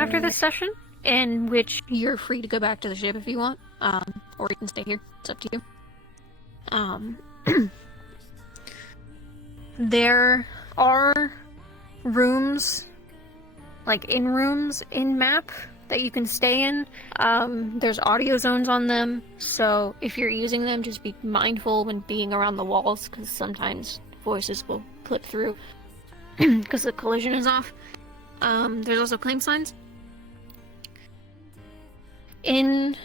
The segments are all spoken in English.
after this session, in which you're free to go back to the ship if you want, or you can stay here. It's up to you. There are rooms, like in-rooms in map that you can stay in. There's audio zones on them, so if you're using them, just be mindful when being around the walls, because sometimes voices will clip through because the collision is off. There's also claim signs. In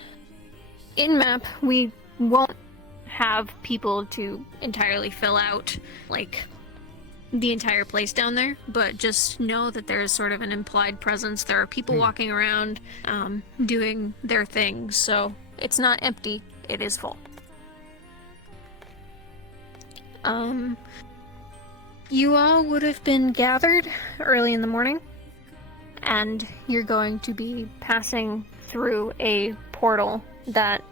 map, we won't have people to entirely fill out, like, the entire place down there, but just know that there is sort of an implied presence. There are people walking around, doing their things, so it's not empty, it is full. You all would have been gathered early in the morning, and you're going to be passing through a portal that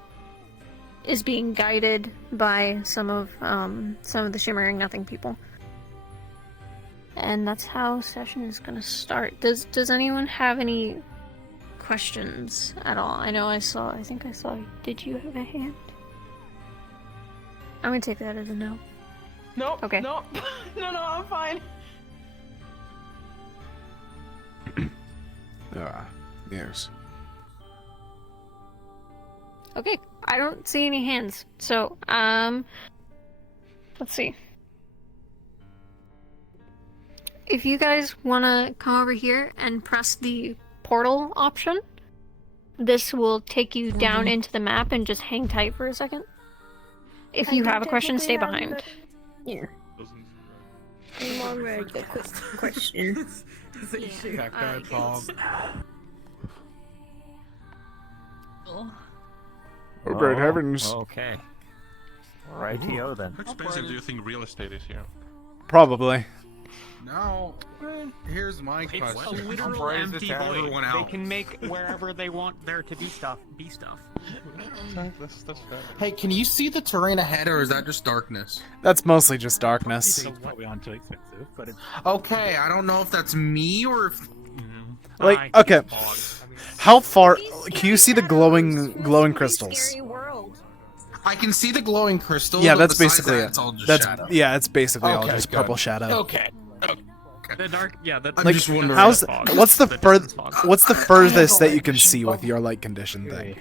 is being guided by some of the Shimmering Nothing people. And that's how session is gonna start. Does anyone have any questions at all? I think I saw, did you have a hand? I'm gonna take that as a no. Nope. Okay. Nope. No, I'm fine. Yes. Okay, I don't see any hands. So, let's see. If you guys want to come over here and press the portal option, this will take you down into the map, and just hang tight for a second. If you have a question, stay behind. Yeah. I'm already a quick question. Oh, great heavens. Okay. Rightio then. How expensive do you think real estate is here? Probably. Now, here's my It's question. a literal Phrase it empty to void. everyone They else. can make wherever they want there to be stuff. That's fair. Hey, can you see the terrain ahead, or is that just darkness? That's mostly just darkness. It's probably on too expensive, but it's Okay, I don't know if that's me or if... Like, okay. How far can you see the glowing crystals? Scary world. I can see the glowing crystal. Yeah, but that's besides basically that, it. It's all just That's shadow. yeah, it's basically all Okay, just good. purple shadow. Okay. the dark. Yeah, that's I'm Like, just wondering. how's what's the distance fog. what's the furthest that you can see with your light condition thing?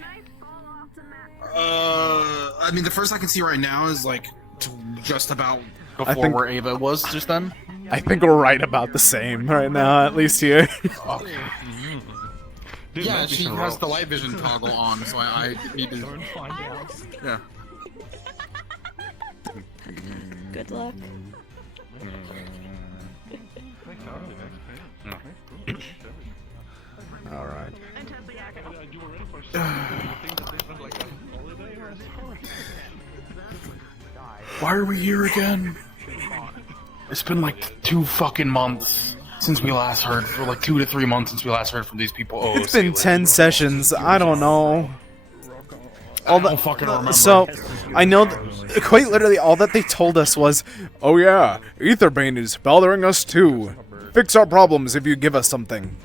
I mean, the first I can see right now is like just about before think- where Ava was just then. I think we're right about the same right now, at least here. Yeah, she has the light vision toggle on, so I need to. Yeah. Good luck. All right. Why are we here again? It's been like 2 fucking months since we last heard, or like 2 to 3 months since we last heard from these people. Oh, It's been 10 sessions. I don't know. I don't fucking remember. So, I know quite literally all that they told us was, oh yeah, Aetherbane is bothering us too. Fix our problems if you give us something.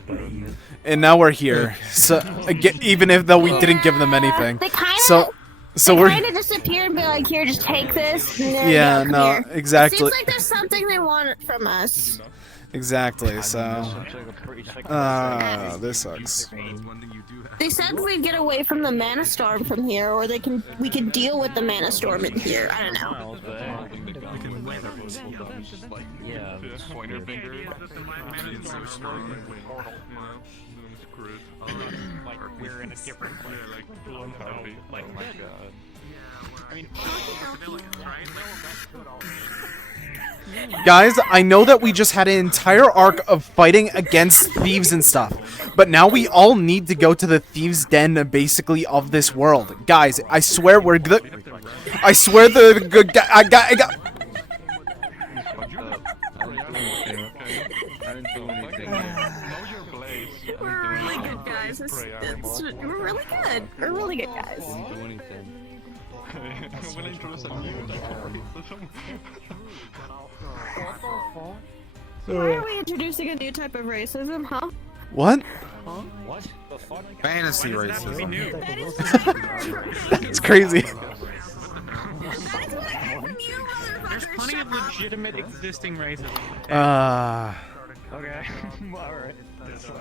And now we're here. So again, even if though we didn't give them anything. They kind of. So we're kind of just appear and be like, "Here, just take this." And then yeah, come no, here. exactly. Seems like there's something they want from us. Exactly. So, this sucks. They said we'd get away from the mana storm from here, or we can deal with the mana storm in here. I don't know. Yeah, pointer finger. Like we're in a different place. Like, oh my god. I mean, Guys, I know that we just had an entire arc of fighting against thieves and stuff, but now we all need to go to the thieves' den, basically, of this world. Guys, I swear we're good. I swear the good guy. I got. We're really good guys. We're really good. We're really good guys. Why are we introducing a new type of racism, huh? What? What the fuck? Fantasy racism. It's crazy. There's plenty of legitimate existing racism. Okay. Alright.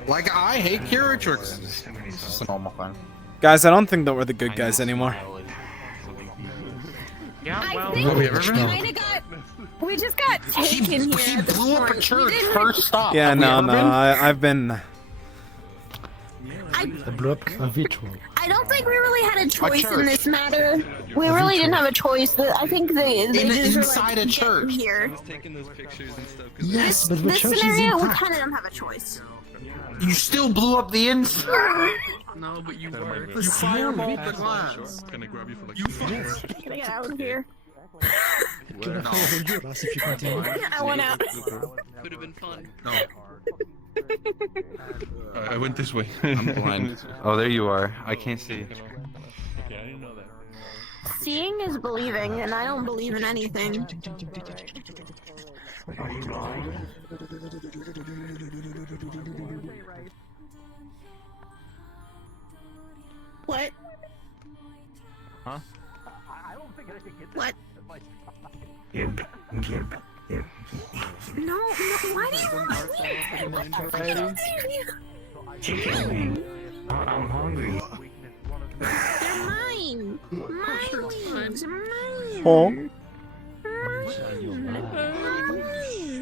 Like, I hate curatrix. It's just a normal thing. Guys, I don't think that we're the good guys anymore. Yeah, well, I think we just got taken here. He blew up a church first stop. Yeah, Have we no, ever no, been? I've been. I don't think we really had a choice in this matter. We really didn't have a choice. I think they just inside were, like, a church. getting here. Taking those pictures and stuff. Yes, but This scenario, we kind of don't have a choice. you still blew up the inside. No, but you were. You fireballed the glass. Gonna grab you for like. Can I get out of here? No. I want out. Could have been fun. No. I went this way. I'm blind. Oh, there you are. I can't see. okay, I didn't know that. Seeing is believing, and I don't believe in anything. What? Huh? What? No, why do you want I'm hungry. They're mine! Mine leaves! Mine! Oh. Mine!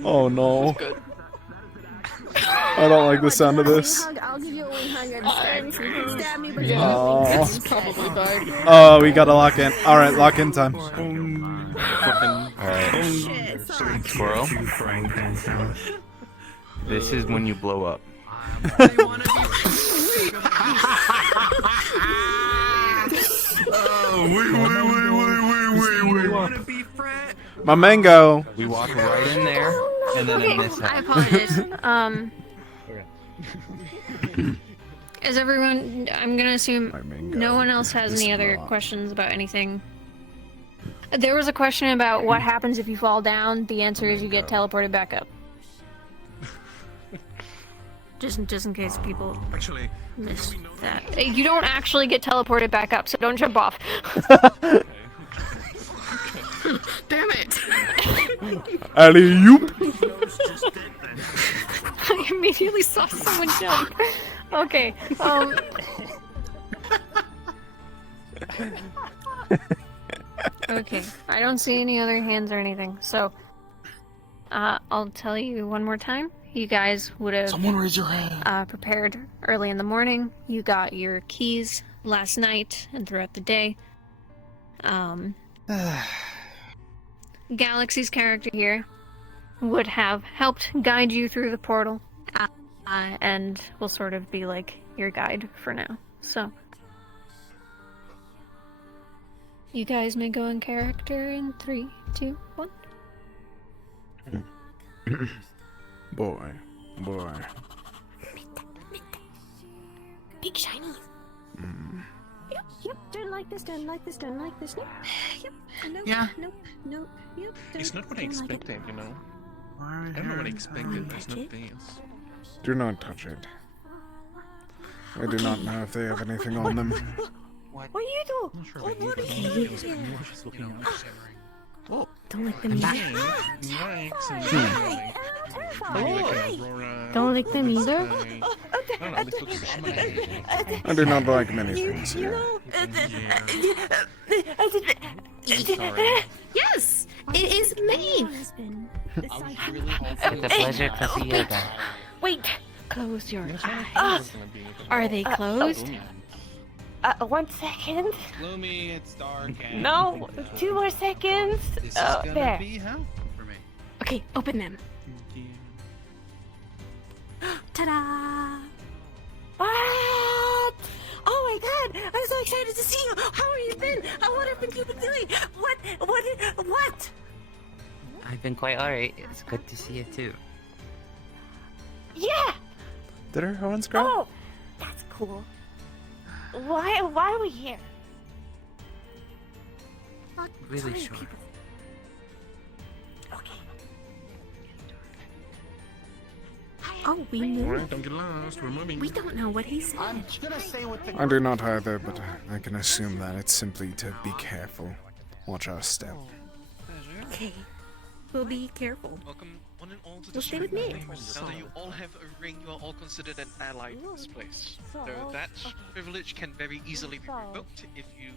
Oh no. I don't like the sound of this. I'll give you a wing hug and stab me, but Oh. Probably fine. Oh, we gotta lock in. All right, lock in time. Alright. shit, sorry. Squirrel. This is when you blow up. My mango. We walk right in there, and then a mishap. I apologize. Is everyone? I'm gonna assume no one else has any other questions about anything. There was a question about what happens if you fall down. The answer is you get teleported back up. Just in case people Actually, missed that. You don't actually get teleported back up, so don't jump off. Damn it! Alley-oop. I immediately saw someone jump. Okay. Okay. I don't see any other hands or anything. So, I'll tell you one more time. You guys would have Someone raise your hand. prepared early in the morning. You got your keys last night and throughout the day. Galaxy's character here would have helped guide you through the portal, and will sort of be like your guide for now. So, you guys may go in character in 3, 2, 1. Boy. Big shiny. Yep, don't like this, don't like this, don't like this. Nope. Yep, nope, Yeah. nope, yep. it's not what I expected, you know. I don't know what I expected. There's no dance. Do not touch it. I do not know if they have anything on them. What do you do? What do you do? Oh, Don't lick them either. Yikes and Don't lick them either? I do not like many things here. Yes, it is me. It's a pleasure to see you again. Wait! Close your eyes. Are they closed? 1 second. Gloomy, it's dark. And No, 2 more seconds. This is There. gonna be hell for me. Okay, open them. Ta-da! What? Oh my god! I'm so excited to see you! How have you been? What have you been doing? What? I've been quite alright. It's good to see you too. Yeah! Did her horns grow? Oh, that's cool. Why are we here? Really sure. Okay. Hi. Oh, we Alright, moved. don't get lost. We're moving. We don't know what he said. I do not either, but I can assume that it's simply to be careful. Watch our step. Okay. We'll be careful. Welcome one and all to the We'll stay with me. Now that you all have a ring, you are all considered an ally in this place. So that privilege can very easily be revoked if you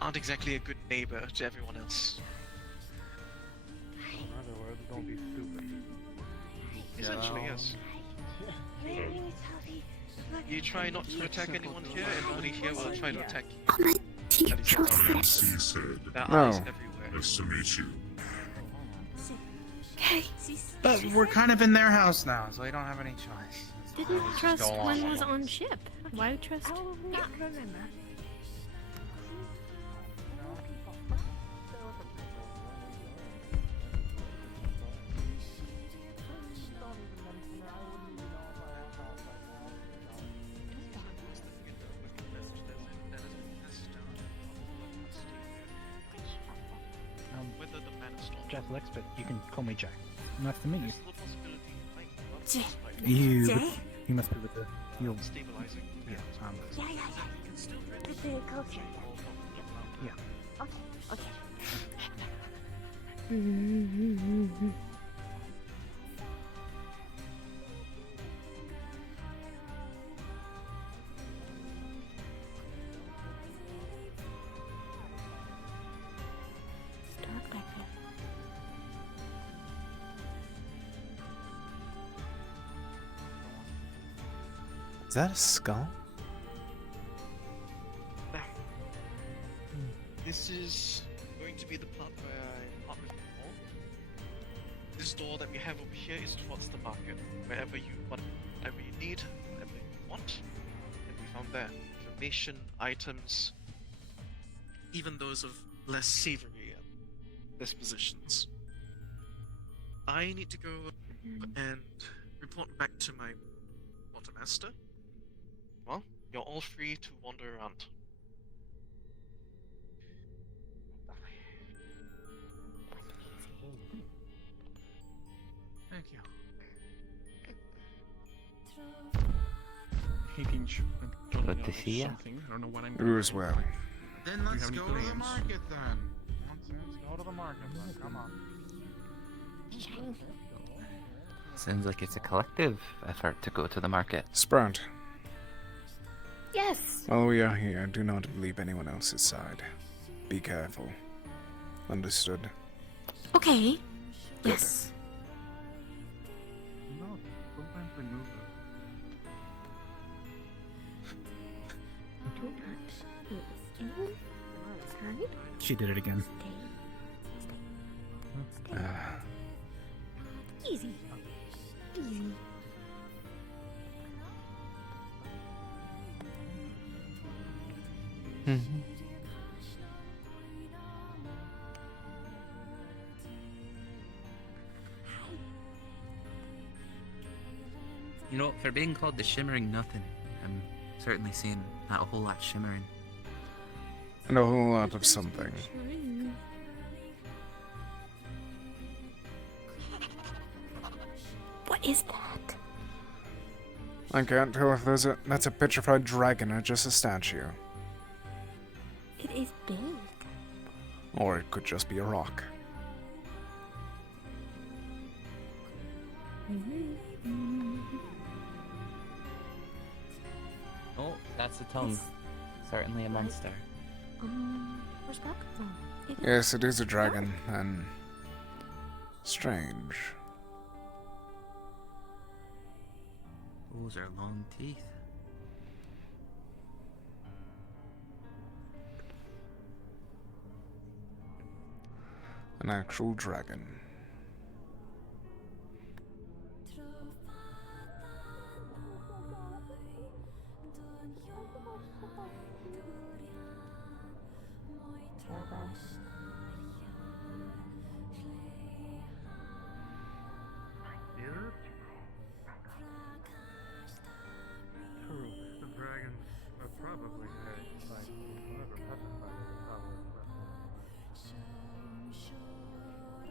aren't exactly a good neighbor to everyone else. In other words, don't be stupid. Essentially, yes. You try not to attack anyone here, and nobody here will try to attack you. Amitt, do you trust this? There are No. eyes everywhere. Nice to meet you. Okay. But we're kind of in their house now, so I don't have any choice. Didn't Let's just trust go along one with was it. on ship. Why trust? Whether the man is strong. Jack Lex, but you can call me Jack. Nice to meet you. There's little possibility like Jay. You, Jay? you must be with the field. stabilizing. Yeah, Yeah. With the culture. yeah. Okay. It's dark back there. Is that a skull? This is going to be the part where I part with you all. This door that we have over here is towards the market. Wherever you whatever you need, whatever you want. And we found there information, items, even those of less savory dispositions. I need to go and report back to my quartermaster. Well, you're all free to wander around. Thank you. Hating Good to see ya. something. I don't know what I'm You as well. Then let's have any go to the plans? market then. Let's go to the market then. Come on. Sounds like it's a collective effort to go to the market. Sprout, Yes. while we are here, do not leave anyone else's side. Be careful. Understood. Okay. Yes. No, sometimes we move Do not move. Anyone outside? She did it again. Stay. Easy. Easy. You know, for being called the Shimmering Nothing, I'm certainly seeing that a whole lot shimmering. And a whole lot of something. What is that? I can't tell if that's a petrified dragon or just a statue. It is big. Or it could just be a rock. Oh, that's a tongue. Certainly a monster. Where's that come from? It is Yes, it is a dragon, and strange. Those are long teeth. An actual dragon. True, the dragons are probably heard by whoever petrified the power of breath.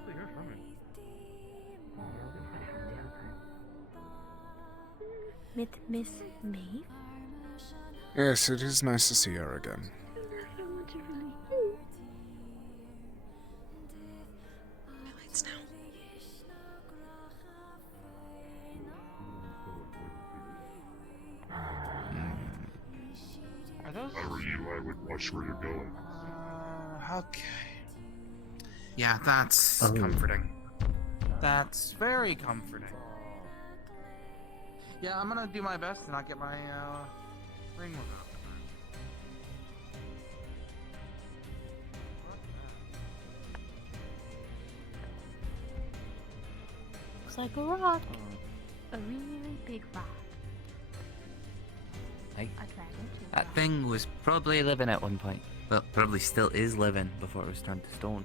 They are from Miss Maeve? Yes, it is nice to see her again. Highlights now. Are those? If I were you, I would watch where you're going. Okay. Yeah, that's comforting. That's very comforting. Yeah, I'm gonna do my best to not get my ring removed. Looks like a rock. A really big rock. Hey. A dragon. That thing was probably living at one point. Well, probably still is living before it was turned to stone.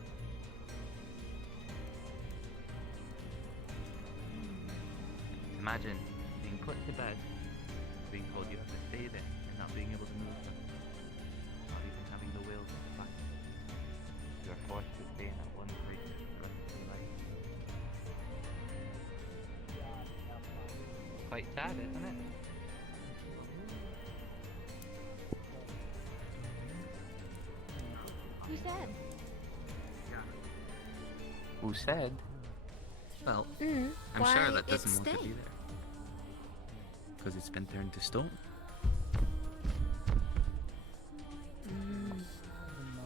Imagine being put to bed, being told you have to stay there, and not being able to move. Not even having the will to fight. You are forced to stay in that one place for the rest of your life. Quite sad, isn't it? Who said? Who said? Well, Mm, I'm why sure that doesn't it want to stay? be there. Because it's been turned to stone.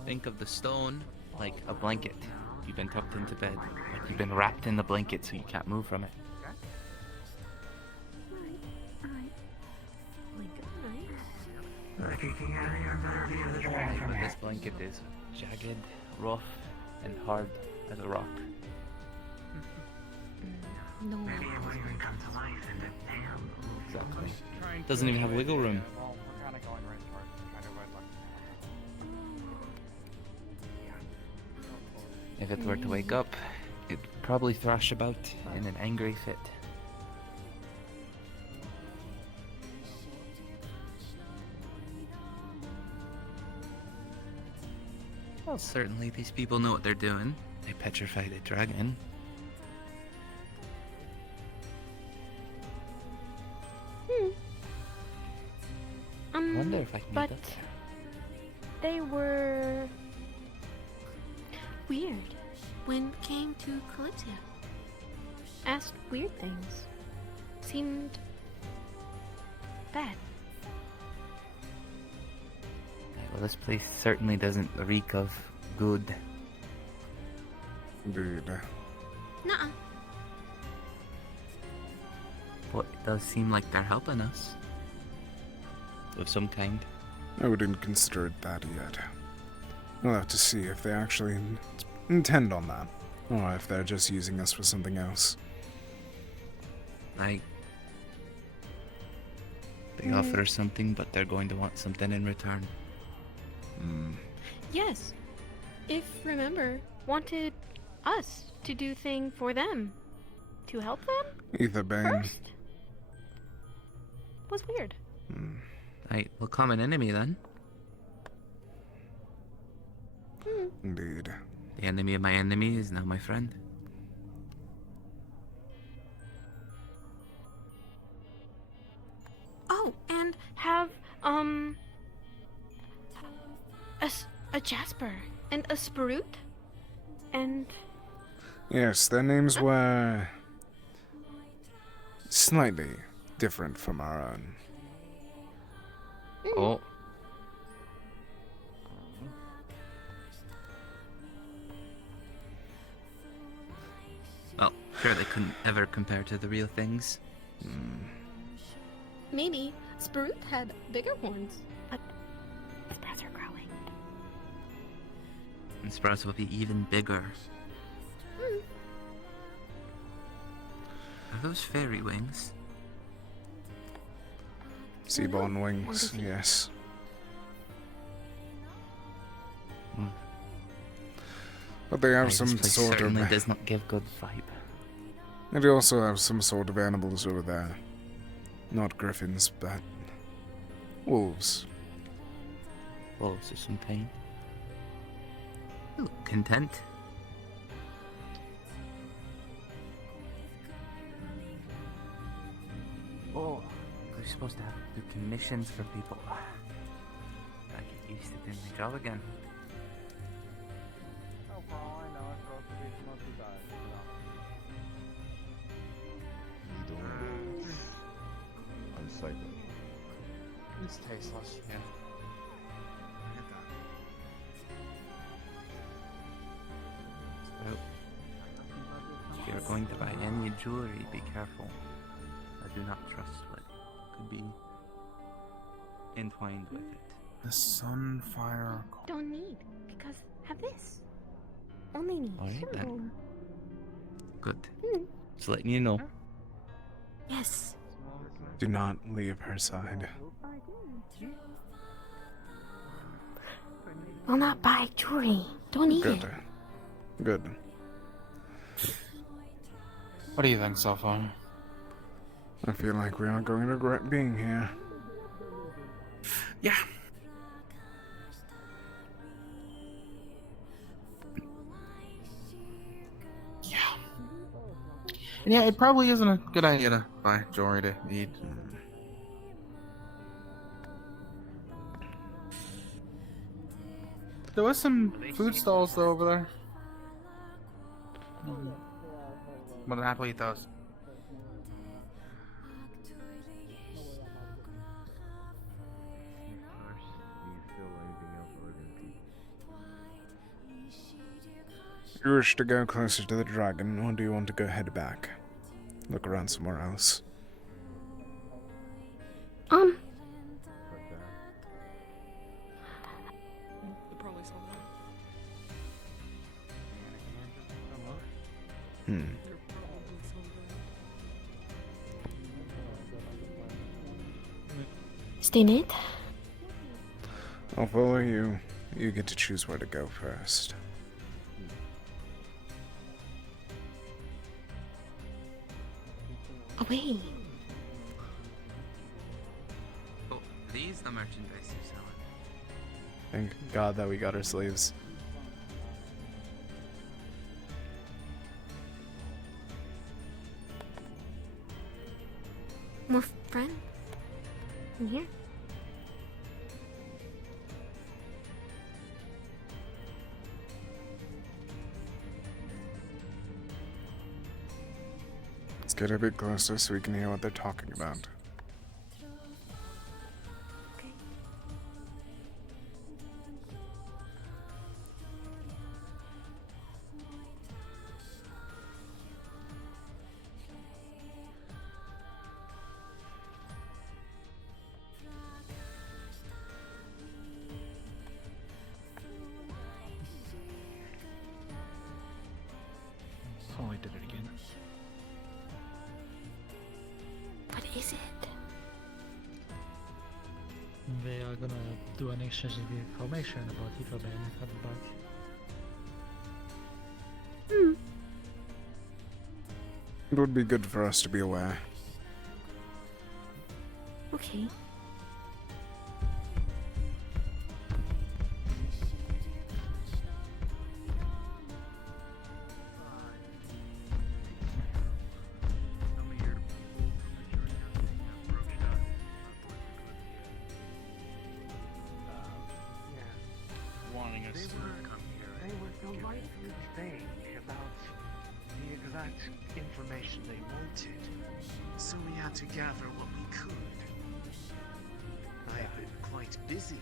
Think of the stone like a blanket. You've been tucked into bed. Like you've been wrapped in the blanket so you can't move from it. But this blanket is jagged, rough, and hard as a rock. No. Exactly. Doesn't even have wiggle room. Well, we're kind of going right towards it, trying to avoid luck. If it were to wake up, it'd probably thrash about in an angry fit. Well, certainly these people know what they're doing. They petrified a dragon. I wonder if I can But get up there. they were weird when it came to Kalypsia. Asked weird things. Seemed bad. Well, this place certainly doesn't reek of good. Indeed. Nuh-uh. But it does seem like they're helping us. Of some kind. I wouldn't consider it that yet. We'll have to see if they actually intend on that, or if they're just using us for something else. Like, they offer us something, but they're going to want something in return. Yes. If, remember, wanted us to do thing for them. To help them? Aetherbane. First? Was weird. Right, well, common enemy then. Indeed. The enemy of my enemy is now my friend. Oh, and have, a Jasper and a Sprout and Yes, their names were slightly different from our own. Oh. Well, sure they couldn't ever compare to the real things. maybe Sprout had bigger horns, but sprouts are growing. And sprouts will be even bigger. Are those fairy wings? Seaborn wings, yes. But they have Aye, some this place sort of... certainly does not give good vibe. They also have some sort of animals over there. Not griffins, but... wolves. Wolves of some kind. Ooh, content. Oh, supposed to have to do commissions for people. Gotta get used to doing my job again. I'm psycho. It's tasteless. Yeah. So, if you're going to buy any jewelry, be careful. I do not trust what could be entwined with it. The Sunfire. Don't need, because have this. Only need Alright then. symbol. Good. Just letting you know. Yes. Do not leave her side. Will not buy jewelry. Don't need Good. it. Good. What do you think so far? I feel like we aren't going to regret being here. Yeah. Yeah. And yeah, it probably isn't a good idea to buy jewelry to eat. There was some food stalls though over there. But I'd happily eat those. You wish to go closer to the dragon, or do you want to go head back? Look around somewhere else. Stay knit. I'll follow you. You get to choose where to go first. Away. Oh, these the merchandise you're selling. Thank God that we got our sleeves. More friend? In here? Let's get a bit closer so we can hear what they're talking about. Oh, I did it again. What is it? They are gonna do an exchange of information about Ethelbane coming back. It would be good for us to be aware. Okay. Wanting us to come here. They were delightfully vague about the exact information they wanted, so we had to gather what we could. I've been quite busy.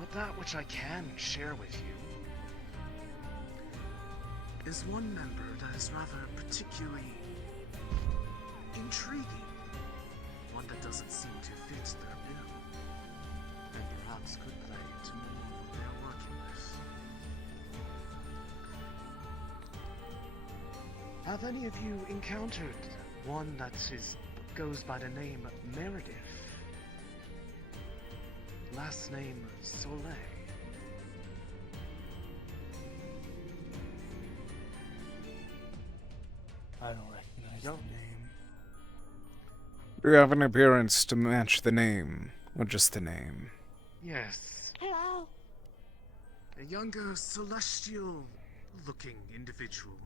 But that which I can share with you is one member that is rather particularly intriguing. One that doesn't seem to fit their bill, and perhaps could play into more what they're working with. Have any of you encountered one that goes by the name Meredith? Last name Soleil. I don't recognize the name. Do you have an appearance to match the name, or just the name? Yes. Hello. A younger, celestial-looking individual.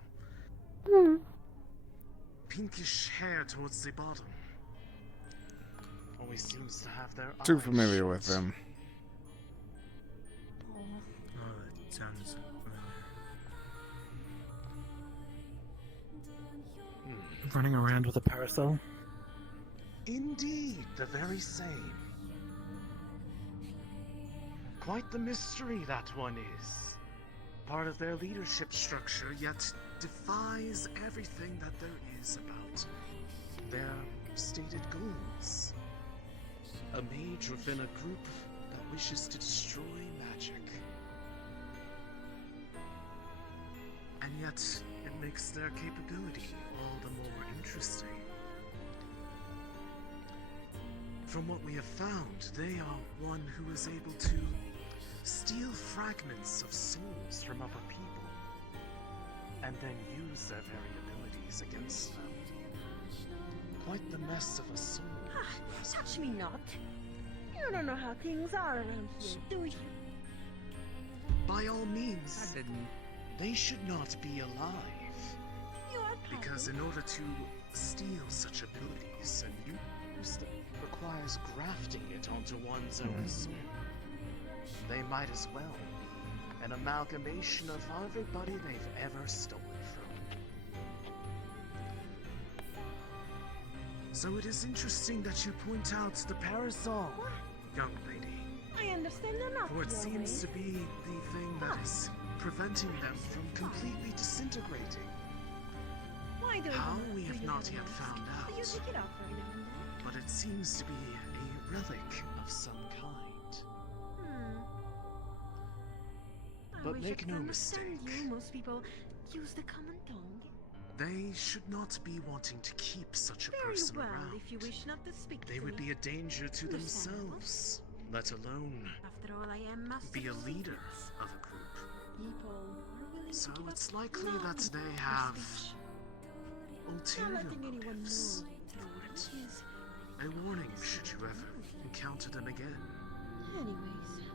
pinkish hair towards the bottom. Always seems to have their Too eyes familiar shut. with them. Oh, it sounds familiar. Running around with a parasol? Indeed, the very same. Quite the mystery that one is. Part of their leadership structure, yet defies everything that there is about their stated goals. A mage within a group that wishes to destroy magic. And yet, it makes their capability all the more interesting. From what we have found, they are one who is able to steal fragments of souls from other people, and then use their very abilities against them. Quite the mess of a soul. Touch me not. You don't know how things are around here, do you? By all means, they should not be alive. Because in order to steal such abilities and use them requires grafting it onto one's own soul. They might as well. An amalgamation of everybody they've ever stolen from. So it is interesting that you point out the parasol, young lady. I understand they're not For it your seems way. to be the thing that is preventing them from completely disintegrating. Why do How you we have really not yet ask? found But you out. take it out every now and then. But it seems to be a relic of some kind. I But wish make I could no understand mistake. You. Most people use the common tongue. They should not be wanting to keep such a Very person well, around. if you wish not to speak They to would me. be a danger to Understandable. themselves, let alone After all, I am master be a of leader secrets. of a group. People are willing So to give it's up likely that nothing they for have speech. Not ulterior letting anyone motives know for it. is. A warning should you ever encounter them again. Anyways.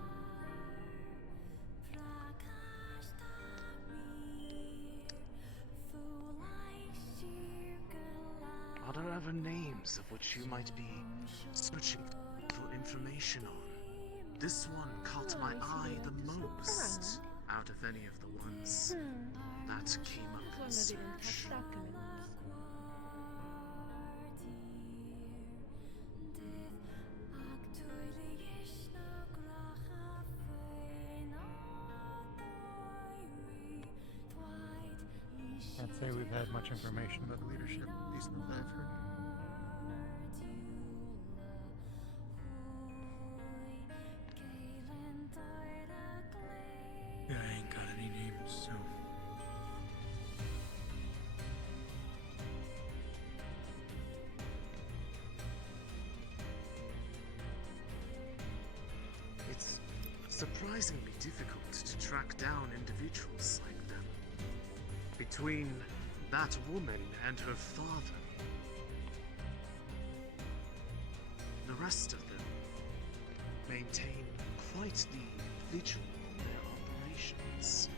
Are there other names of which you might be searching for information on? This one caught my eye the most out of any of the ones that came up in As long as they didn't search. touch documents. Can't say we've had much information about the leadership, at least not that I've heard. Yeah, I ain't got any names, so. It's surprisingly difficult to track down individuals like them. Between that woman and her father, the rest of them maintain quite the vigil in their operations.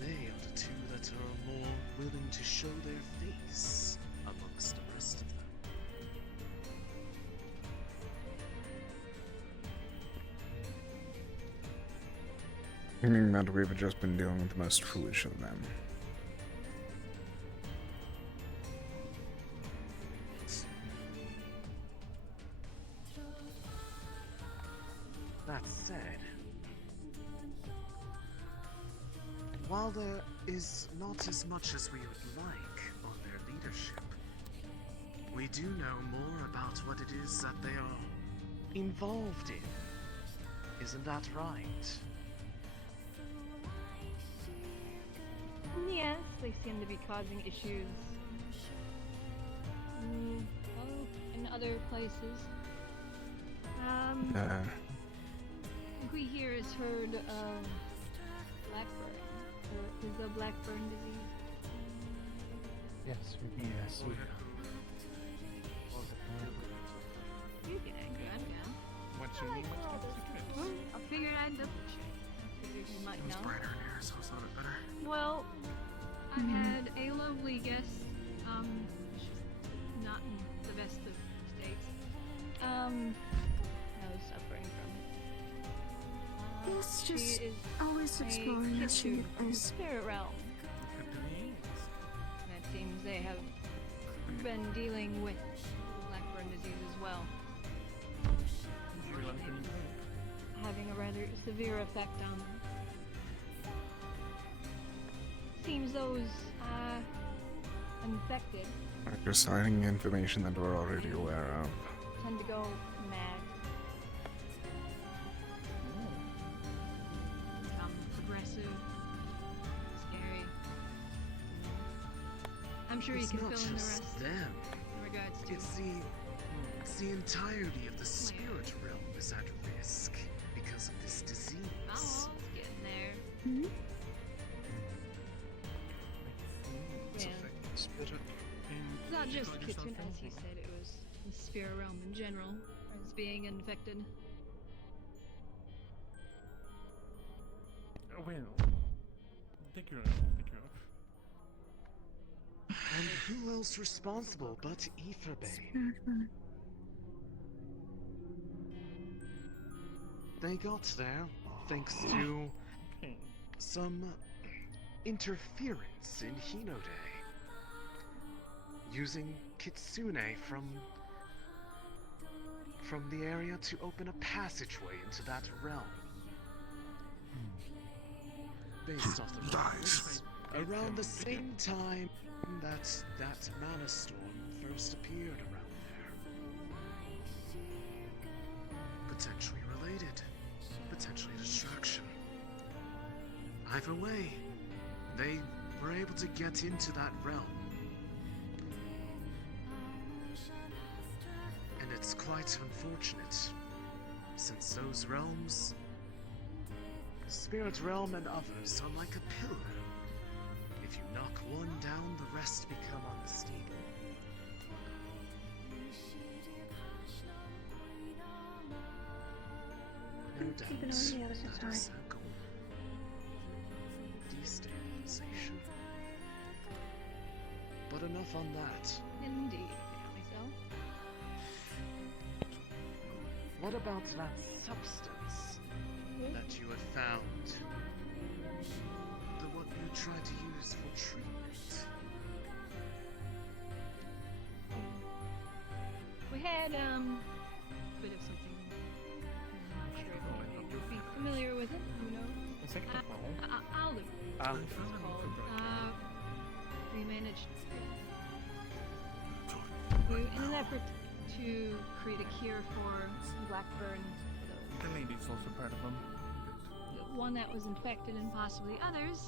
They are the two that are more willing to show their face amongst the rest of them. Meaning that we've just been dealing with the most foolish of them. That said, while there is not as much as we would like on their leadership, we do know more about what it is that they are involved in. Isn't that right? Yes, they seem to be causing issues. Well, in other places. We here has heard of blackburn, or is the blackburn disease? Yes, we Yes, we You can angry, I'm down. What's your name? Well, I figured I'd double check. I figured you might It was know. brighter in here, so it's a little bit better. Well, I've had a lovely guest, not in the best of states. I was suffering from it. Yes, She just is always a exploring as she creature from the is. spirit realm. It seems they have been dealing with Blackburn disease as well. Having a rather severe effect on them. Seems those infected Just hiding information that we're already aware of. tend to go mad. Become aggressive, scary. I'm sure you It's can not fill in the just rest them. in regards to. It's the entirety of the spirit realm is at risk because of this disease. Oh, it's getting there. Hmm? It's Yeah. affecting spirit. It's not just the kitchen, as he said, it was the spirit realm in general as being infected. Well, take your And who else responsible but Aetherbane? They got there thanks to some interference in Hinode, using Kitsune from the area to open a passageway into that realm. Based off the rumors, around the same time that mana storm first appeared around there. Potentially related, potentially a distraction. Either way, they were able to get into that realm. And it's quite unfortunate, since those realms, the spirit realm and others, are like a pillar. If you knock one down, the rest become unstable. No doubt, that is a goal. Destabilization. But enough on that. Indeed, myself. What about that substance that you have found? The one you tried to use for treatment? We had a bit of something. I'm not sure if you'd be familiar with it. Who knows? Alder. Alder. It's called. We managed. In an effort to create a cure for Blackburn, The lady's also part of them. one that was infected and possibly others.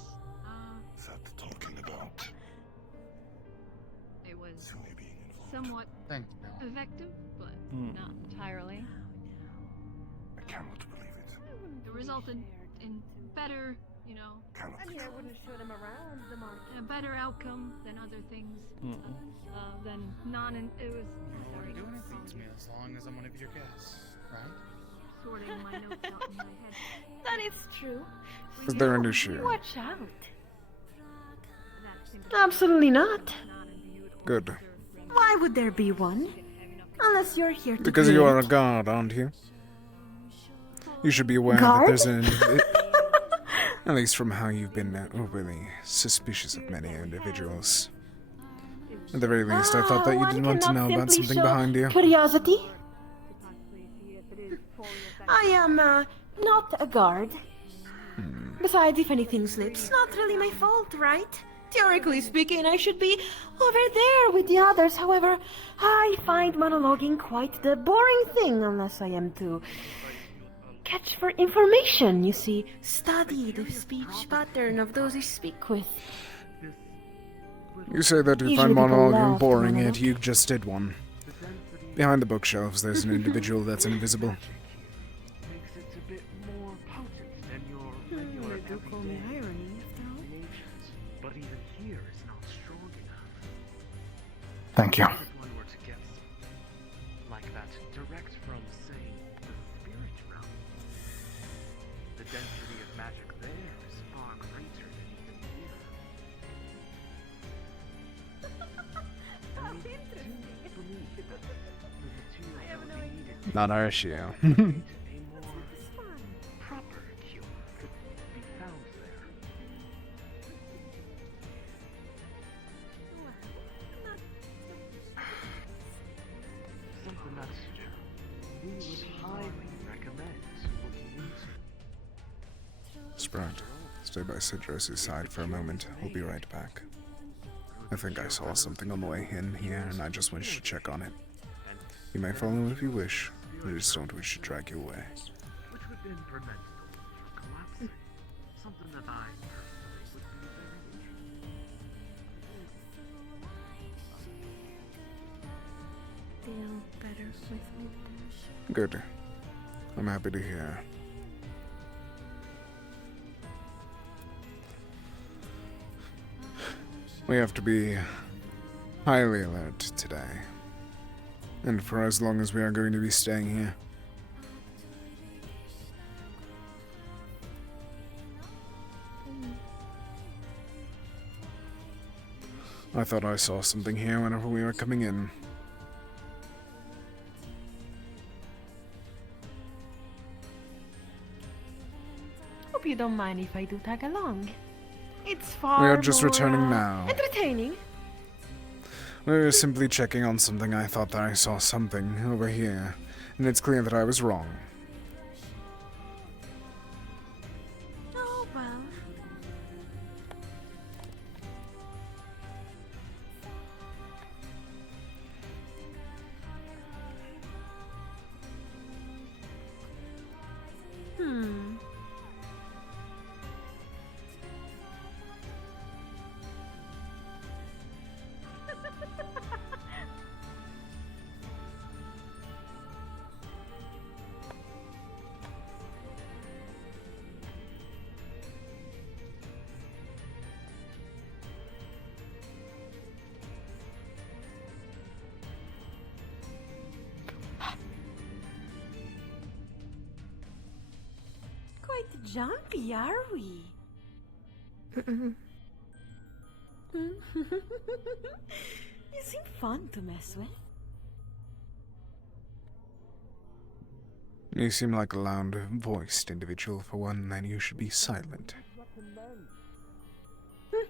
Is that the talking about? It was somewhat effective, but not entirely. I cannot believe it. It resulted in better, I mean, I wouldn't show them around the market. a better outcome than other things. Than it was. Sorry. Do anything to me as long as I'm one of your guests, right? Sorting my notes out in my head. That is true. Is there an issue? Watch out. Absolutely not. Good. Why would there be one? Unless you're here to Because you are a create. god, aren't you? You should be aware that Guard? there's an... at least from how you've been overly suspicious of many individuals. At the very least, I thought that you One didn't want to cannot know about simply something show behind you. Curiosity? I am not a guard. Besides, if anything slips, not really my fault, right? Theoretically speaking, I should be over there with the others. However, I find monologuing quite the boring thing unless I am to catch for information, you see. Study the speech pattern of those I speak with. You say that you Usually find people monologuing laugh boring, when I yet you just did one. Behind the bookshelves, there's an individual that's invisible. Makes it a bit more potent than your regular You do call me everyday irony, after all. reagent. But even here is not strong enough. Thank you. If one were to get something like that direct from, say, the spirit realm, the density of magic there is far greater than even here. Not our issue. A more proper cure could be found there. Something that we would highly recommend looking into. Sprout, stay by Sidros's side for a moment. We'll be right back. I think I saw something on the way in here, and I just wish to check on it. You may follow if you wish. I just don't wish to drag you away. Which would then prevent the walls from collapsing. Something that I personally would be very interested in. Feel better with me. Good. I'm happy to hear. We have to be highly alert today. And for as long as we are going to be staying here. I thought I saw something here whenever we were coming in. Hope you don't mind if I do tag along. It's far We are just more, returning now. entertaining. We were simply checking on something. I thought that I saw something over here, and it's clear that I was wrong. Oh, well. Hmm. Quite jumpy, are we? You seem fun to mess with. You seem like a loud-voiced individual for one, then you should be silent. This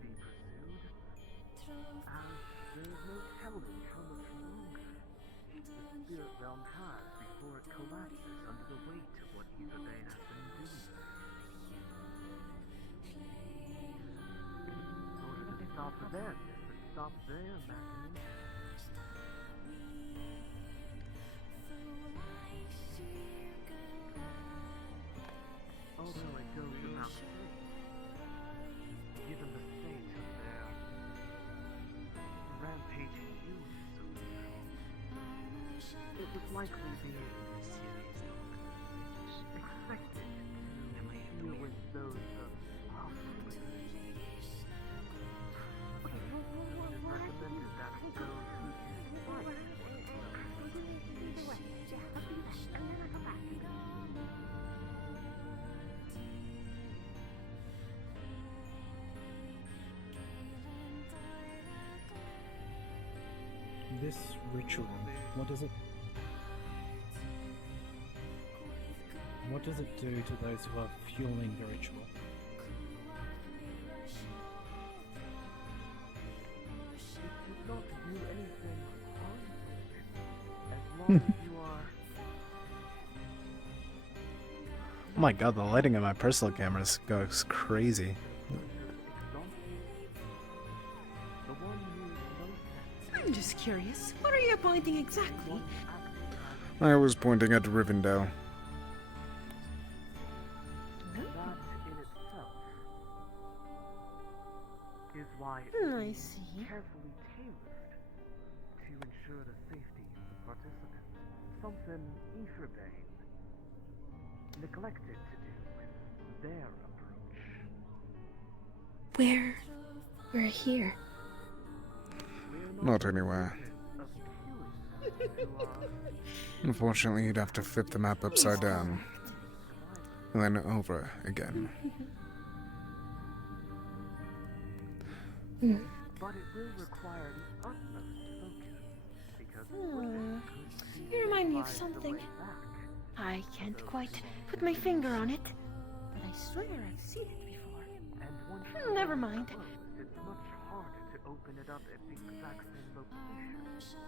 be pursued, as there is no telling how much longer the spirit realm has before it collapses under the weight of what Etherbane has been doing. In order to stop them, to stop their machinations. Although it goes without saying, given the state of their rampaging youth, it would likely be expected to deal with those of possibly. But it is recommended that those who dislike This ritual, what does it do to those who are fueling the ritual? It does not do anything harmful, as long as you are. Oh my god, the lighting on my personal cameras goes crazy. I'm just curious. What are you pointing exactly? I was pointing at Rivendell. That in itself is why it I is see. carefully tailored to ensure the safety of the participants. Something Etherbane neglected to do with their approach. We're here. Not anywhere. Unfortunately, you'd have to flip the map upside down. And then over again. But it will require the utmost focus. You remind me of something. I can't quite put my finger on it, but I swear I've seen it before. Never mind. It's much harder to open it up at the exact same location.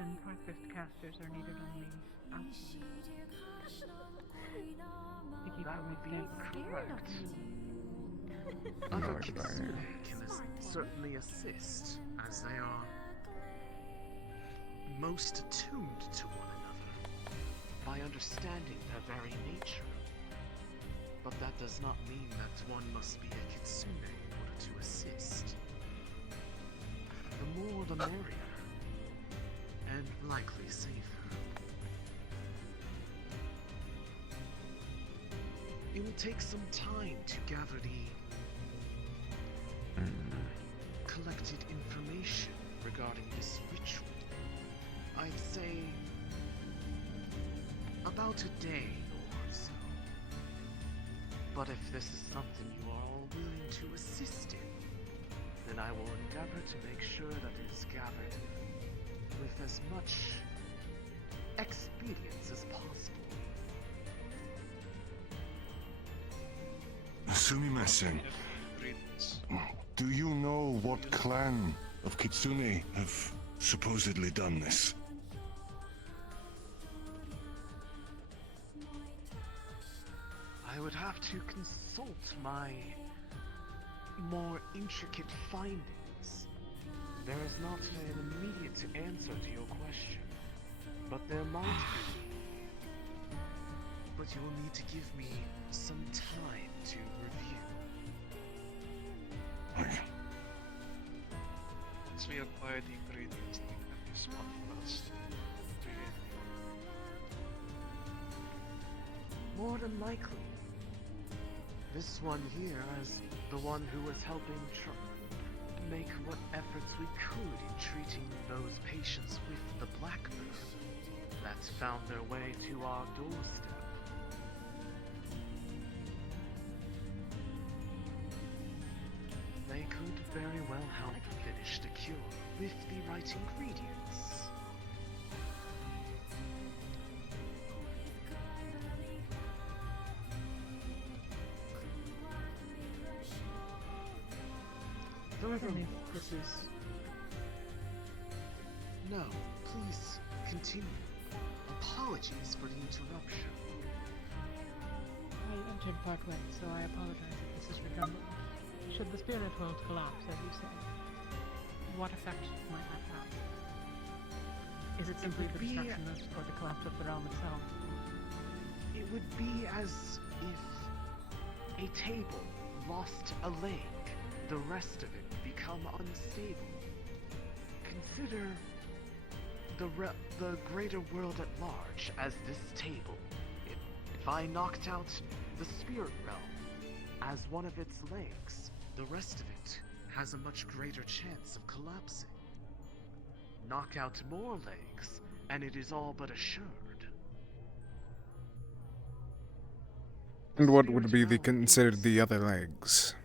And practiced casters are needed on the outside. To keep That would be correct. No, Other I Kitsune can certainly assist, as they are most attuned to one another by understanding their very nature. But that does not mean that one must be a Kitsune in order to assist. The more the merrier, and likely safer. It will take some time to gather the collected information regarding this ritual. I'd say about a day or so. But if this is something you are all willing to assist in, then I will endeavor to make sure that it is gathered with as much expedience as possible. Sumimasen, do you know what clan of Kitsune have supposedly done this? I would have to consult my more intricate findings. There is not an immediate answer to your question, but there might be. But you will need to give me some time to review. Once we acquire the ingredients, we can be smart first. More than likely. This one here as the one who was helping make what efforts we could in treating those patients with the blackbird that found their way to our doorstep. They could very well help finish the cure with the right ingredients. Certainly, this is... No, please continue. Apologies for the interruption. I entered partway, so I apologize if this is redundant. Should the spirit world collapse, as you say, what effect might that have? Is it simply the destruction or the collapse of the realm itself? It would be as if a table lost a leg, the rest of it become unstable. Consider the greater world at large as this table. If I knocked out the spirit realm as one of its legs, the rest of it has a much greater chance of collapsing. Knock out more legs, and it is all but assured. And what would be considered the other legs?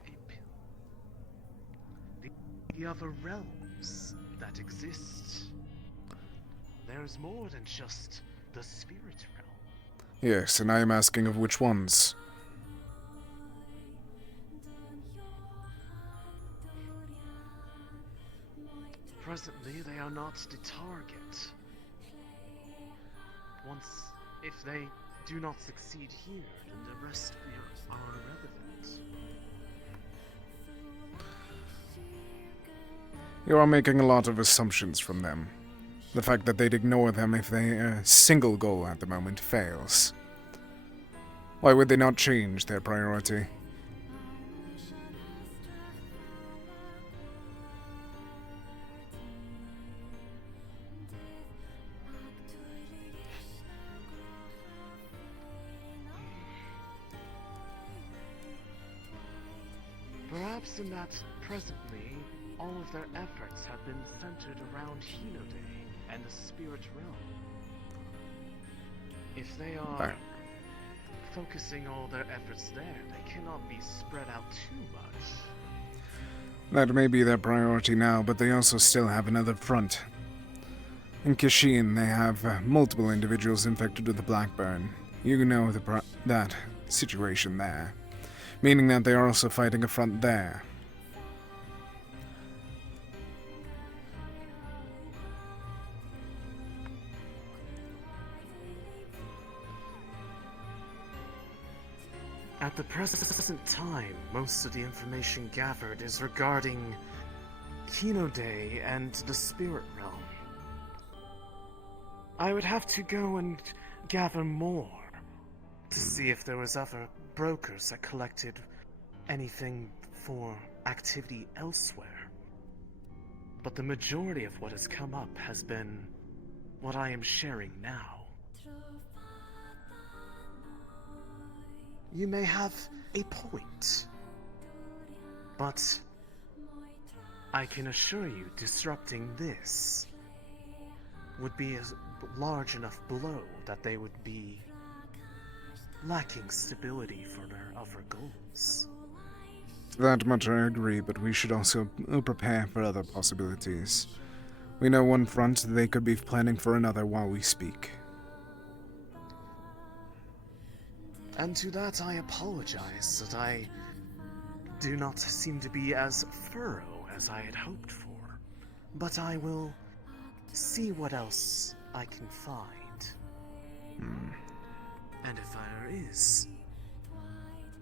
The other realms that exist. There's more than just the spirit realm. Yes, and I am asking of which ones. Presently, they are not the target. If they do not succeed here, then the rest are irrelevant. You are making a lot of assumptions from them. The fact that they'd ignore them if their single goal at the moment fails. Why would they not change their priority? Perhaps in that presently, all of their efforts have been centered around Hinode and the spirit realm. If they are focusing all their efforts there, they cannot be spread out too much. That may be their priority now, but they also still have another front. In Kashin, they have multiple individuals infected with the Blackburn. You know that situation there, meaning that they are also fighting a front there. At the present time, most of the information gathered is regarding Kinode and the Spirit Realm. I would have to go and gather more to see if there was other brokers that collected anything for activity elsewhere. But the majority of what has come up has been what I am sharing now. You may have a point, but I can assure you disrupting this would be a large enough blow that they would be lacking stability for their other goals. That much I agree, but we should also prepare for other possibilities. We know one front, they could be planning for another while we speak. And to that I apologize that I do not seem to be as thorough as I had hoped for. But I will see what else I can find. And if there is,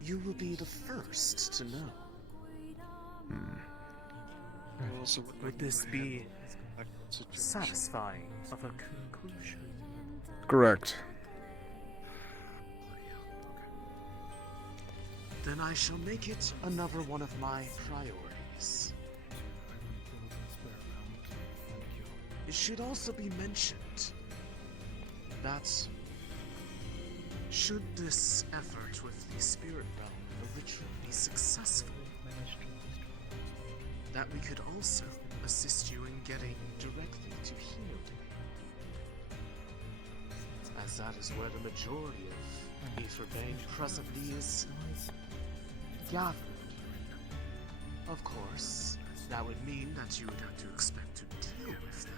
you will be the first to know. Would this be satisfying of a conclusion? Correct. Then I shall make it another one of my priorities. It should also be mentioned that should this effort with the Spirit Realm, the ritual, be successful, that we could also assist you in getting directly to healing. As that is where the majority of Aetherbane presently is gathered. Of course, that would mean that you would have to expect to deal with them.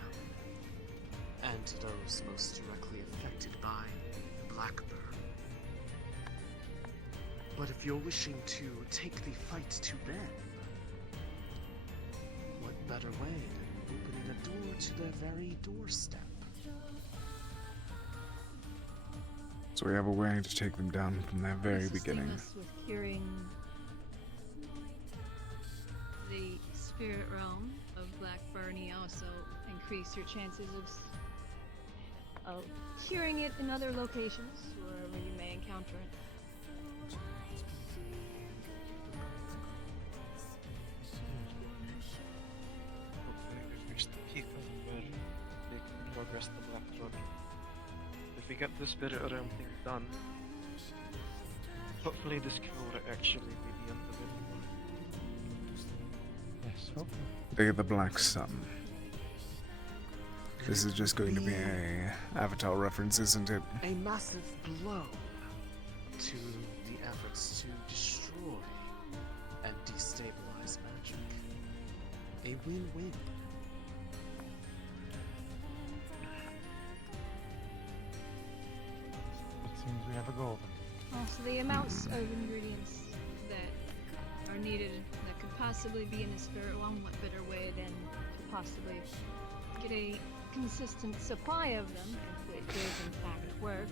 And those most directly affected by Blackburn. But if you're wishing to take the fight to them, what better way than opening a door to their very doorstep? So we have a way to take them down from their very beginning. With curing the spirit realm of Blackburn, you also increase your chances of curing it in other locations, wherever you may encounter it. Hopefully we've reached the peak of where they can progress the Black Road. If we get the Spirit Realm thing done, hopefully this will actually be the end of it. Yes, hopefully. They get the Black Sun. This is just going to be a Avatar reference, isn't it? A massive blow to the efforts to destroy and destabilize magic. A win-win. It seems we have a goal. Also, the amounts of ingredients that are needed that could possibly be in the spirit realm, what better way than to possibly get a consistent supply of them, if it does in fact work,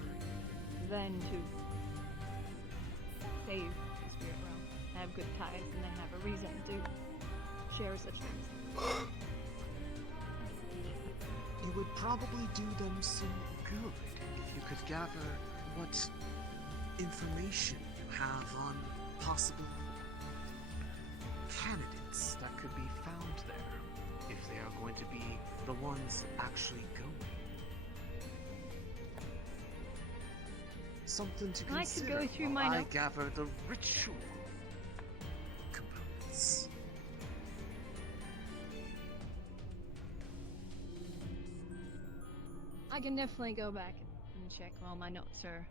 than to save the spirit realm, have good ties, and then have a reason to share such things. It would probably do them some good if you could gather what information you have on possible candidates that could be found there, if they are going to be the ones actually going. Something to I consider could go through while my I notes. gather the ritual components. I can definitely go back and gonna check all my notes are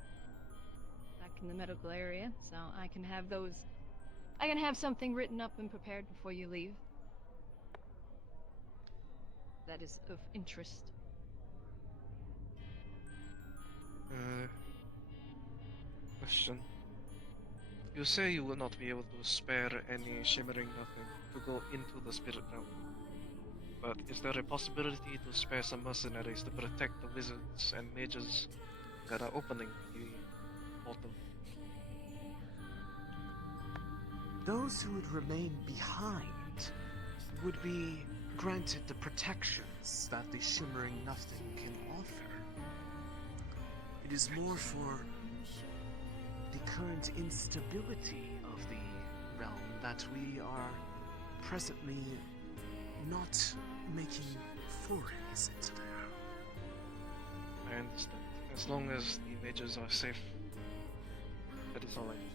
back in the medical area, so I can have those. I can have something written up and prepared before you leave. That is of interest. Question. You say you will not be able to spare any Shimmering nothing to go into the spirit realm. But is there a possibility to spare some mercenaries to protect the wizards and mages that are opening the portal? Those who would remain behind would be granted the protections that the Shimmering Nothing can offer. It is more for the current instability of the realm that we are presently not making forays into there. I understand. As long as the mages are safe, that is all I need.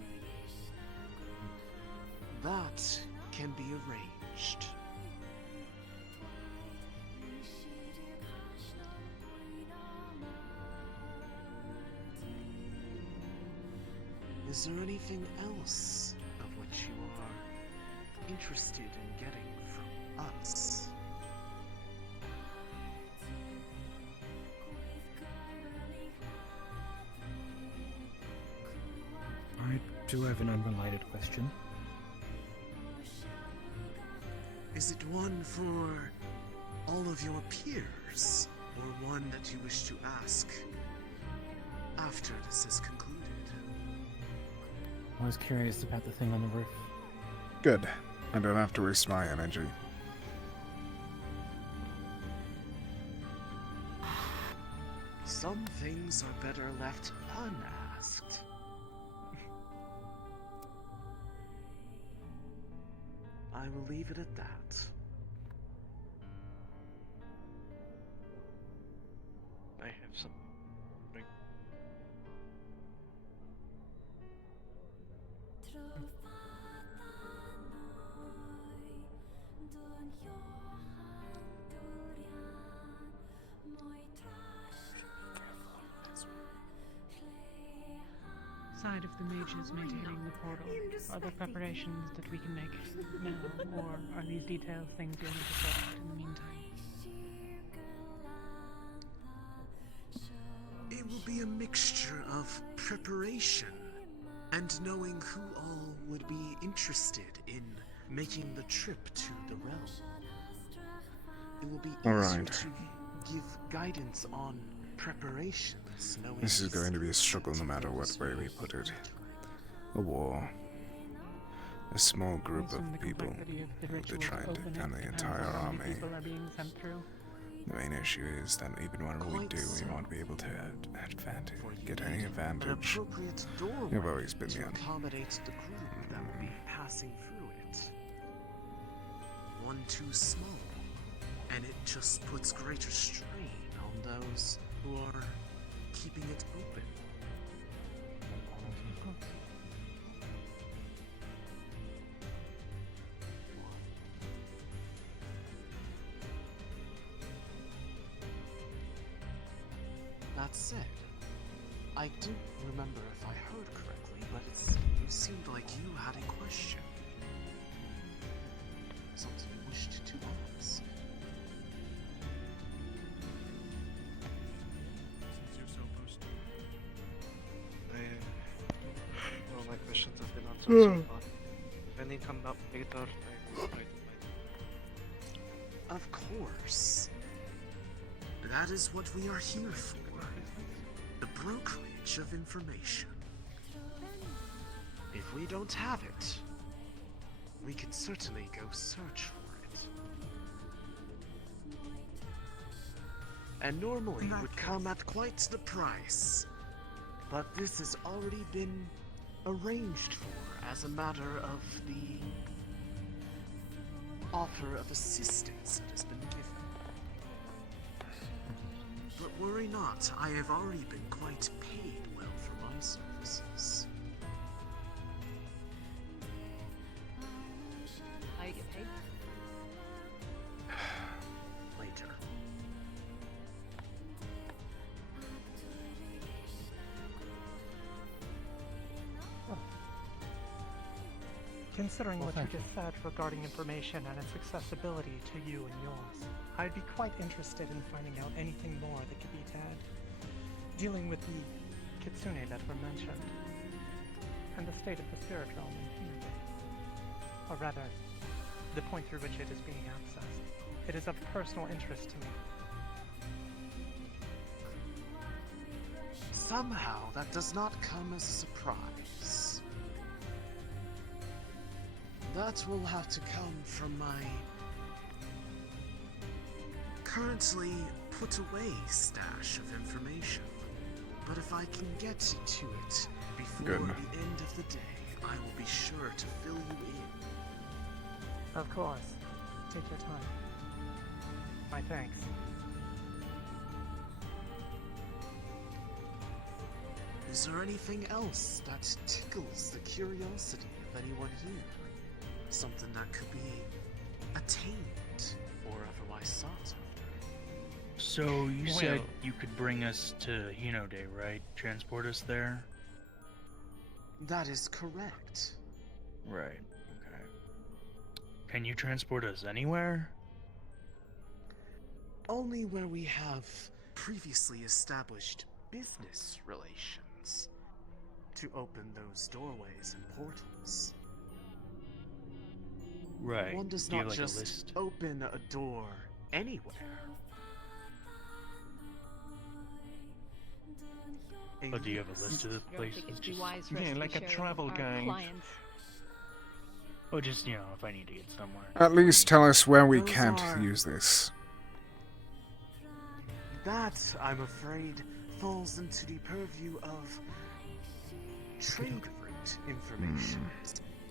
That can be arranged. Is there anything else of which you are interested in getting from us? I do have an unrelated question. Is it one for all of your peers, or one that you wish to ask after this is concluded? I was curious about the thing on the roof. Good. I don't have to waste my energy. Some things are better left unasked. I will leave it at that. I have some. Bring. Side of the mages maintaining the portal, are there preparations that we can make now, or are these details things you'll need to sort out in the meantime? It will be a mixture of preparation and knowing who all would be interested in making the trip to the realm. It will be easier Alright. to give guidance on preparations, knowing This is going to be a struggle no matter what way we put it. A war. A small group of people to try and defend the entire army. The main issue is that even when we do, we won't be able to get any advantage. You've always been the accommodate the group that will be passing through it. One too small, and it just puts greater strain on those who are keeping it open. That said, I do remember if I heard correctly, but it seemed like you had a question. Something you wished to ask. All my questions have been answered so far. If any come up later, I will try to find. Of course. That is what we are here for. The brokerage of information. If we don't have it, we can certainly go search for it. And normally it would come at quite the price. But this has already been arranged for as a matter of the offer of assistance that has been given. But worry not, I have already been quite paid well for my services. How you get paid? Later. Considering Well, what you thank you. just said regarding information and its accessibility to you and yours, I'd be quite interested in finding out anything more that could be had dealing with the kitsune that were mentioned, and the state of the spirit realm in Shimmering. Or rather, the point through which it is being accessed. It is of personal interest to me. Somehow, that does not come as a surprise. That will have to come from my currently put away stash of information. But if I can get to it before Good. the end of the day, I will be sure to fill you in. Of course. Take your time. My thanks. Is there anything else that tickles the curiosity of anyone here? Something that could be attained or otherwise sought after? So you said Well- you could bring us to Hinode, right? Transport us there? That is correct. Right. Okay. Can you transport us anywhere? Only where we have previously established business relations to open those doorways and portals. Right. One does Do you not have, like, a just list? open a door anywhere. Oh, do you have a list of the I don't places? think it'd be Just- wise for us Yeah, to be like a sharing travel our guide. clients. Oh, just, if I need to get somewhere. At least tell us where we Those can't are- use this. That, I'm afraid, falls into the purview of trade route information.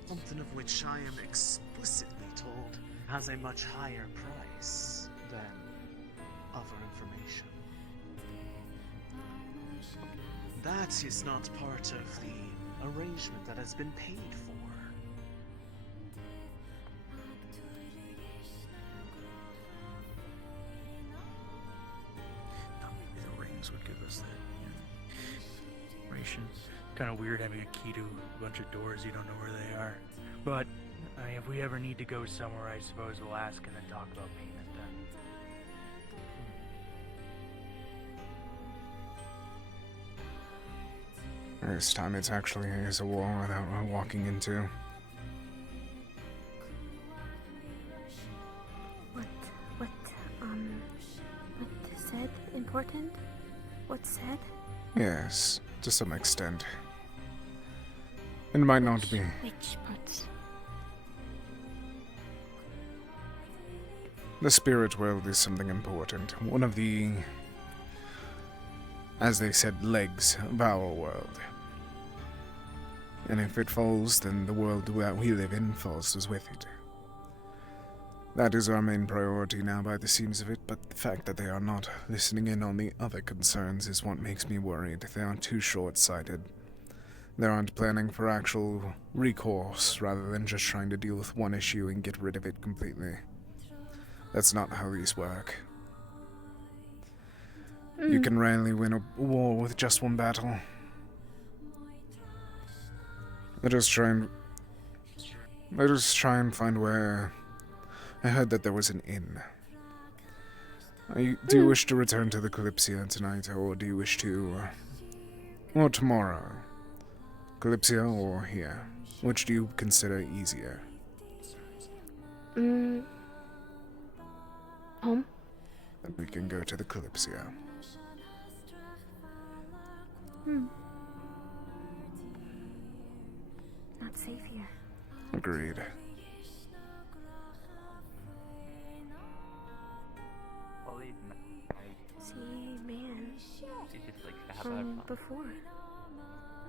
Something of which I am explicitly told has a much higher price than other information. That is not part of the arrangement that has been paid for. The rings would give us that information. Kind of weird having a key to a bunch of doors you don't know where they are. But if we ever need to go somewhere, I suppose we'll ask and then talk about payment then. This time it's actually is a wall without walking into. What said important? What's said? Yes, to some extent. It might not be. Which parts? The spirit world is something important. One of the, as they said, legs of our world. And if it falls, then the world that we live in falls as with it. That is our main priority now by the seams of it, but the fact that they are not listening in on the other concerns is what makes me worried. They are too short-sighted. They aren't planning for actual recourse, rather than just trying to deal with one issue and get rid of it completely. That's not how these work. You can rarely win a war with just one battle. Let us try and find where... I heard that there was an inn. Do you wish to return to the Kalypsia tonight, or do you wish to... or tomorrow? Kalypsia or here? Which do you consider easier? Home? Then we can go to the Kalypsia. Not safe here. Agreed. See, man. She's just like stab her From fun. before.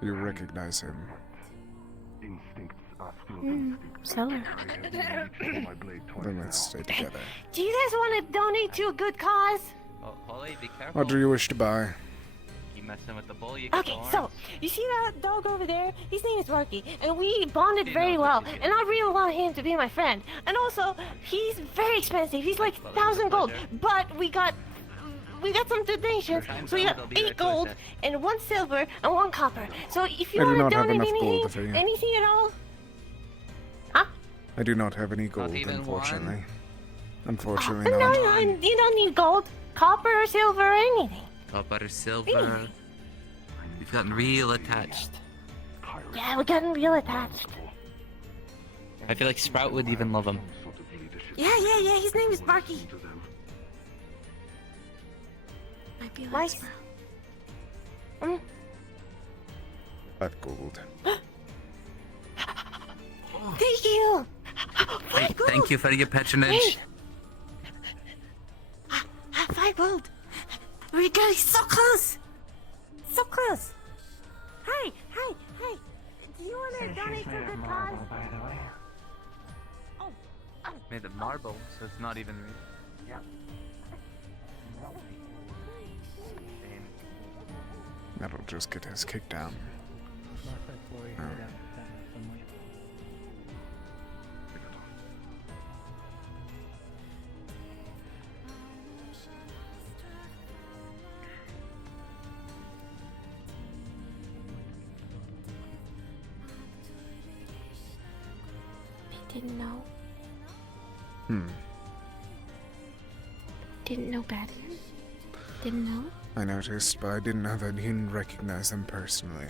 You recognize him. Seller. Then let's stay together. Do you guys want to donate to a good cause? Oh, Holly, be careful. What do you wish to buy? You messing with the bull, you get Okay, the so horns. you see that dog over there? His name is Marky, and we bonded very well. And I really want him to be my friend. And also, he's very expensive. He's like 1,000 gold. But we got some donations. So we got 8 gold and 1 silver and 1 copper. So if you I do want not to have donate enough gold for you. anything at all, I do not have any Not gold, even unfortunately. one? Unfortunately No, not. no, you don't need gold, copper, or silver, or anything. Copper, silver. We've gotten real attached. Yeah, we gotten real attached. I feel like Sprout would even love him. Yeah, his name is Barky. Might be like Nice. Sprout. 5 gold. Thank you. Thank you for your patronage. Hey. 5 gold. We're getting so close. So close. Hey. Do you want to donate to the cause? Made of marble, so it's not even real. Yeah. That'll just get us kicked down. Oh. I didn't know. Didn't know Badian? Didn't know? I noticed, but I didn't know that you didn't recognize them personally.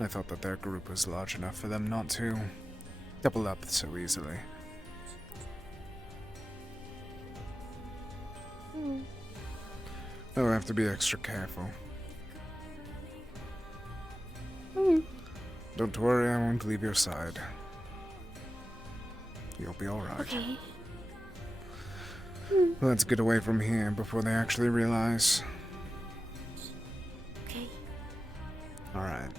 I thought that their group was large enough for them not to double up so easily. I'll have to be extra careful. Don't worry, I won't leave your side. You'll be alright. Okay. Let's get away from here before they actually realize. Okay. Alright.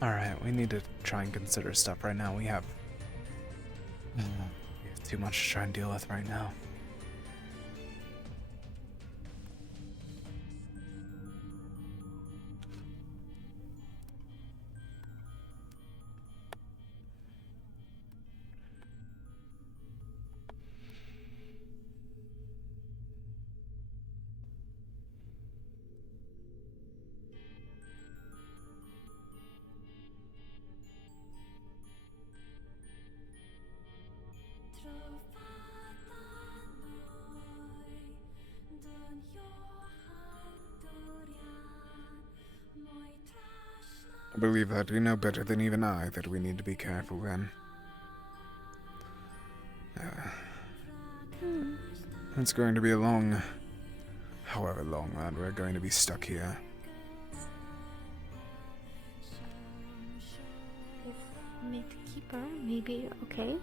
Alright, we need to try and consider stuff right now. We have too much to try and deal with right now. I believe that you know better than even I that we need to be careful then. It's going to be a long, however long that we're going to be stuck here. If Amitt Keeper, maybe okay?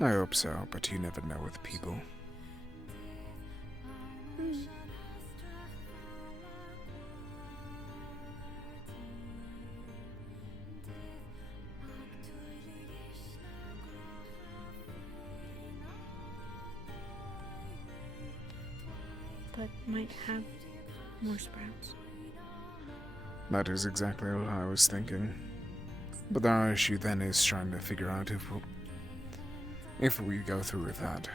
I hope so, but you never know with people. But might have more sprouts. That is exactly what I was thinking. But our issue then is trying to figure out if we go through with that.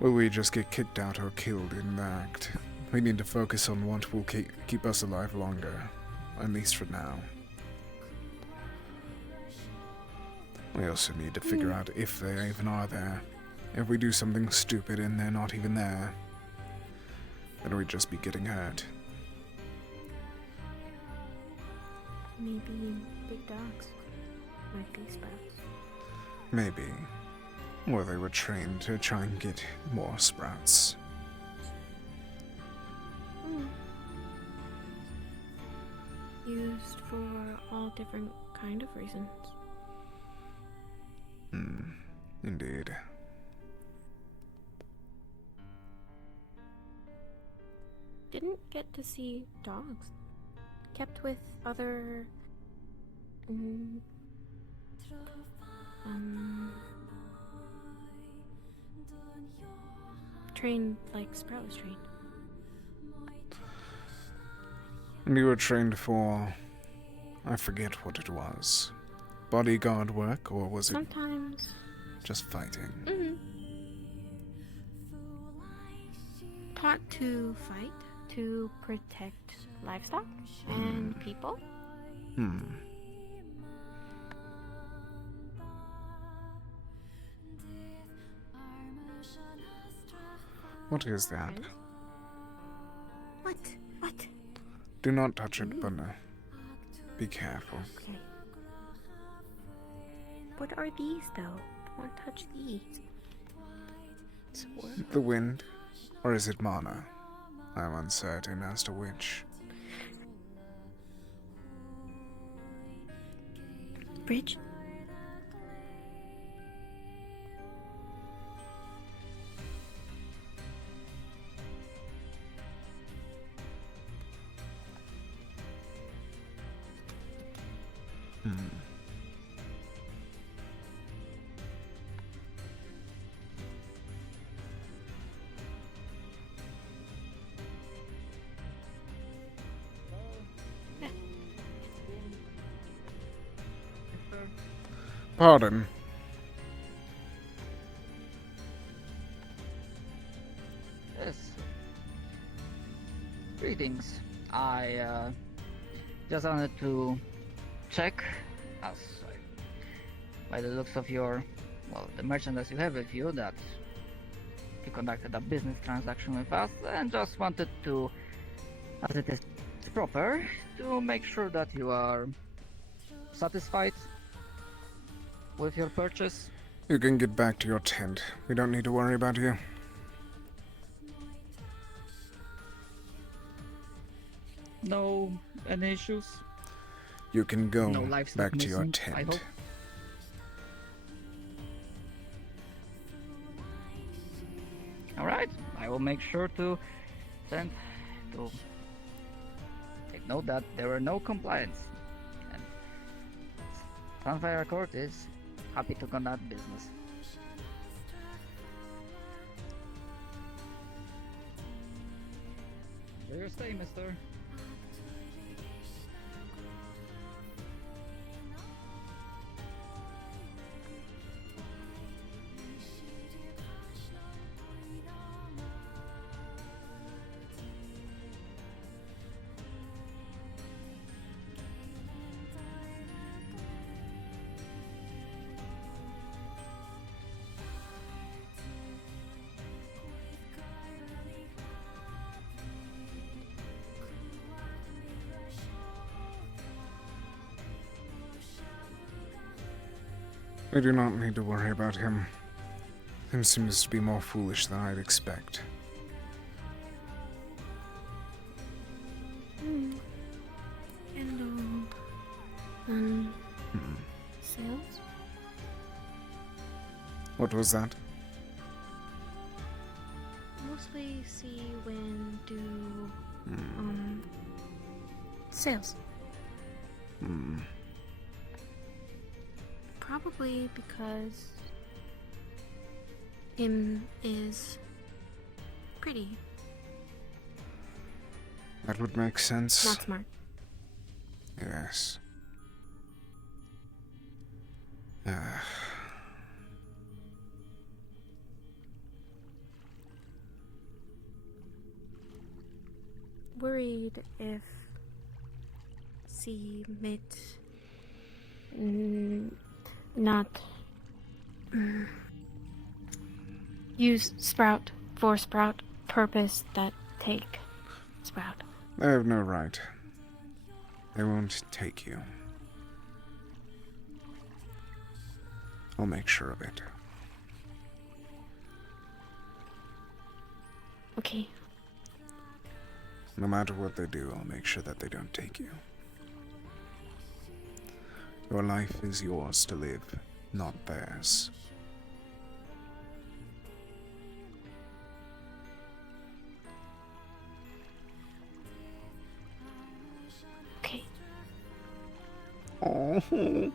Will we just get kicked out or killed in the act? We need to focus on what will keep us alive longer, at least for now. We also need to figure out if they even are there. If we do something stupid and they're not even there, then we'd just be getting hurt. Maybe big dogs might be sprouts. Maybe. Or they were trained to try and get more sprouts. Used for all different kind of reasons. Indeed. Didn't get to see dogs. Kept with other trained like Sprout was trained. And you were trained for... I forget what it was. Bodyguard work, or was it Sometimes. just fighting? Mm-hmm. Taught to fight, to protect livestock and people. Hmm. What is that? What? What? Do not touch it, but be careful. Okay. What are these, though? Don't touch these. The wind, or is it mana? I'm uncertain as to which. Bridge? Pardon. Yes. Greetings. I just wanted to check, as by the looks of your, well, the merchandise you have with you, that you conducted a business transaction with us, and just wanted to, as it is proper, to make sure that you are satisfied with your purchase. You can get back to your tent. We don't need to worry about you. No any issues? You can go No livestock back to your missing, I tent. hope. Alright, I will make sure to send to take note that there were no compliance. And Sunfire Court is happy to conduct business. Enjoy your stay, mister. We do not need to worry about him. Him seems to be more foolish than I'd expect. Hello. Sales? What was that? Mostly see when do, sales. Probably because him is pretty. That would make sense. Not smart. Yes. Worried if Amitt not use Sprout for Sprout purpose that take Sprout. They have no right. They won't take you. I'll make sure of it. Okay. No matter what they do, I'll make sure that they don't take you. Your life is yours to live, not theirs. Okay. Oh.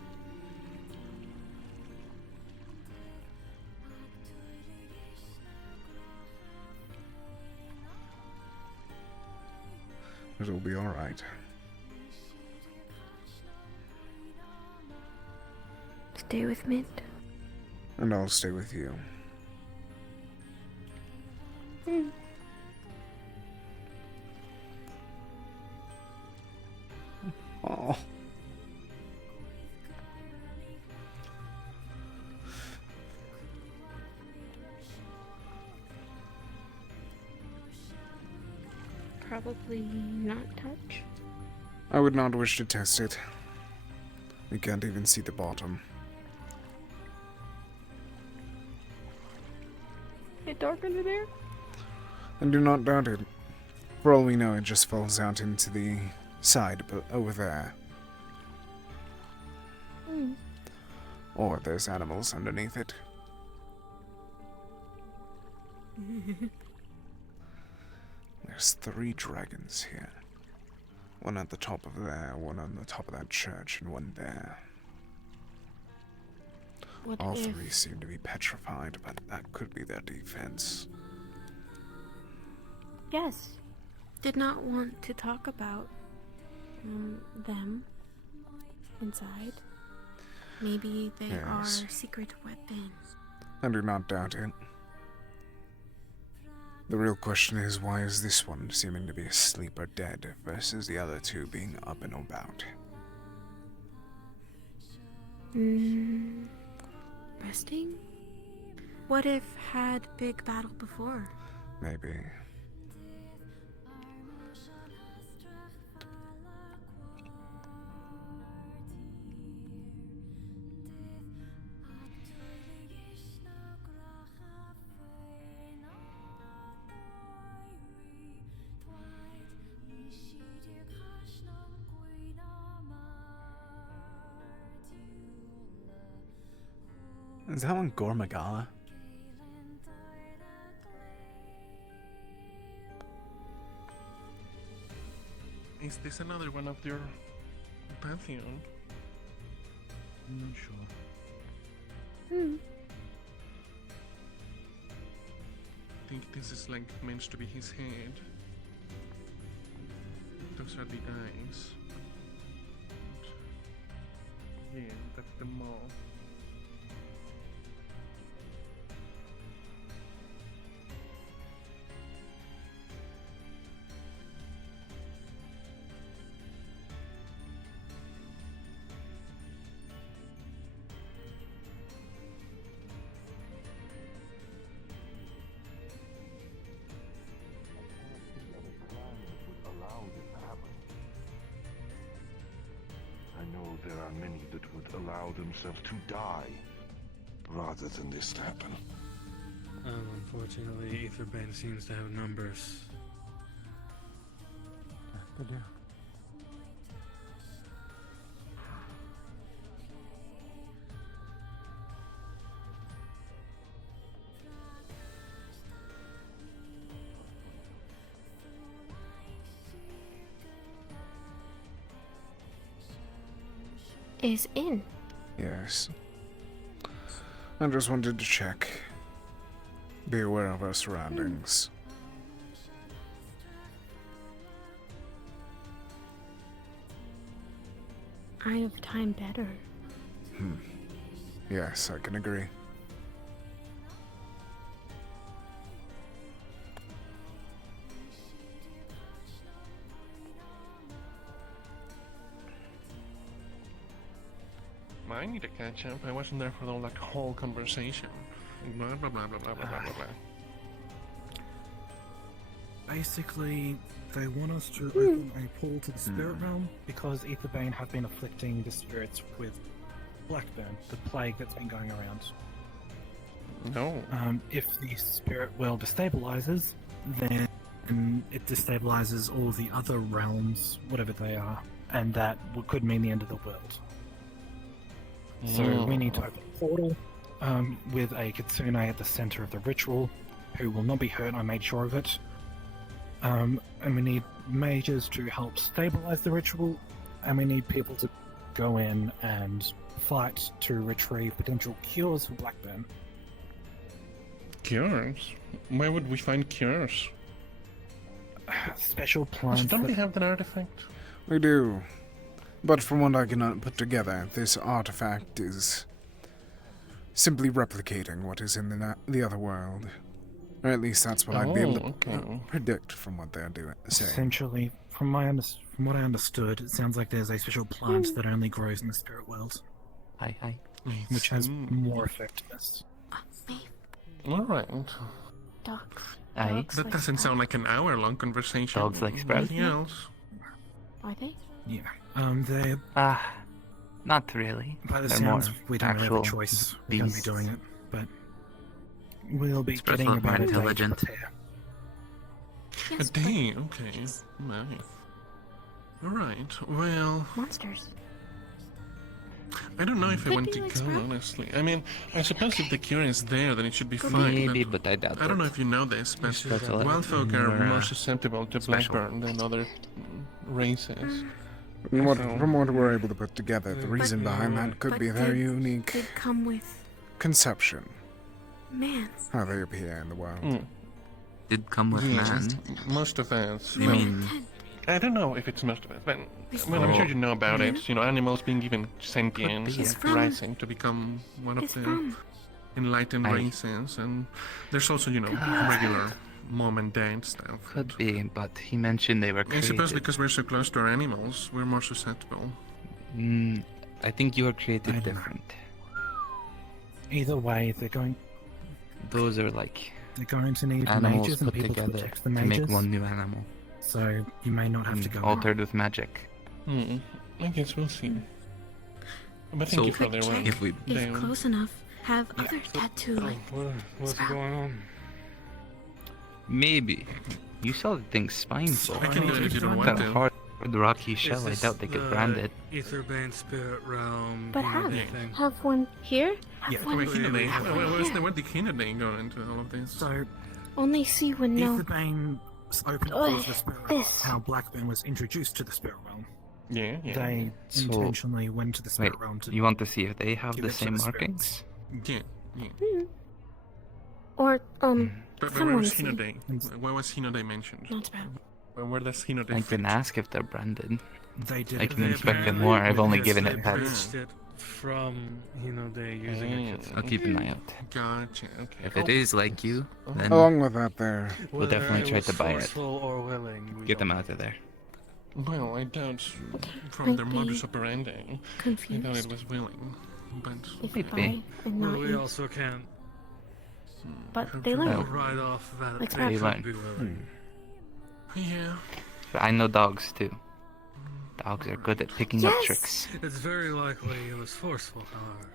It'll be alright. Stay with Mint. And I'll stay with you. Oh. Probably not touch. I would not wish to test it. We can't even see the bottom. It dark under there? And do not doubt it. For all we know, it just falls out into the side over there. Or there's animals underneath it. There's 3 dragons here. One at the top of there, one on the top of that church, and one there. All 3 seem to be petrified, but that could be their defense. Yes. Did not want to talk about them inside. Maybe they are secret weapons. I do not doubt it. The real question is, why is this one seeming to be asleep or dead versus the other 2 being up and about? Resting? What if had big battle before? Maybe. Is that one Gormagala? Is this another one of your pantheon? I'm not sure. I think this is like meant to be his head. Those are the eyes. Yeah, that's the mouth. There are many that would allow themselves to die rather than this to happen. Unfortunately, Aetherbane seems to have numbers. They do. Is in. Yes. I just wanted to check. Be aware of our surroundings. Eye of Time better. Yes, I can agree. I need to catch up. I wasn't there for the like whole conversation. Blah blah blah blah blah blah blah blah. Basically, they want us to open a portal to the spirit realm because Aetherbane have been afflicting the spirits with Blackburn, the plague that's been going around. No. If the spirit world destabilizes, then it destabilizes all the other realms, whatever they are, and that could mean the end of the world. So we need to open a portal with a Kitsune at the center of the ritual, who will not be hurt. I made sure of it. And we need mages to help stabilize the ritual, and we need people to go in and fight to retrieve potential cures for Blackburn. Cures? Where would we find cures? special plants. Don't we that- have that artifact? We do. But from what I can put together, this artifact is simply replicating what is in the other world. Or at least that's what I'd be able to predict from what they're saying. Essentially, from what I understood, it sounds like there's a special plant that only grows in the spirit world. Hi. Which has more effectiveness. Alright. Dogs. Aye. That doesn't sound like an hour-long conversation. Dogs like sprouts. Anything else? Are they? Yeah. They. Not really. By the They're sounds, more we don't really have a actual choice. We're going to be beasts. doing it, but we'll be Sprouts getting look more about a day to intelligent. prepare. A day? Okay. Nice. Alright, well... Monsters. I don't know if I Could want be to like go, Sprout. honestly. I mean, I suppose if the cure is there, then it should be Could fine. Maybe, but I doubt I don't know it. if you know this, but Sprouts are wild folk are more, more susceptible to special. blackburn than other races. From what, So- from what we're able to put together, the reason behind that could be a very unique They'd come with conception. man. How they appear in the world. Mm. Did come with Yes, man. most of us. I mean, I don't know if it's most of it, but well, I'm sure you know about it. You know, animals being given sentience He's and from- rising to become one of He's the from. enlightened Aye. races, and there's also, you know, regular mom and dad stuff. could be, but he mentioned they were I created. suppose because we're so close to our animals, we're more susceptible. I think you were I created don't know. different. Either way, they're going Those are like to need animals mages and put people to together protect the to mages. make one new animal. So you may not have to go. Altered with magic. I guess we'll see. But thank So you for the check work. if we If close enough, have other tattoo like What's Sprout. going on? maybe you saw the thing's spine. I can do it if you don't want That to. hard rocky shell. Is I this doubt they could the brand it. Aetherbane spirit realm. But have thing? have one here. Have Yeah. one. Wait, Hinode. have one here. Where did Hinode go into all of this? So Only see when no. Aetherbane opened Ugh, doors to the spirit realm. this. How Blackburn was introduced to the spirit realm. Yeah. They So- intentionally went to the Wait, spirit realm to you want to see if they have give the it to same the spirits. markings? Yeah. Or But where someone was see. Hinode? Where was Hinode mentioned? Not Sprout. Where does Hinode I fit? can ask if they're branded. They did. I can They inspect them apparently- more. I've only yes, given they it pets. bridged it from they using a kit. I'll keep an eye out. Gotcha. Okay. If it is like you, then Along with that, there. we'll definitely try to buy it. Forceful or willing. we Get them don't out of there. Well, I doubt from Might their be modus operandi. I doubt confused. it was willing, but If Might buy be. and Well, not we use. also can't But they Oh. learn. write off that Like they Sprout. could be willing. yeah. But I know dogs too. Dogs are good at picking up Yes! tricks. It's very likely it was forceful, however.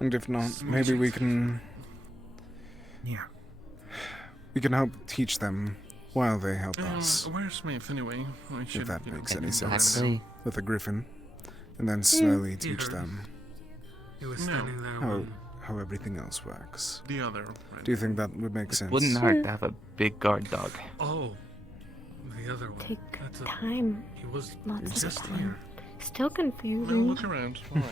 And if not, maybe we can Yeah. help teach them while they help us. Where's Smith anyway? I should, If that you know, makes any let him sense. know. With a griffin. And then slowly He teach heard. them He was standing there how, when how everything else works. The other. Right? Do you think that would make sense? Wouldn't hurt to have a big guard dog. Oh, the other one. Take That's a, time. he was Lots of just time. here. Still No, confusing. look around. Alright.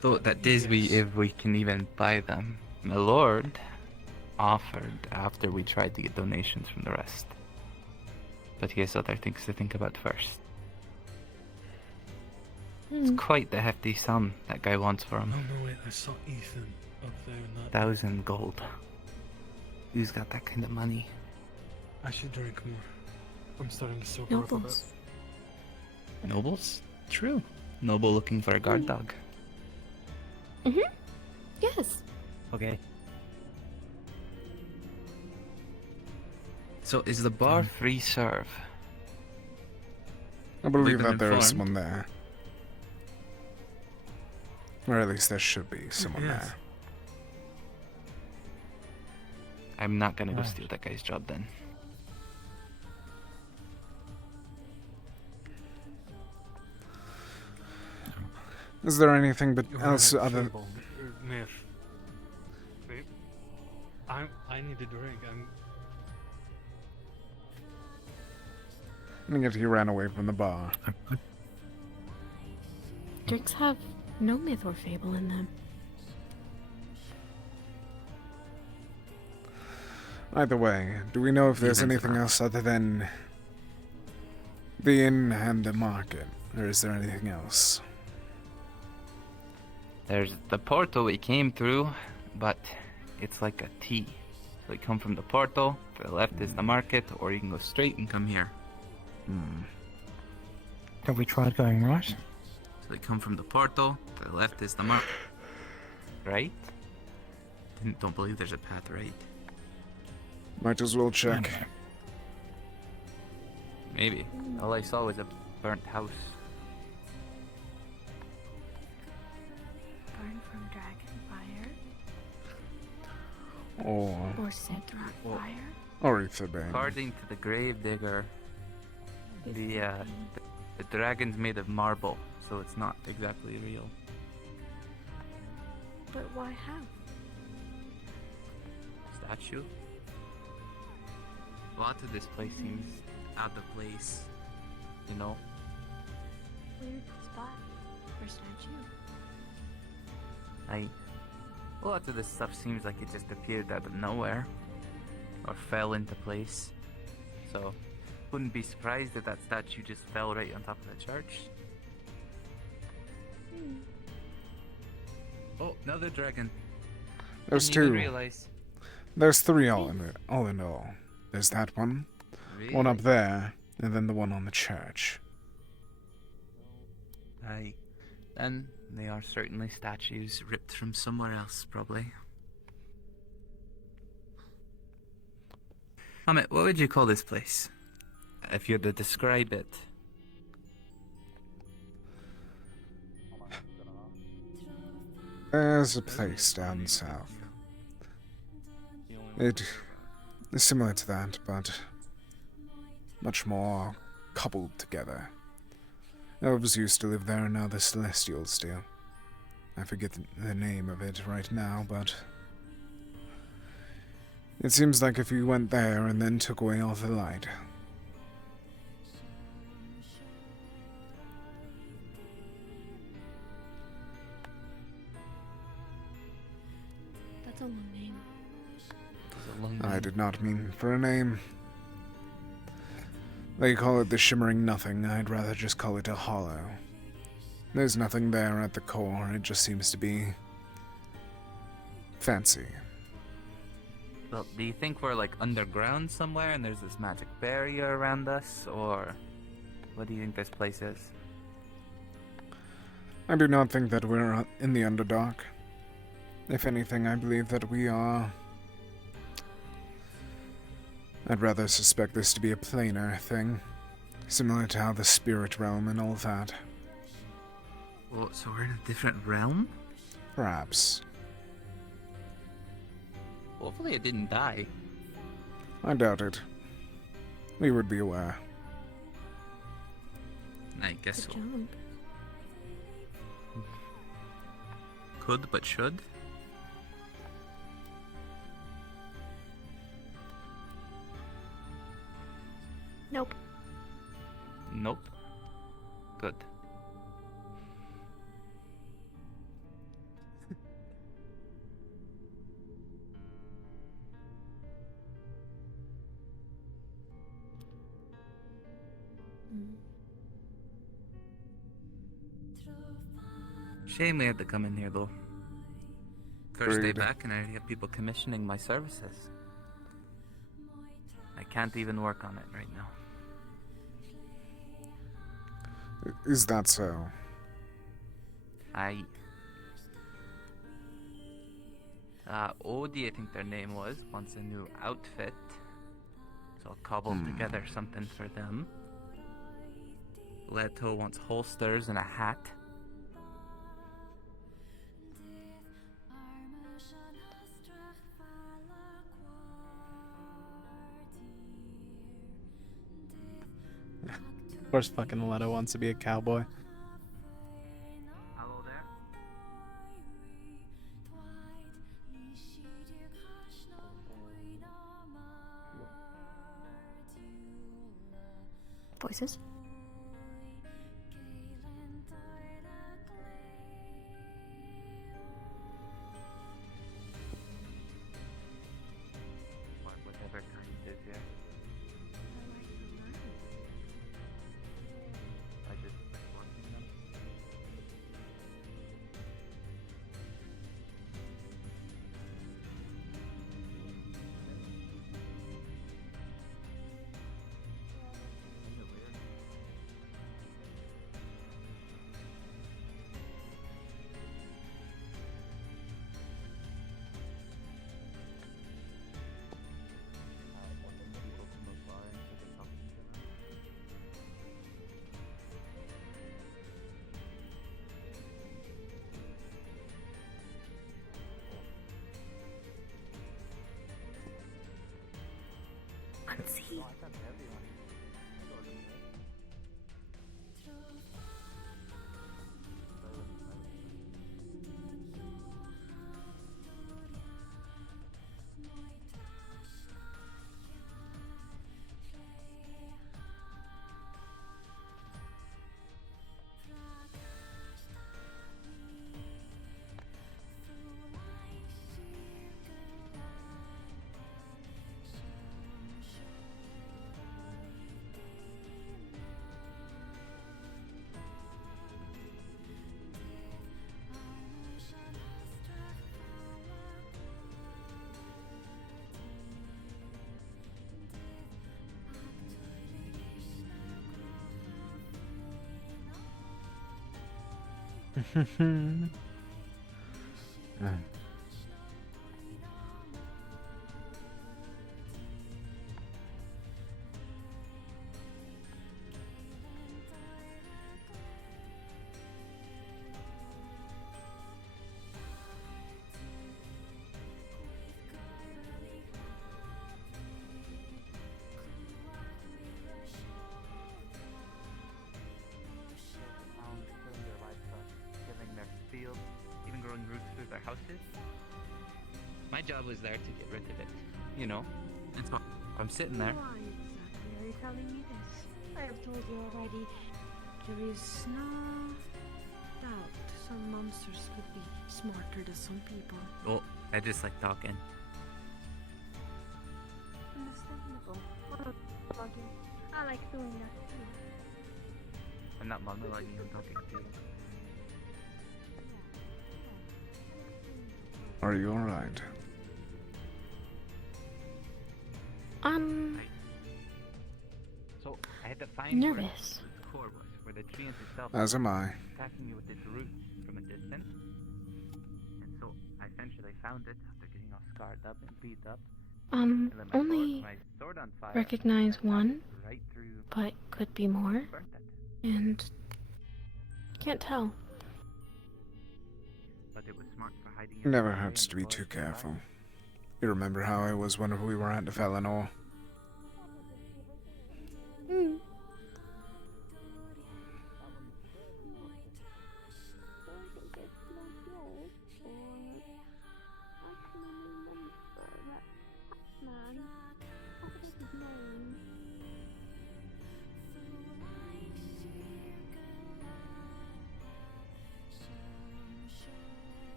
Though that is if we can even buy them. My lord offered after we tried to get donations from the rest. But he has other things to think about first. It's quite the hefty sum that guy wants for him. Oh no, wait, I saw Ethan up there. Not 1,000 gold. Who's got that kind of money? I should drink more. I'm starting to sober up a bit. Nobles. Nobles? True. Noble looking for a guard dog. Yes. Okay. So is the bar free serve? I believe been that there is informed. someone there. Or at least there should be someone Yes. there. I'm not gonna go Right. steal that guy's job then. Is there anything but You're else right, other? Fable. Myth. Wait. I need a drink. I think he ran away from the bar. Drinks have no myth or fable in them. Either way, do we know if there's Events anything are- else other than the inn and the market? Or is there anything else? There's the portal we came through, but it's like a T. So you come from the portal, to the left is the market, or you can go straight and come here. Have we tried going right? So you come from the portal, to the left is the market. Right? Don't believe there's a path right. Might as well check. Maybe. All I saw was a burnt house. Burn from dragon fire Or or set rock fire. or Etherbane. According to the gravedigger, the dragon's made of marble, so it's not exactly real. But why have? Statue? A lot of this place seems out of place, you know? Weird spot for statue. A lot of this stuff seems like it just appeared out of nowhere, or fell into place. So, wouldn't be surprised if that statue just fell right on top of the church. Oh, another dragon. There's Didn't even two. realize. There's three all in all. There's that one, one up Really? there, and then the one on the church. Aye. Then they are certainly statues ripped from somewhere else, probably. Amitt, what would you call this place? If you had to describe it. There's a place down south. It is similar to that, but much more coupled together. Elves used to live there, and now the Celestials do. I forget the name of it right now, but it seems like if you went there and then took away all the light. That's a long name. I did not mean for a name. They call it the Shimmering Nothing. I'd rather just call it a hollow. There's nothing there at the core. It just seems to be fancy. Well, do you think we're like underground somewhere and there's this magic barrier around us, or what do you think this place is? I do not think that we're in the Underdark. If anything, I believe that we are... I'd rather suspect this to be a planar thing, similar to how the spirit realm and all that. Well, so we're in a different realm? Perhaps. Hopefully it didn't die. I doubt it. We would be aware. I guess so. Jump. Could but should? Nope. Nope. Good. Shame we had to come in here though. First day Agreed. back and I already have people commissioning my services. I can't even work on it right now. Is that so? Odie, I think their name was, wants a new outfit. So I'll cobble together something for them. Leto wants holsters and a hat. Of course fucking Leto wants to be a cowboy. Hello there. Voices? unseen. Killing their livestock, killing their fields, even growing roots through their houses. My job was there to get rid of it. You know, it's not. I'm sitting there. Why exactly are you telling me this? I have told you already. There is no doubt some monsters could be smarter than some people. Well, I just like talking. Understandable. Monologuing. I like doing that too. I'm not monologuing, I'm talking to you. Are you alright? So I had to find where Nervous. the core was, where the tree itself As am I. attacking me with its roots from a distance. And so I eventually found it after getting all scarred up and beat up. And lit Only my sword on fire. recognize one, Right through. but could be more, Burnt it. and can't tell. But it was smart for hiding it Never away hurts in to the be too forest nearby. careful. You remember how I was when we were at the Valinor?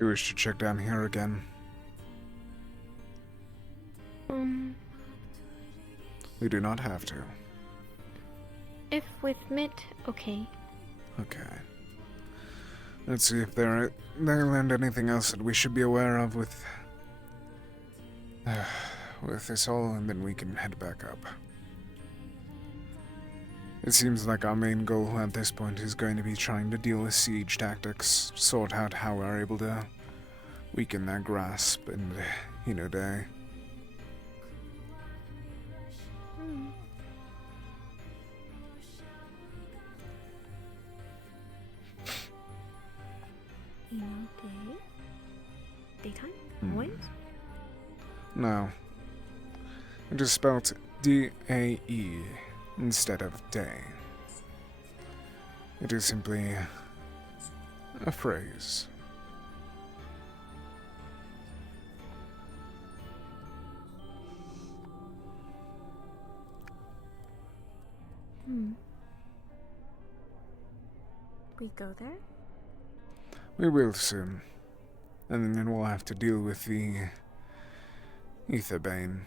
You wish to check down here again? We do not have to. If with Mitt, okay. Okay. Let's see if they learned anything else that we should be aware of with this all, and then we can head back up. It seems like our main goal at this point is going to be trying to deal with siege tactics, sort out how we're able to weaken their grasp, and, they... Daytime? Hmm. Always? No. It is spelled D-A-E instead of day. It is simply a phrase. We go there? We will soon. And then we'll have to deal with the Aetherbane.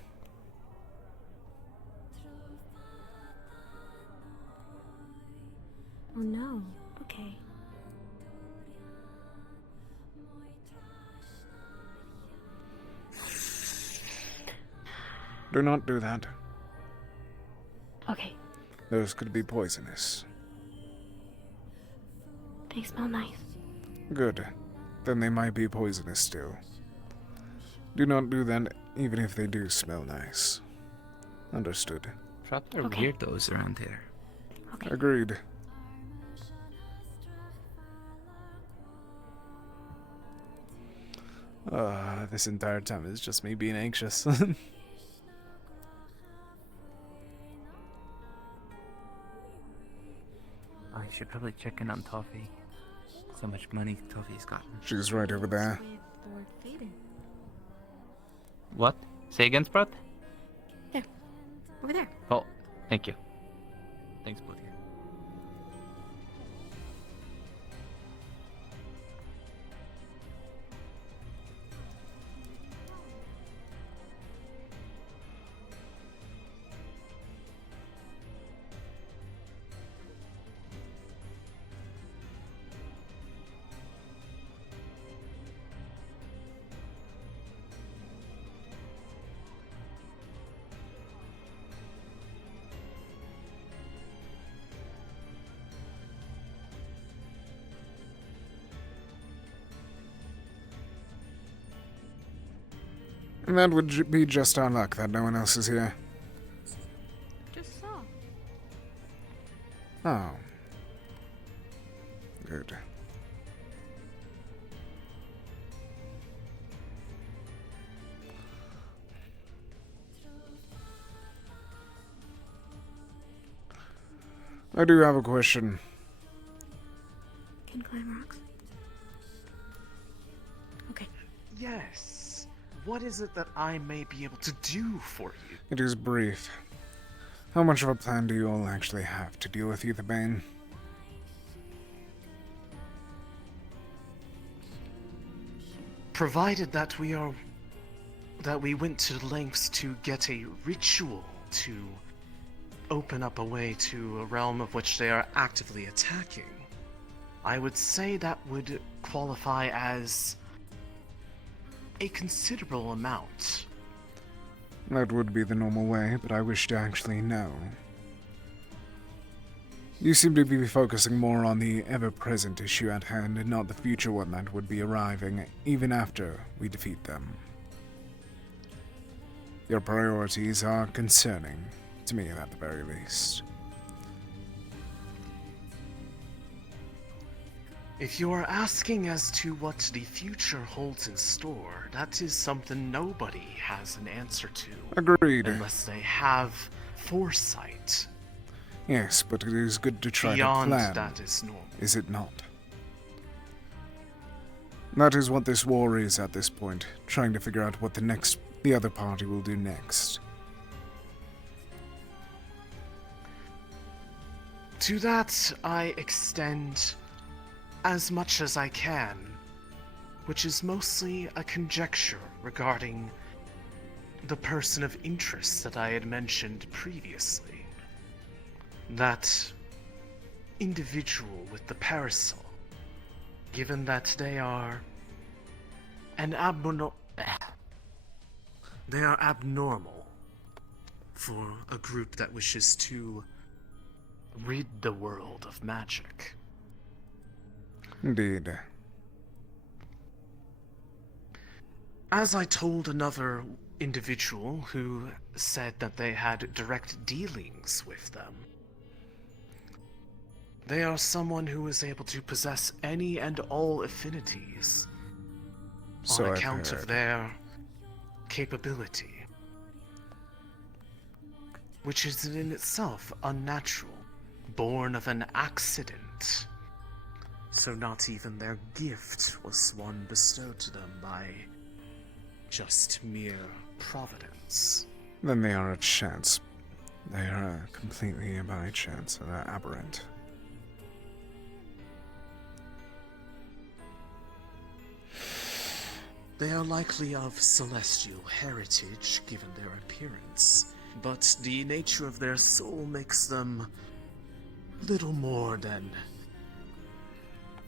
Oh no. Okay. Do not do that. Okay. Those could be poisonous. They smell nice. Good. Then they might be poisonous still. Do not do that even if they do smell nice. Understood. Proper weirdos around here. Agreed. This entire time is just me being anxious. I should probably check in on Toffee. So much money Toffee's gotten. She's right over there. What? Say again, Sprout? There. Over there. Oh, thank you. Thanks, both of you. And that would be just our luck that no one else is here. Just saw. Oh. Good. I do have a question. Can climb rocks. Okay. Yes. What is it that I may be able to do for you? It is brief. How much of a plan do you all actually have to deal with Aetherbane? Provided that we went to lengths to get a ritual to open up a way to a realm of which they are actively attacking, I would say that would qualify as a considerable amount. That would be the normal way, but I wish to actually know. You seem to be focusing more on the ever-present issue at hand and not the future one that would be arriving even after we defeat them. Your priorities are concerning, to me at the very least. If you are asking as to what the future holds in store, that is something nobody has an answer to. Agreed. Unless they have foresight. Yes, but it is good to try Beyond to plan. that is normal. Is it not? That is what this war is at this point, trying to figure out what the other party will do next. To that, I extend as much as I can, which is mostly a conjecture regarding the person of interest that I had mentioned previously. That individual with the parasol, given that they are abnormal for a group that wishes to rid the world of magic. Indeed. As I told another individual who said that they had direct dealings with them, they are someone who is able to possess any and all affinities So on I've account of heard. their capability, which is in itself unnatural, born of an accident. So not even their gift was one bestowed to them by just mere providence. Then they are a chance. They are completely by chance and are aberrant. They are likely of celestial heritage, given their appearance, but the nature of their soul makes them little more than,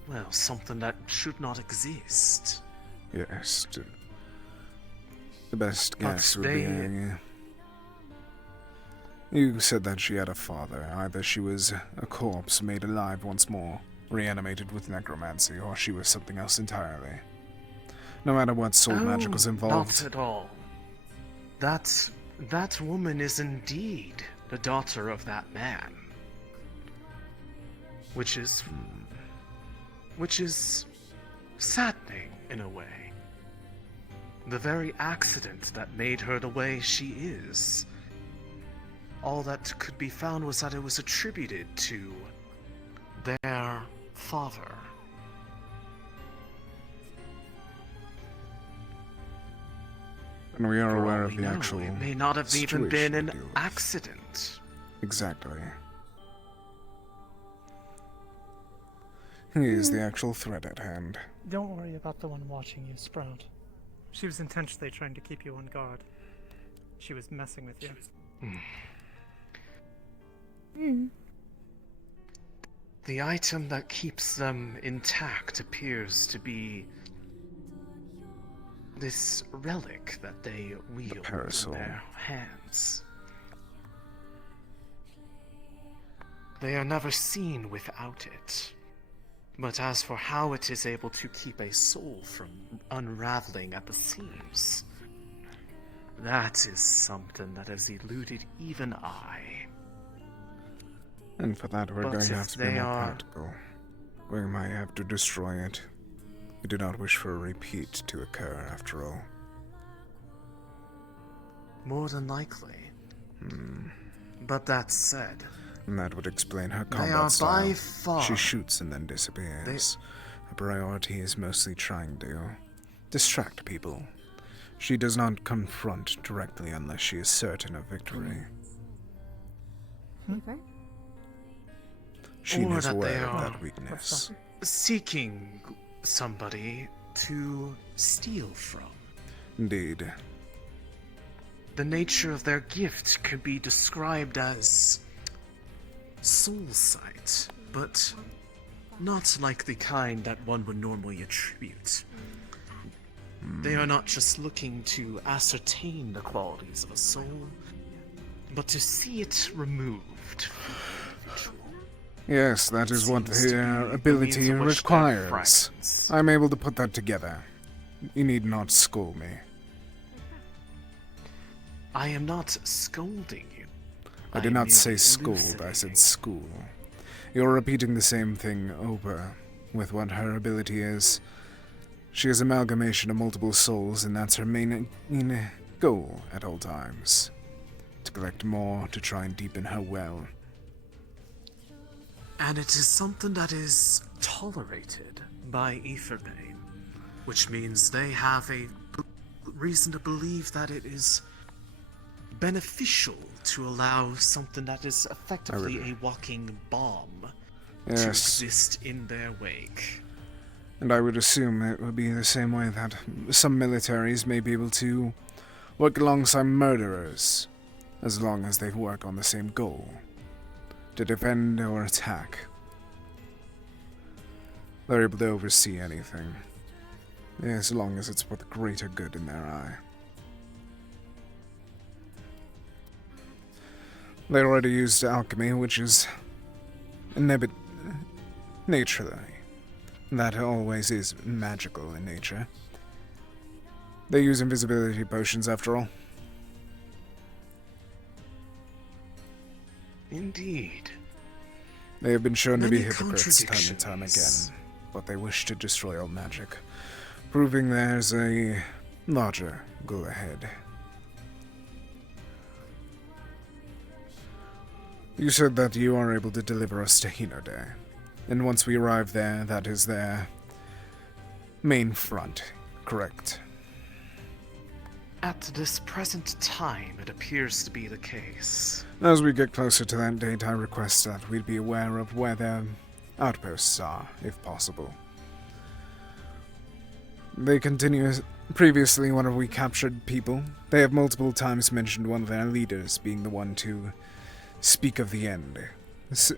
well, something that should not exist. Yes. The best But guess would they- be... You said that she had a father. Either she was a corpse made alive once more, reanimated with necromancy, or she was something else entirely. No matter what soul magic was involved. Not at all. That woman is indeed the daughter of that man. Which is saddening in a way. The very accident that made her the way she is. All that could be found was that it was attributed to their father. And we are For all aware we of the know, actual it may not have even been situation an to deal with. accident. Exactly. He is the actual threat at hand. Don't worry about the one watching you, Sprout. She was intentionally trying to keep you on guard. She was messing with you. The item that keeps them intact appears to be this relic that they wield in parasol. their hands. They are never seen without it. But as for how it is able to keep a soul from unraveling at the seams, that is something that has eluded even I. And for that, we're But going to if have to be they more are- practical. We might have to destroy it. We do not wish for a repeat to occur, after all. More than likely. But that said, And that would explain her they combat are style. by far She shoots and then disappears. Her priority is mostly trying to distract people. She does not confront directly unless she is certain of victory. Okay. She or is that they aware of are that weakness. seeking somebody to steal from. Indeed. The nature of their gift could be described as soul sight, but not like the kind that one would normally attribute. They are not just looking to ascertain the qualities of a soul, but to see it removed. Yes, that is what Seems to be her the ability means in which their requires. fragments- I'm able to put that together. You need not scold me. I am not scolding you. I did not say merely scold, I said school. You're repeating the same thing over with what her ability is. She is amalgamation of multiple souls, and that's her main goal at all times. To collect more, to try and deepen her well. And it is something that is tolerated by Aetherbane, which means they have a reason to believe that it is beneficial to allow something that is effectively a walking bomb to Yes. exist in their wake. And I would assume it would be the same way that some militaries may be able to work alongside murderers, as long as they work on the same goal. To defend or attack. They're able to oversee anything. As long as it's for the greater good in their eye. They already used alchemy, which is naturally. That always is magical in nature. They use invisibility potions after all. Indeed. They have been shown to be Many hypocrites time and time contradictions. again, but they wish to destroy all magic, proving there's a larger goal ahead. You said that you are able to deliver us to Hinode, and once we arrive there, that is their main front, correct? At this present time, it appears to be the case. As we get closer to that date, I request that we be aware of where their outposts are, if possible. They continue. Previously, when we captured people, they have multiple times mentioned one of their leaders being the one to speak of the end,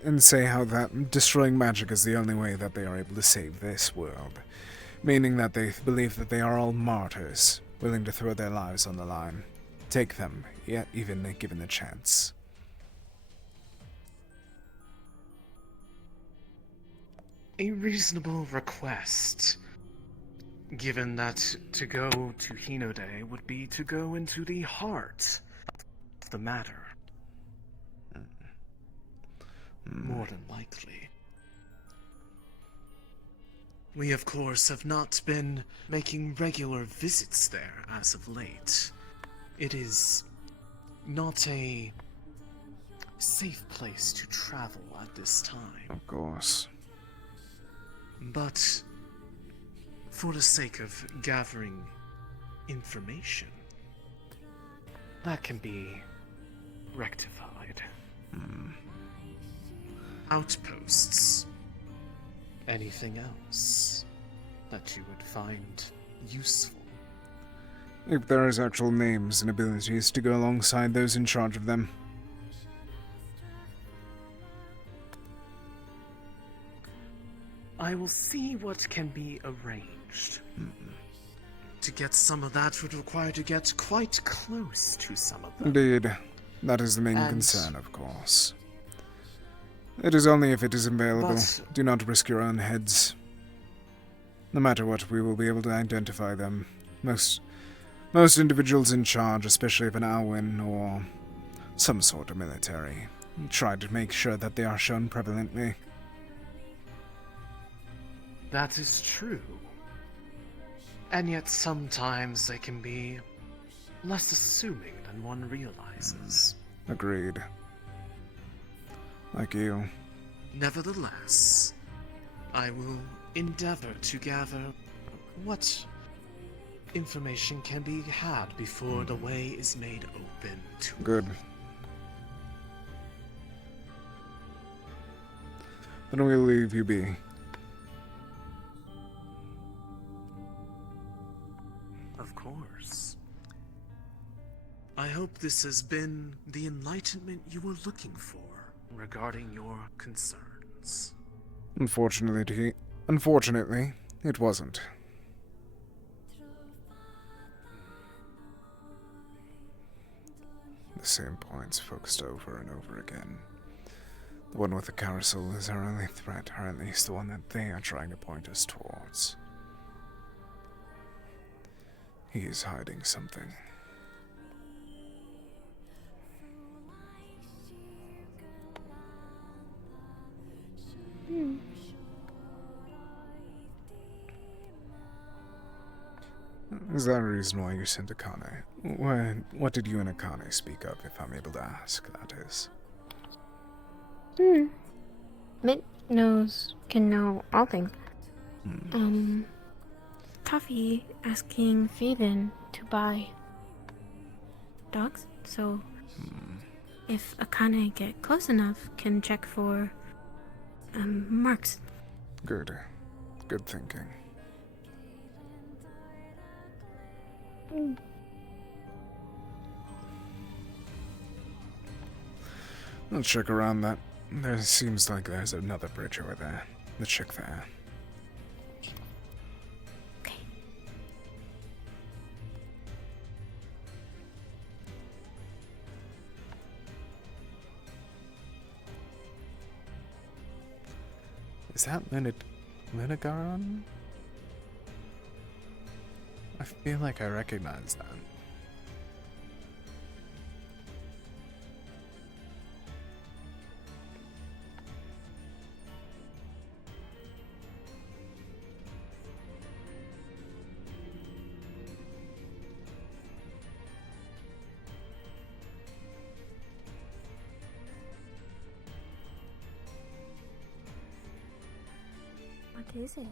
and say how that destroying magic is the only way that they are able to save this world, meaning that they believe that they are all martyrs, willing to throw their lives on the line. Take them, yet even given the chance. A reasonable request, given that to go to Hinode would be to go into the heart of the matter. More than likely. We, of course, have not been making regular visits there as of late. It is not a safe place to travel at this time. Of course. But for the sake of gathering information, that can be rectified. Outposts. Anything else that you would find useful? If there is actual names and abilities to go alongside those in charge of them. I will see what can be arranged. To get some of that would require to get quite close to some of them. Indeed. That is the main concern, of course. It is only if it is available. But- Do not risk your own heads. No matter what, we will be able to identify them. Most individuals in charge, especially of an Alwyn or some sort of military, try to make sure that they are shown prevalently. That is true. And yet sometimes they can be less assuming than one realizes. Agreed. Like you. Nevertheless, I will endeavor to gather what information can be had before the way is made open to Good. Then we'll leave you be. Of course. I hope this has been the enlightenment you were looking for regarding your concerns. Unfortunately, it wasn't. The same points focused over and over again. The one with the carousel is our only threat, or at least the one that they are trying to point us towards. He is hiding something. Is that a reason why you sent Akane? What did you and Akane speak of, if I'm able to ask, that is? Mitt can know all things. Coffee asking Faven to buy dogs, so if Akane get close enough, can check for marks. Good. Good thinking. I'll check around that. There seems like there's another bridge over there. Let's check there. Is that Linigaron? I feel like I recognize that. What is it?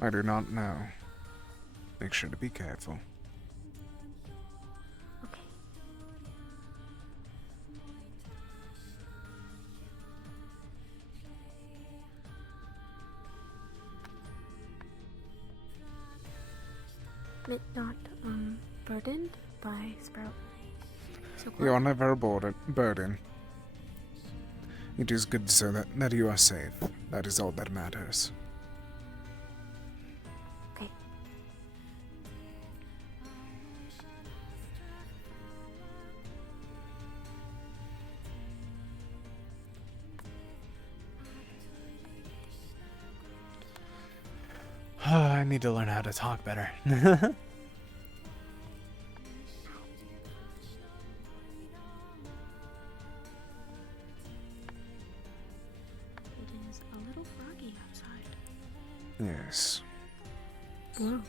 I do not know. Make sure to be careful. Okay. Mitt not burdened by Sprout. So You are never a burden. It is good so that you are safe. That is all that matters. Okay. I need to learn how to talk better. It is a little froggy outside. Yes. Well,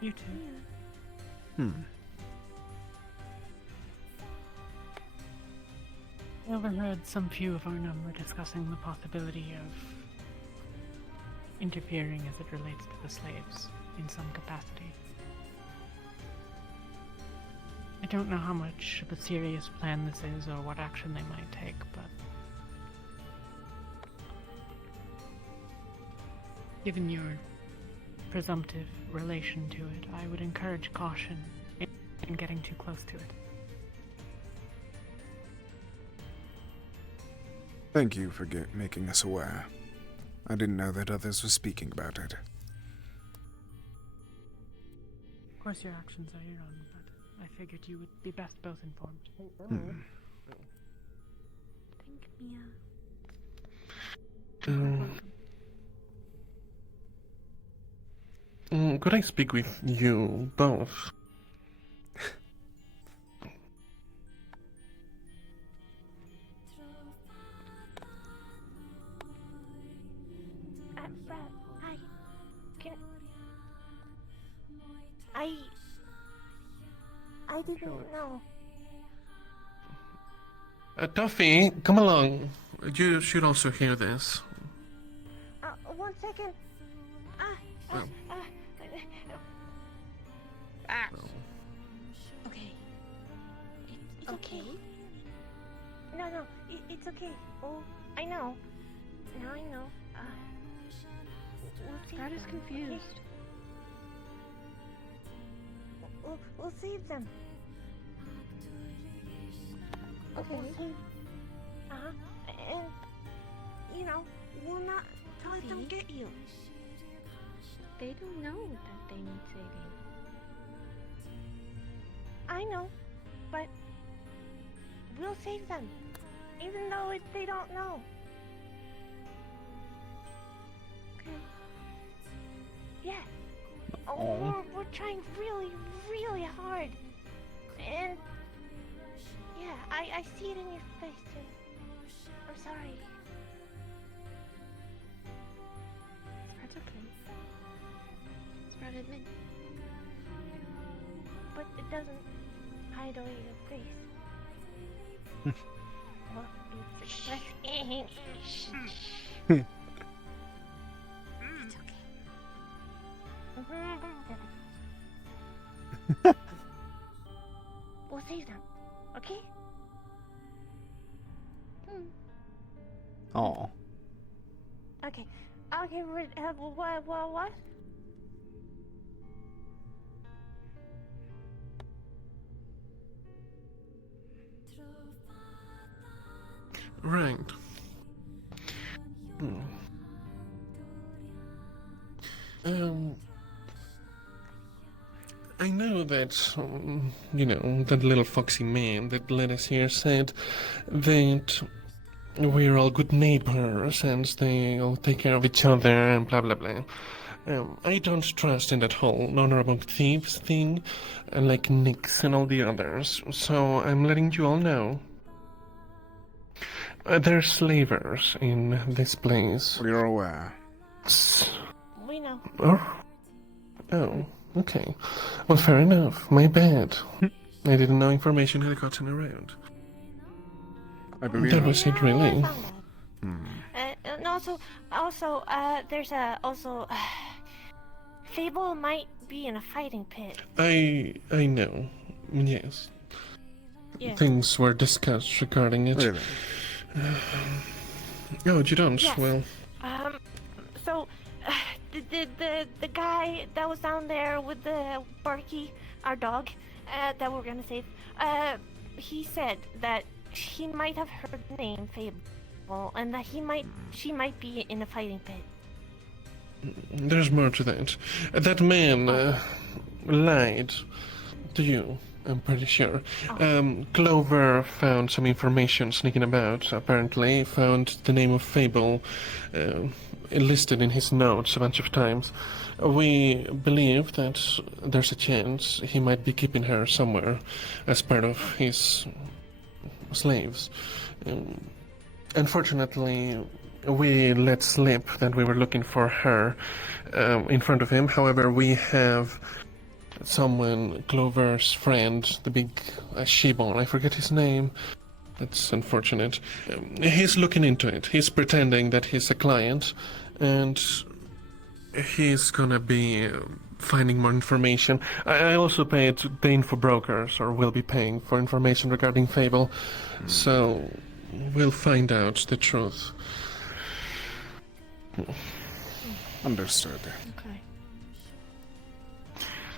you too. Hmm. I overheard some few of our number discussing the possibility of interfering as it relates to the slaves in some capacity. I don't know how much of a serious plan this is or what action they might take, but given your presumptive relation to it, I would encourage caution in getting too close to it. Thank you for making us aware. I didn't know that others were speaking about it. Of course your actions are your own, but I figured you would be best both informed. Thank Mia. Could I speak with you both? Brad, I didn't know. Toffee, come along. You should also hear this. 1 second. Oh. Okay. It's okay. No, it's okay. Oh, I know. Now I know. Brad is confused. We'll save them. Okay. And, we'll not let them get you. They don't know that they need saving. I know, but we'll save them, even though they don't know. Okay. Yeah. We're trying really, really hard. And yeah, I see it in your face too. I'm sorry. It's okay. Spread admit. But it doesn't hide away your face. Well, it's expressing. It's okay. We'll save them, okay? Oh. Okay, I'll get rid of what? Right. I know that, that little foxy man that led us here said that we're all good neighbors and they all take care of each other and blah blah blah. I don't trust in that whole honor among thieves thing, like Nix and all the others, so I'm letting you all know. There's slavers in this place. We're aware. We know. Oh, okay. Well, fair enough. My bad. I didn't know information had gotten around. I believe that was it, really. And also, there's Fable might be in a fighting pit. I know. Yes. Yeah. Things were discussed regarding it. Really? Oh, you don't? Yes. Well. So, the guy that was down there with the Barky, our dog, that we're gonna save, he said that he might have heard the name Fable, and that she might be in a fighting pit. There's more to that. That man lied to you, I'm pretty sure. Clover found some information sneaking about, apparently. Found the name of Fable listed in his notes a bunch of times. We believe that there's a chance he might be keeping her somewhere as part of his slaves. Unfortunately, we let slip that we were looking for her in front of him. However, we have someone, Clover's friend, the big Shibon, I forget his name. That's unfortunate. He's looking into it. He's pretending that he's a client, and he's gonna be finding more information. I also paid the info brokers, or will be paying for information regarding Fable, so we'll find out the truth. Understood.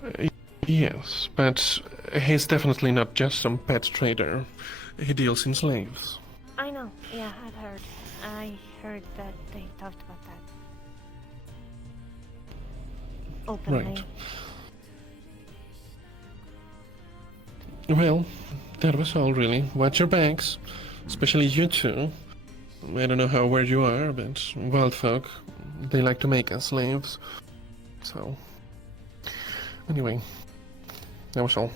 Okay. Yes, but he's definitely not just some pet trader. He deals in slaves. I know. Yeah, I've heard. I heard that they talked about that. Openly. Right. Well, that was all really. Watch your backs, especially you two. I don't know how aware you are, but wild folk, they like to make us slaves. So, anyway, that was all.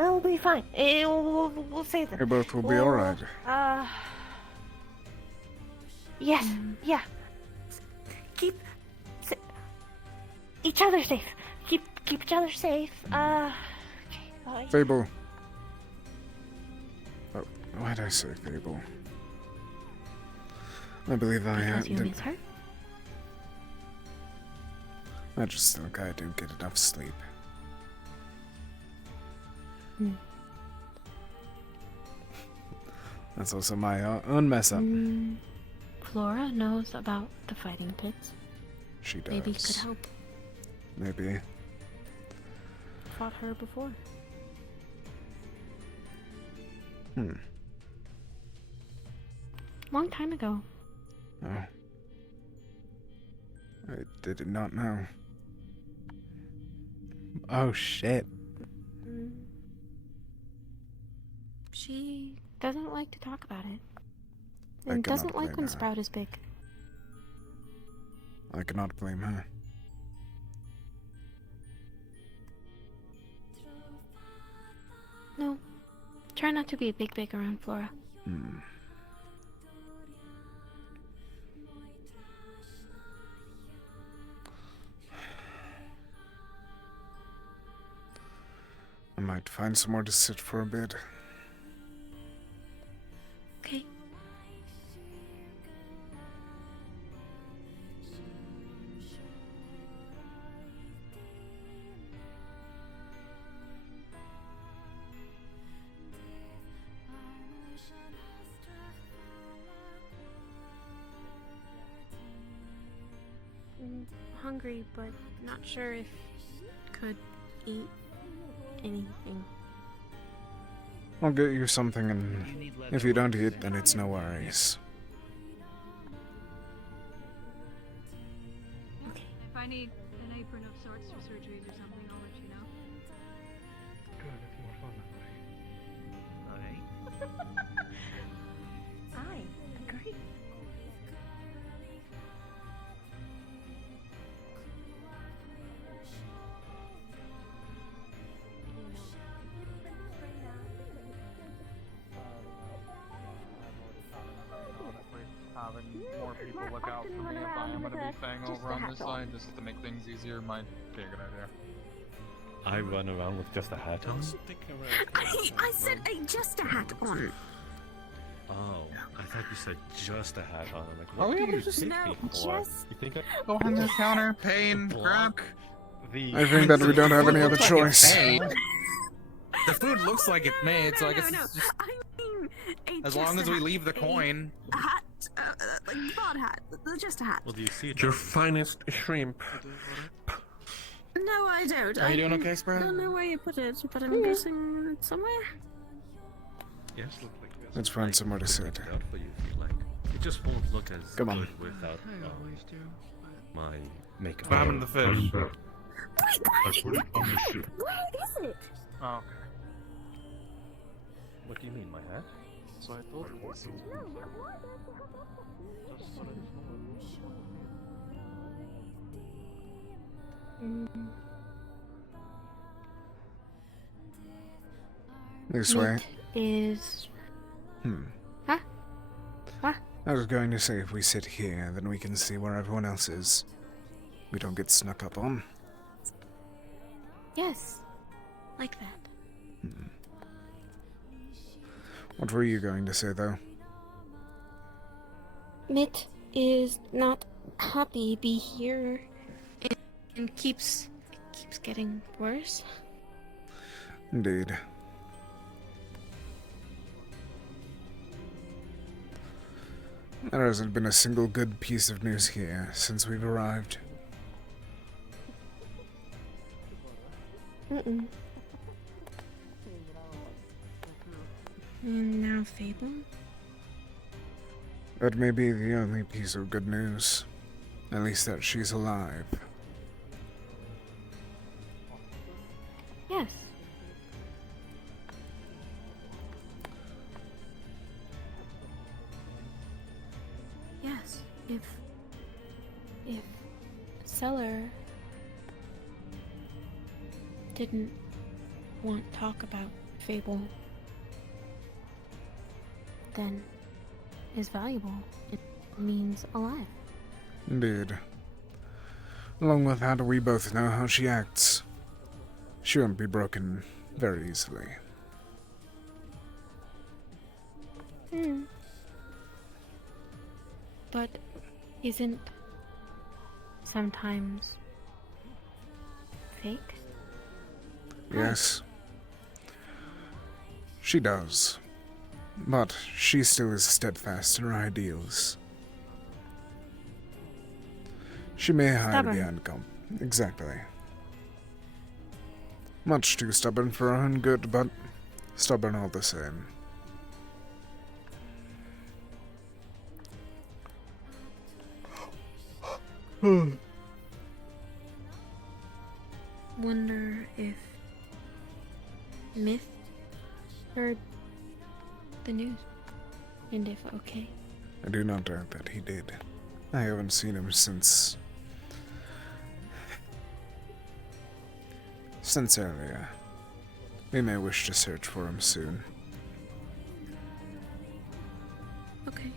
It'll be fine. We'll save them. Your both will be alright. Yes. Yeah. Keep each other safe. Keep each other safe. Okay. Bye. Fable. Oh, why did I say Fable? I believe Because you didn't. miss her? I just think I didn't get enough sleep. That's also my own mess up. Flora knows about the fighting pits. She does. Maybe could help. Maybe. Fought her before. Long time ago. Oh. I did not know. Oh shit. She doesn't like to talk about it. I And cannot doesn't like blame when her. Sprout is big. I cannot blame her. No. Try not to be big around Flora. I might find somewhere to sit for a bit. Okay. Hungry, but not sure if could eat anything. I'll get you something, and if you don't eat, then it's no worries. If I need an apron of sorts for surgeries or something, I'll let you know. Good, it's more fun that way. I agree. Having more people look out for me if I am going to be staying over on this side, just to make things easier, might be a good idea. I run around with just a hat on? I said just a hat on. Oh, I thought you said just a hat on. I'm like, Are what we do able you to just take No, me for? just You think I Go behind this counter, pay and grab. I think that we don't have any other choice. The food looks like it's made, so I guess no. it's just I mean, as long as we leave the coin. A hat, like bod hat, just a hat. Well, do you see it? Your finest shrimp. No, I don't. Are you doing okay, I Sprout? don't know where you put it, but I'm guessing it's somewhere. Yes. Let's find somewhere to sit. Out for you if you like. It just won't look as Come on. good without my makeup. What happened to the fish? I put it on the ship. Where is it? Oh, okay. What do you mean, my hat? So I thought it was. This way. It is. Huh? What? I was going to say if we sit here, then we can see where everyone else is. We don't get snuck up on. Yes. Like that. What were you going to say, though? Mitt is not happy be here. And keeps getting worse. Indeed. There hasn't been a single good piece of news here since we've arrived. Mm-mm. And now Fable? That may be the only piece of good news. At least that she's alive. Yes. Yes, if Seller didn't want to talk about Fable, then is valuable. It means alive. Indeed. Along with that, we both know how she acts. She won't be broken very easily. But isn't sometimes fake? Yes. She does. But she still is steadfast in her ideals. She may hide Stubborn. behind Exactly. Much too stubborn for her own good, but stubborn all the same. Wonder if Myth heard the news, and if okay. I do not doubt that he did. I haven't seen him since earlier. We may wish to search for him soon. Okay.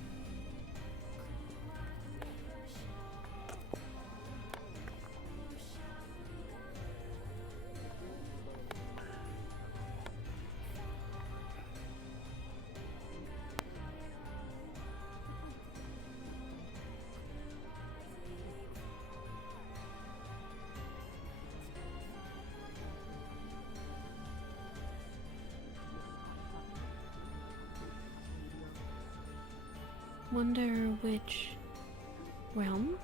Wonder which realm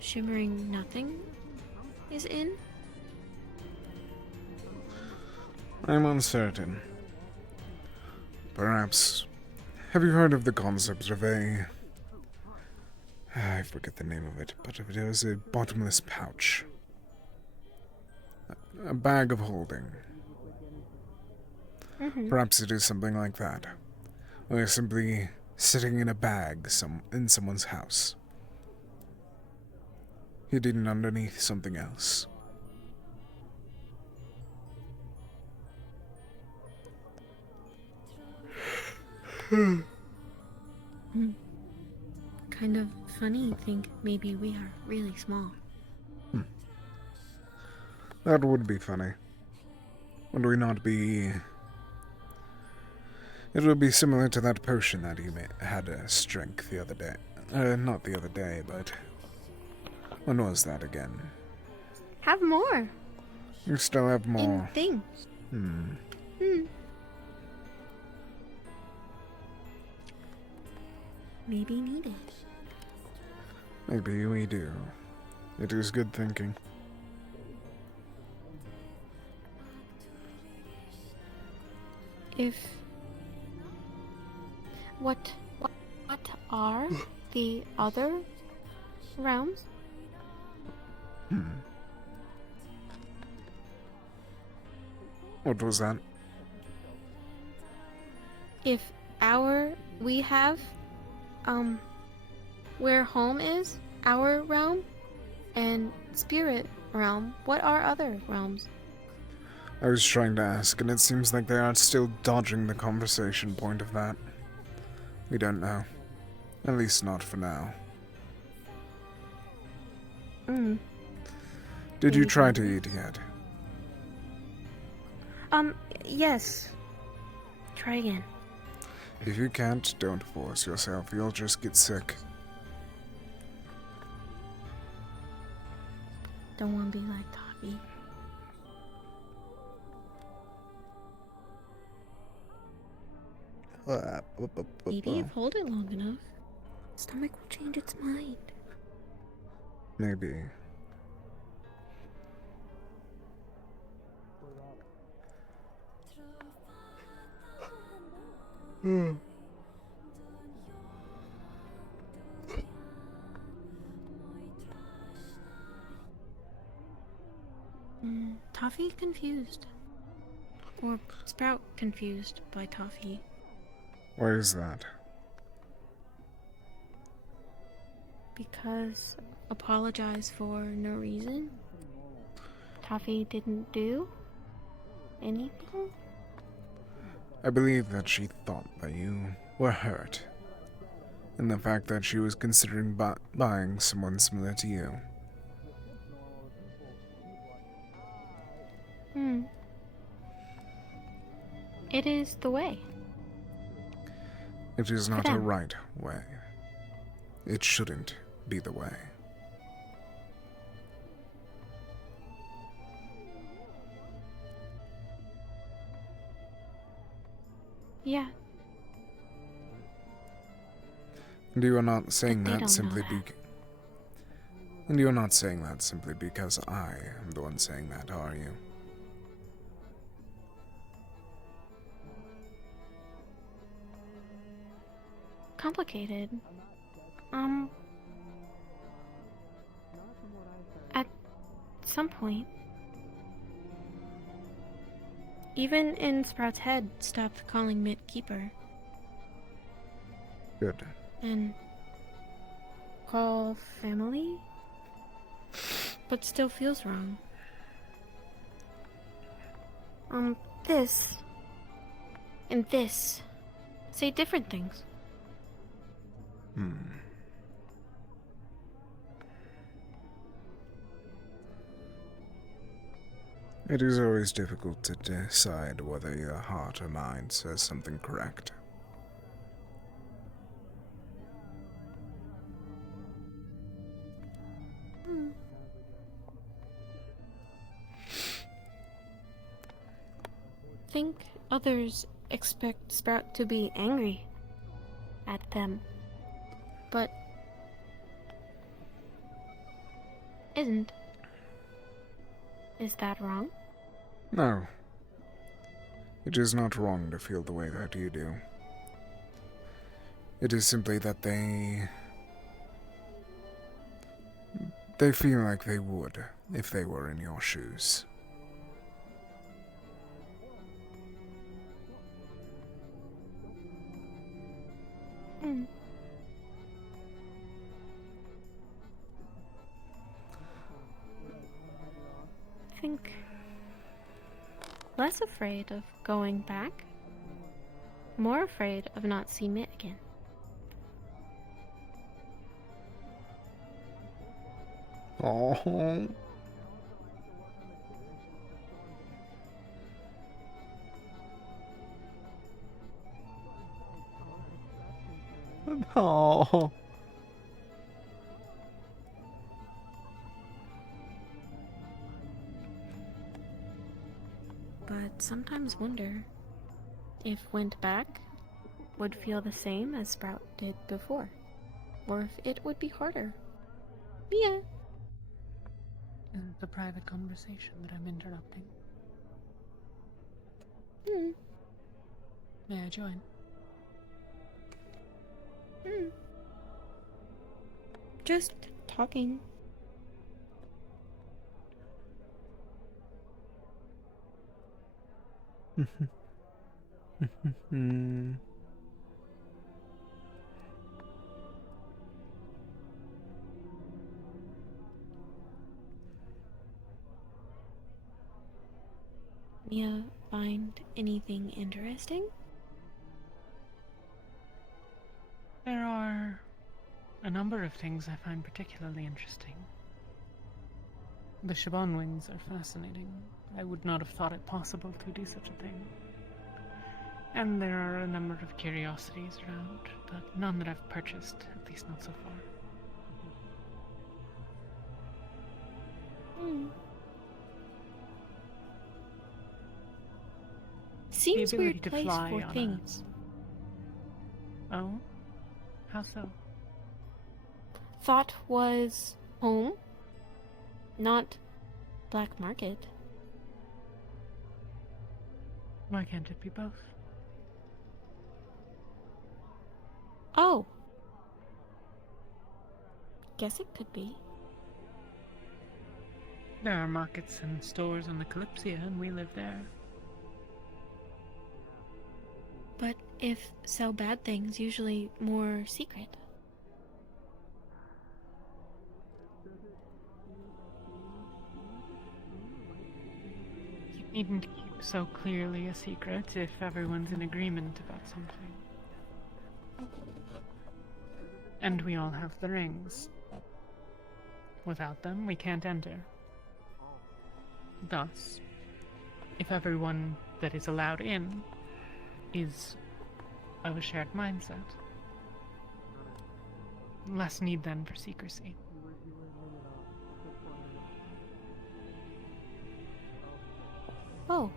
Shimmering Nothing is in? I'm uncertain. Perhaps. Have you heard of the concept of a... I forget the name of it, but it was a bottomless pouch. A bag of holding. Perhaps it is something like that. Or simply sitting in a bag in someone's house. Hidden underneath something else. Kind of funny, think maybe we are really small. That would be funny. Would we not be... It would be similar to that potion that you had strength the other day. Not the other day, but... When was that again? Have more. You still have more. In things. Maybe need it. Maybe we do. It is good thinking. If... What are the other realms? What was that? If we have, where home is, our realm, and spirit realm, what are other realms? I was trying to ask, and it seems like they are still dodging the conversation point of that. We don't know. At least not for now. Did you try to eat yet? Yes. Try again. If you can't, don't force yourself. You'll just get sick. Don't want to be like Toffee. Maybe if hold it long enough, stomach will change its mind. Maybe. Toffee confused. Or Sprout confused by Toffee. Why is that? Because apologize for no reason? Toffee didn't do anything? I believe that she thought that you were hurt. And the fact that she was considering buying someone similar to you. It is the way. It is not a them. right way. It shouldn't be the way. Yeah. And you are not saying But they that don't simply know that. And you are not saying that simply because I am the one saying that, are you? Complicated. At some point, even in Sprout's head, stopped calling Mitt Keeper. Good. And call family? But still feels wrong. This and this say different things. It is always difficult to decide whether your heart or mind says something correct. Think others expect Sprout to be angry at them, but isn't. Is that wrong? No. It is not wrong to feel the way that you do. It is simply that they feel like they would if they were in your shoes. Think less afraid of going back, more afraid of not seeing it again. Oh. Oh. But sometimes wonder if went back would feel the same as Sprout did before, or if it would be harder. Yeah. Is it the private conversation that I'm interrupting? May I join? Just talking. Mia, find anything interesting? There are a number of things I find particularly interesting. The Shaban wings are fascinating. I would not have thought it possible to do such a thing. And there are a number of curiosities around, but none that I've purchased, at least not so far. Seems The weird ability to place fly for on things. Oh? How so? Thought was home, not black market. Why can't it be both? Oh. Guess it could be. There are markets and stores on the Kalypsia, and we live there. But if sell bad things, usually more secret. You needn't keep so clearly a secret if everyone's in agreement about something. And we all have the rings. Without them, we can't enter. Thus, if everyone that is allowed in is of a shared mindset, less need then for secrecy. Oh.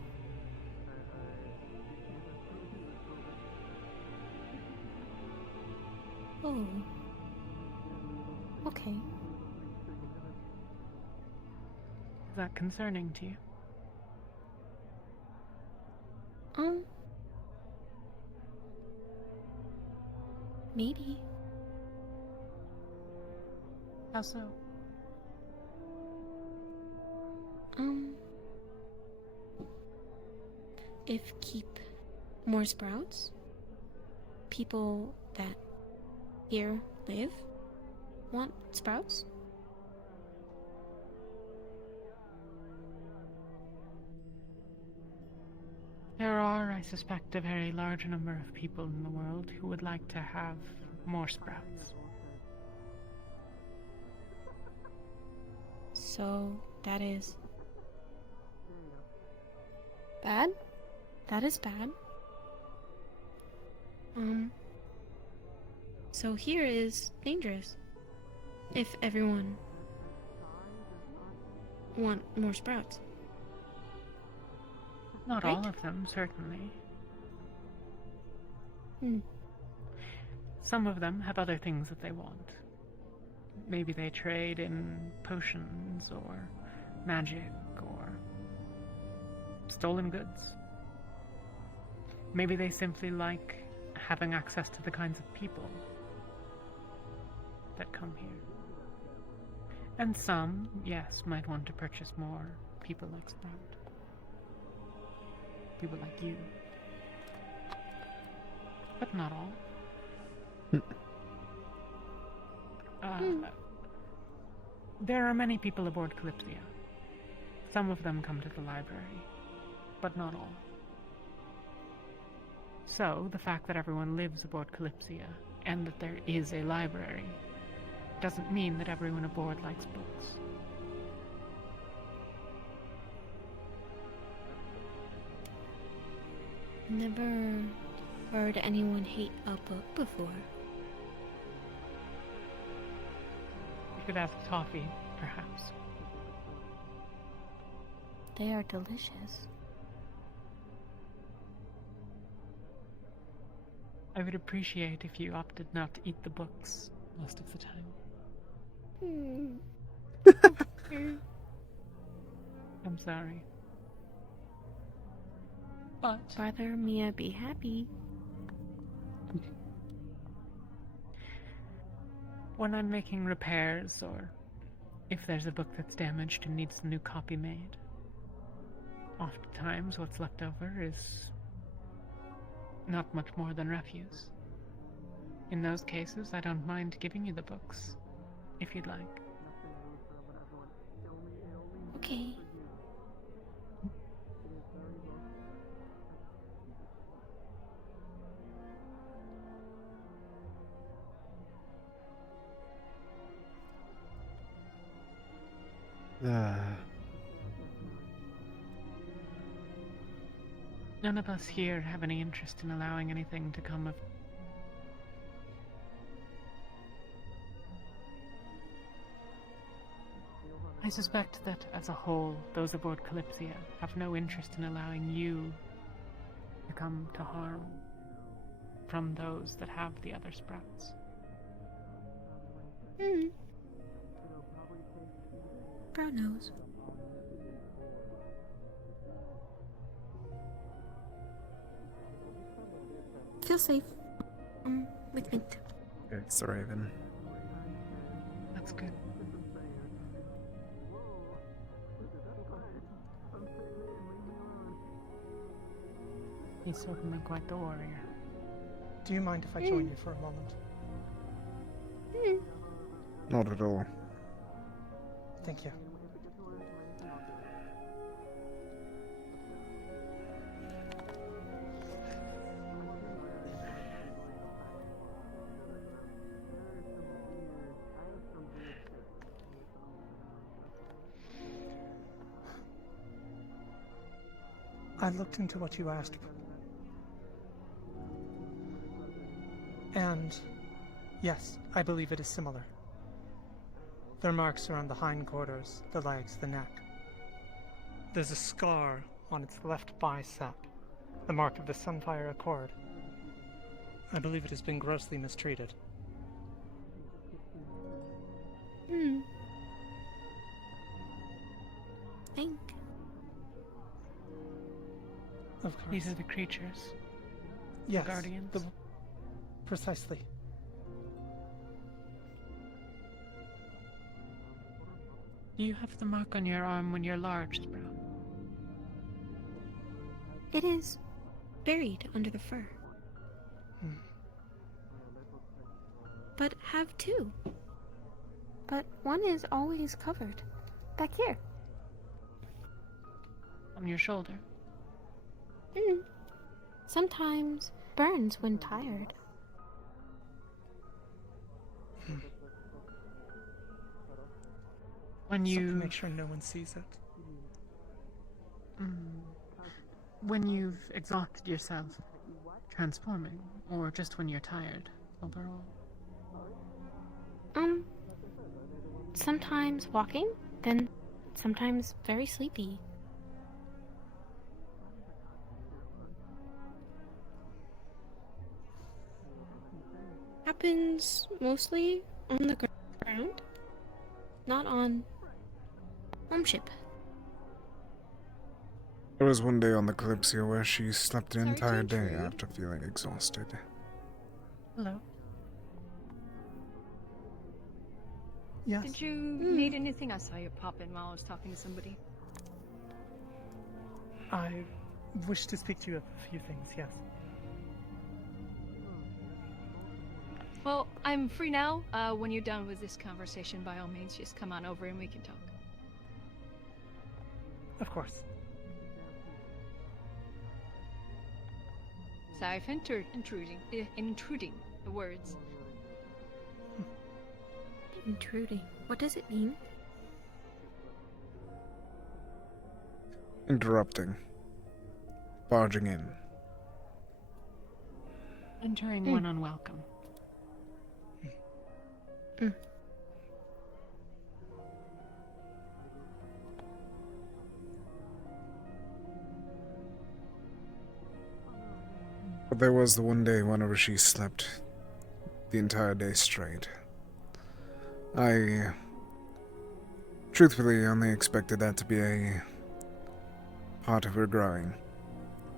Oh. Okay. Is that concerning to you? Maybe. How so? If keep more sprouts, people that here live want sprouts? There are, I suspect, a very large number of people in the world who would like to have more sprouts. So that is bad? That is bad. So here is dangerous. If everyone want more sprouts. Not Right? all of them, certainly. Hmm. Some of them have other things that they want. Maybe they trade in potions or magic or stolen goods. Maybe they simply like having access to the kinds of people that come here. And some, yes, might want to purchase more people like Sprout. People like you. But not all. There are many people aboard Kalypsia. Some of them come to the library, but not all. So, the fact that everyone lives aboard Kalypsia, and that there is a library, doesn't mean that everyone aboard likes books. Never heard anyone hate a book before. You could ask Toffee, perhaps. They are delicious. I would appreciate if you opted not to eat the books most of the time. I'm sorry. But Rather Mia be happy. when I'm making repairs, or if there's a book that's damaged and needs a new copy made, Oftentimes, what's left over is not much more than refuse. In those cases, I don't mind giving you the books, if you'd like. Okay. None of us here have any interest in allowing anything to come of... I suspect that, as a whole, those aboard Kalypsia have no interest in allowing you to come to harm from those that have the other sprouts. Brown nose. Feel safe. With Mint. It's the Raven. That's good. He's certainly quite the warrior. Do you mind if I join you for a moment? Not at all. Thank you. I looked into what you asked. And yes, I believe it is similar. There are marks around the hindquarters, the legs, the neck. There's a scar on its left bicep, the mark of the Sunfire Accord. I believe it has been grossly mistreated. Think. Of course. These are the creatures. Yes, The guardians. Precisely. Do you have the mark on your arm when you're large, Sprout? It is buried under the fur. But have two. But one is always covered. Back here. On your shoulder? Sometimes burns when tired. When you... make sure no one sees it. When you've exhausted yourself transforming, or just when you're tired, overall? Sometimes walking, then sometimes very sleepy. Happens mostly on the ground, not on homeship. There was one day on the Kalypsia where she slept an entire day after feeling exhausted. Hello. Yes. Did you need anything? I saw you pop in while I was talking to somebody. I wish to speak to you of a few things, yes. Well, I'm free now. When you're done with this conversation, by all means, just come on over and we can talk. Of course. Sorry for intruding the words. Intruding. What does it mean? Interrupting. Barging in. Entering one unwelcome. But there was the one day whenever she slept the entire day straight. I truthfully only expected that to be a part of her growing.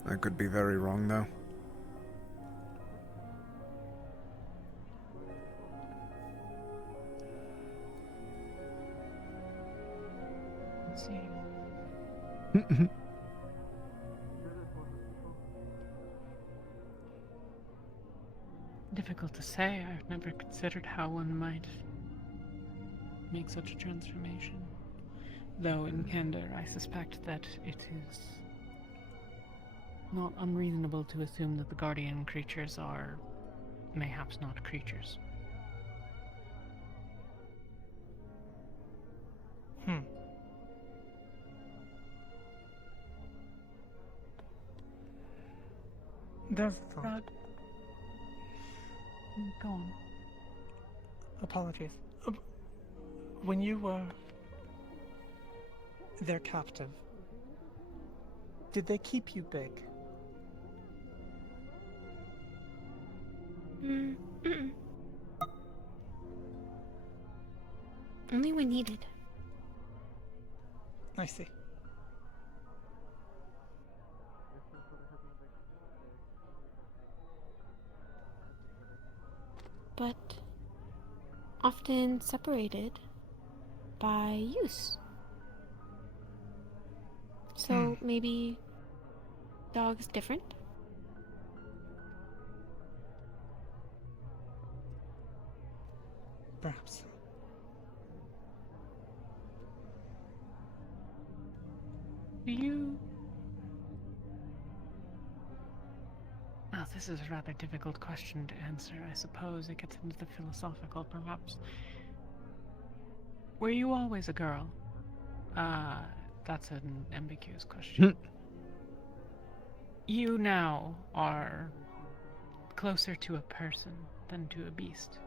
I could be very wrong, though. Let's see. Difficult to say. I've never considered how one might make such a transformation. Though, in candor, I suspect that it is not unreasonable to assume that the guardian creatures are mayhaps not creatures. There's a thought. Go on. Apologies. When you were their captive, did they keep you big? Mm-mm. Only when needed. I see. But often separated by use. So maybe dog's different? Perhaps. Do you... Well, this is a rather difficult question to answer. I suppose it gets into the philosophical, perhaps. Were you always a girl? That's an ambiguous question. You now are closer to a person than to a beast.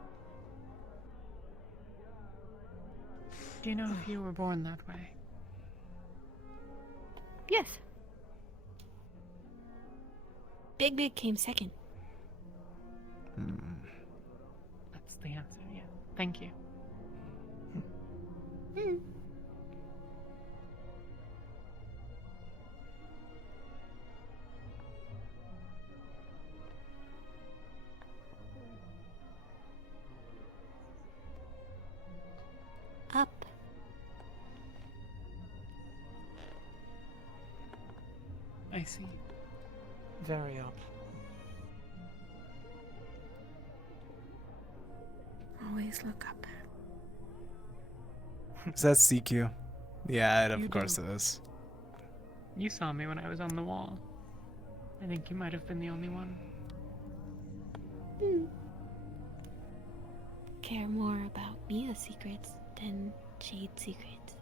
Do you know if you were born that way? Yes. Big came second. That's the answer, yeah. Thank you. Up. I see. Very up. Always look up. Is that CQ? Yeah, of You course do. it is. You saw me when I was on the wall. I think you might have been the only one. Care more about Mia's secrets than Jade's secrets.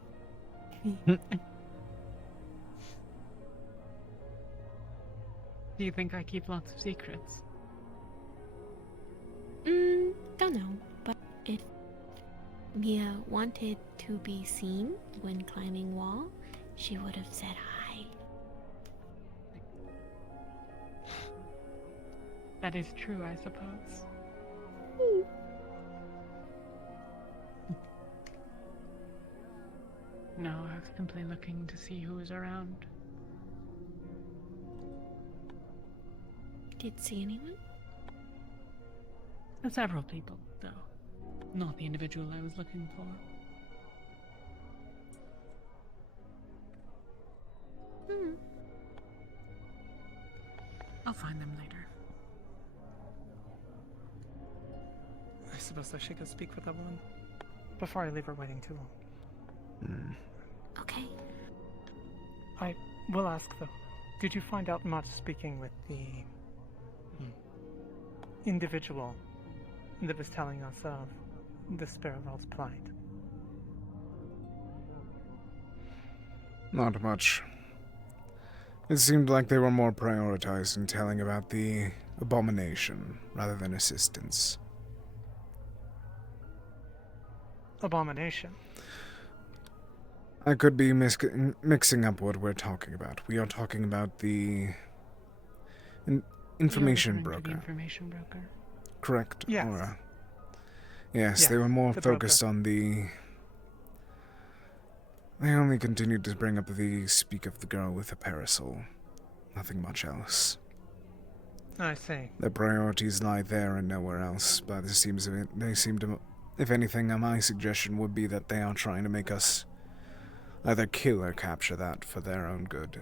Do you think I keep lots of secrets? Don't know, but if Mia wanted to be seen when climbing wall, she would have said hi. That is true, I suppose. No, I was simply looking to see who was around. Did see anyone? Several people, though. Not the individual I was looking for. I'll find them later. I suppose I should go speak with that one before I leave her waiting too long. Okay. I will ask though. Did you find out much speaking with the individual that was telling us of the Spirit World's plight? Not much. It seemed like they were more prioritized in telling about the abomination rather than assistance. Abomination? I could be mixing up what we're talking about. We are talking about the information You're referring to broker. the information broker. Correct? Yes. Or, yes, Yes, they were more the focused broker. on the... They only continued to bring up the speak of the girl with the parasol. Nothing much else. I see. Their priorities lie there and nowhere else, but it seems they seem to... If anything, my suggestion would be that they are trying to make us either kill or capture that for their own good.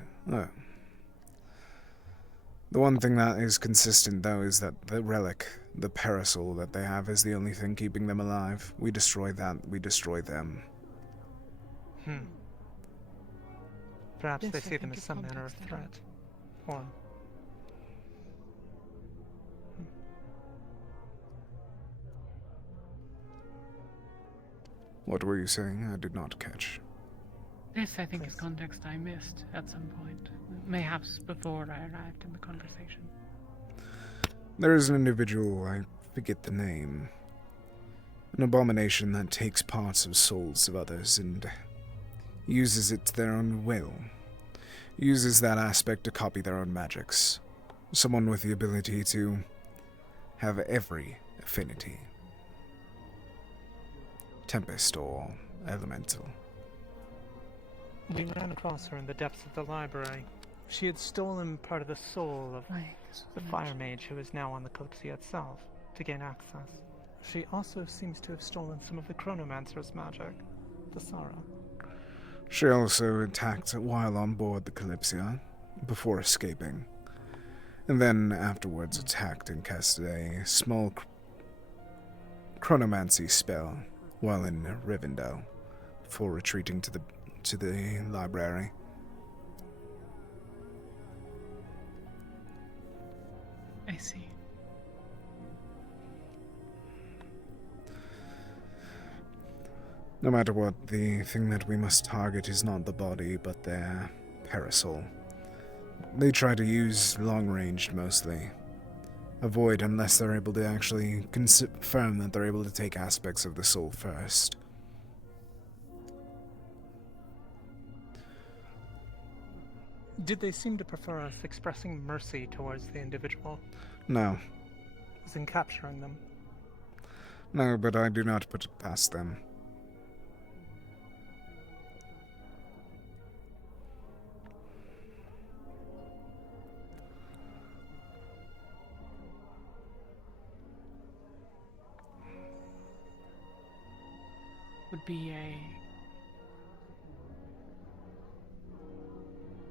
The one thing that is consistent, though, is that the relic, the parasol that they have, is the only thing keeping them alive. We destroy that, we destroy them. Perhaps Yes, they I see them think as it's some manner of context, I threat. Or What were you saying? I did not catch. This, I think, is context I missed at some point. Mayhaps before I arrived in the conversation. There is an individual, I forget the name. An abomination that takes parts of souls of others and uses it to their own will. Uses that aspect to copy their own magics. Someone with the ability to have every affinity. Tempest or elemental. we ran across her in the depths of the library. She had stolen part of the soul of the fire mage who is now on the Kalypsia itself to gain access. She also seems to have stolen some of the chronomancer's magic, the Sara. She also attacked while on board the Kalypsia, before escaping, and then afterwards attacked and casted a small chronomancy spell while in Rivendell, before retreating to the library. I see. No matter what, the thing that we must target is not the body, but their parasol. They try to use long-ranged mostly. Avoid unless they're able to actually confirm that they're able to take aspects of the soul first. Did they seem to prefer us expressing mercy towards the individual, No. as in capturing them? No, but I do not put it past them. Would be a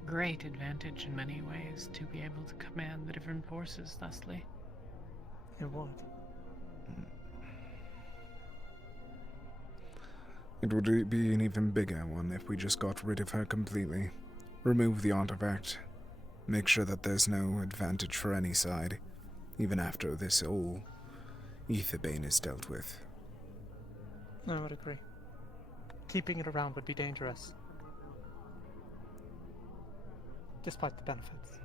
great advantage in many ways to be able to command the different forces thusly. It would. It would be an even bigger one if we just got rid of her completely. Remove the artifact. Make sure that there's no advantage for any side, even after this whole Aetherbane is dealt with. I would agree. Keeping it around would be dangerous. Despite the benefits.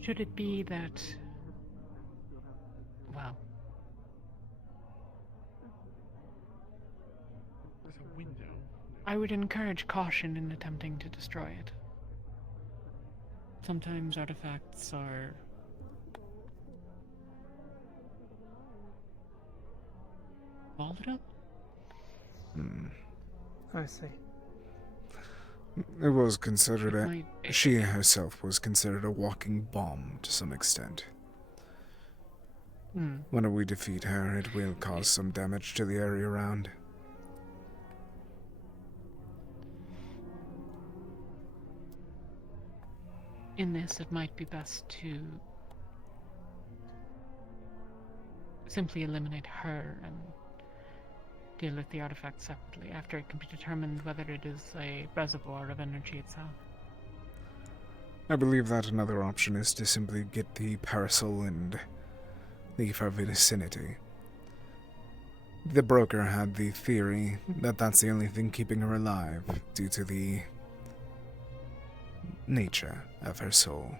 Should it be that, well, There's a window. I would encourage caution in attempting to destroy it. Sometimes artifacts are volatile. I see. It was considered It she herself was considered a walking bomb to some extent. When we defeat her, it will cause some damage to the area around. In this, it might be best to simply eliminate her and deal with the artifact separately after it can be determined whether it is a reservoir of energy itself. I believe that another option is to simply get the parasol and leave her vicinity. The broker had the theory that that's the only thing keeping her alive due to the nature of her soul.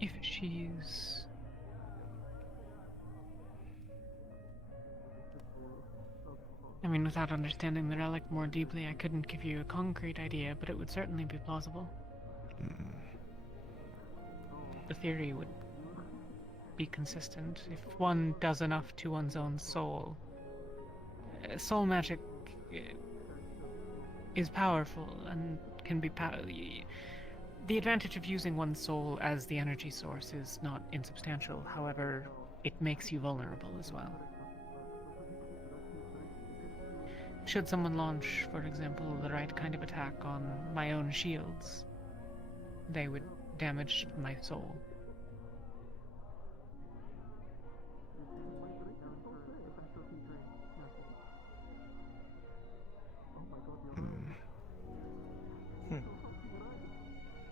If she's... I mean, without understanding the relic more deeply, I couldn't give you a concrete idea, but it would certainly be plausible. The theory would be consistent. If one does enough to one's own soul, soul magic is powerful and can be The advantage of using one's soul as the energy source is not insubstantial. However, it makes you vulnerable as well. Should someone launch, for example, the right kind of attack on my own shields, they would damage my soul.